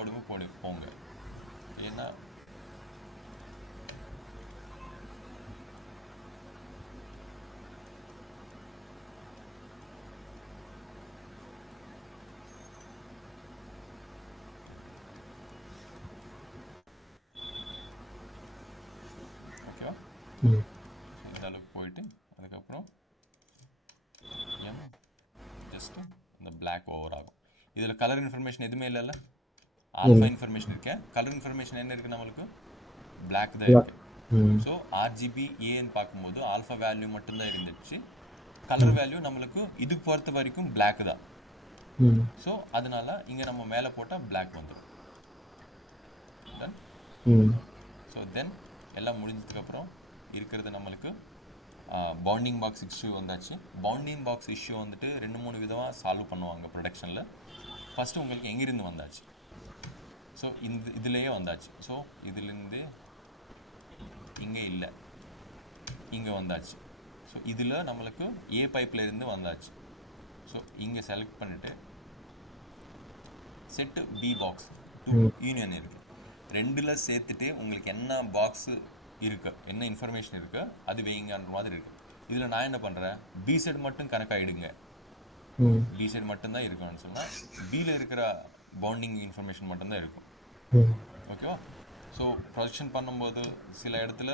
போங்க. ஏன்னா ஓகேவா, ம் இந்த அளவுக்கு போயிட்டு அதுக்கப்புறம் ஜஸ்ட்டு இந்த பிளாக் ஓவர் ஆகும். இதில் கலர் இன்ஃபர்மேஷன் எதுவுமே இல்லைல்ல, ஆல்ஃபா இன்ஃபர்மேஷன் இருக்கேன். கலர் இன்ஃபர்மேஷன் என்ன இருக்குது நம்மளுக்கு, பிளாக் தான் இருக்குது. ம் ஸோ ஆர்ஜிபி ஏன்னு பார்க்கும்போது ஆல்ஃபா வேல்யூ மட்டும்தான் இருந்துச்சு. கலர் வேல்யூ நம்மளுக்கு இதுக்கு பொறுத்த வரைக்கும் பிளாக் தான். ம் ஸோ அதனால இங்கே நம்ம மேலே போட்டால் பிளாக் வந்துடும். டன். ம் ஸோ தென் எல்லாம் முடிஞ்சதுக்கப்புறம் இருக்கிறது நம்மளுக்கு பவுண்டிங் பாக்ஸ் இஷ்யூ வந்தாச்சு. பவுண்டிங் பாக்ஸ் இஷ்யூ வந்துட்டு 2-3 விதமாக சால்வ் பண்ணுவாங்க ப்ரொடக்ஷனில். ஃபஸ்ட்டு உங்களுக்கு எங்கிருந்து வந்தாச்சு, ஸோ இதுலேயே வந்தாச்சு. ஸோ இதுலேருந்து இங்கே இல்லை, இங்கே வந்தாச்சு. ஸோ இதில் நம்மளுக்கு ஏ பைப்பில் இருந்து வந்தாச்சு. ஸோ இங்கே செலக்ட் பண்ணிவிட்டு set bbox to union இருக்குது, ரெண்டில் சேர்த்துட்டு உங்களுக்கு என்ன பாக்ஸு இருக்கு, என்ன இன்ஃபர்மேஷன் இருக்குது அது வைங்கன்ற மாதிரி இருக்குது. இதில் நான் என்ன பண்ணுறேன், பி சைடு மட்டும் கணக்காயிடுங்க. பி சைடு மட்டும்தான் இருக்குன்னு சொன்னால் பியில் இருக்கிற பவுண்டிங் இன்ஃபர்மேஷன் மட்டும்தான் இருக்கும். ஓகேவா. ஸோ ப்ரொஜெக்ஷன் பண்ணும்போது சில இடத்துல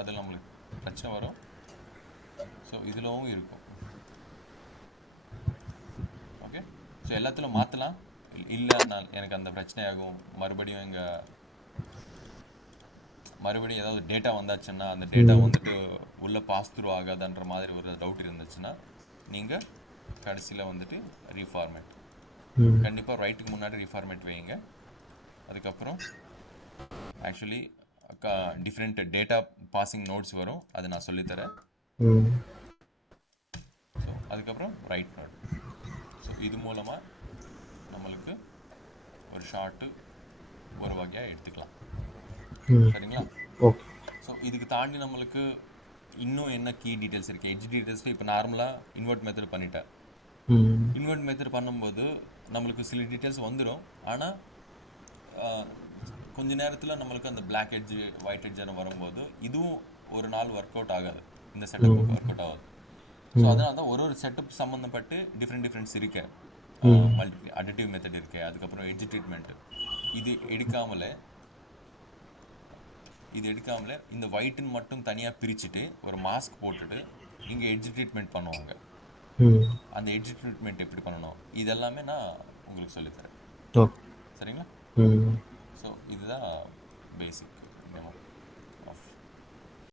அதில் நம்மளுக்கு பிரச்சனை வரும். ஸோ இதிலவும் இருக்கும். ஓகே. ஸோ எல்லாத்திலும் மாற்றலாம். இல்லைன்னா எனக்கு அந்த பிரச்சனையாகும். மறுபடியும் ஏதாவது டேட்டா வந்தாச்சுன்னா அந்த டேட்டா வந்துட்டு உள்ளே பாஸ் த்ரூ ஆகாதுன்ற மாதிரி ஒரு டவுட் இருந்துச்சுன்னா நீங்கள் கடைசியில் வந்துட்டு ரீஃபார்மேட், கண்டிப்பாக ரைட்டுக்கு முன்னாடி ரீஃபார்மேட் வைங்க. அதுக்கப்புறம் actually different data passing notes வரும், அதை நான் சொல்லித்தரேன். ஸோ அதுக்கப்புறம் ரைட் நோட். ஸோ இது மூலமாக நம்மளுக்கு ஒரு ஷார்ட்டு ஒரு வகையாக எடுத்துக்கலாம். சரிங்களா. ஓகே. ஸோ இதுக்கு தாண்டி நம்மளுக்கு இன்னும் என்ன கீ டீட்டெயில்ஸ் இருக்குது. எட்ஜ் டீட்டெயில்ஸில் இப்போ நார்மலாக இன்வெர்ட் மெத்தட் பண்ணிட்டேன். இன்வெர்ட் மெத்தட் பண்ணும்போது நம்மளுக்கு சில டீட்டெயில்ஸ் வந்துடும். ஆனால் கொஞ்ச நேரத்தில் நம்மளுக்கு அந்த பிளாக் எட்ஜு ஒயிட் எட்ஜான வரும்போது இதுவும் ஒரு நாள் ஒர்க் அவுட் ஆகாது, இந்த செட்டப் ஒர்க் அவுட் ஆகாது. ஸோ அதனால தான் ஒரு செட்டப் சம்மந்தப்பட்டு டிஃப்ரெண்ட்ஸ் இருக்கு. மல்டி அடிட்டிவ் மெத்தட் இருக்குது, அதுக்கப்புறம் எட்ஜ் ட்ரீட்மெண்ட்டு. இது எடுக்காமலே இந்த ஒயிட்டுன்னு மட்டும் தனியாக பிரிச்சுட்டு ஒரு மாஸ்க் போட்டுட்டு இங்கே எட்ஜ் ட்ரீட்மெண்ட் பண்ணுவாங்க. அந்த எட்ஜ் ட்ரீட்மெண்ட் எப்படி பண்ணணும் இதெல்லாமே நான் உங்களுக்கு சொல்லித்தரேன். சரிங்களா.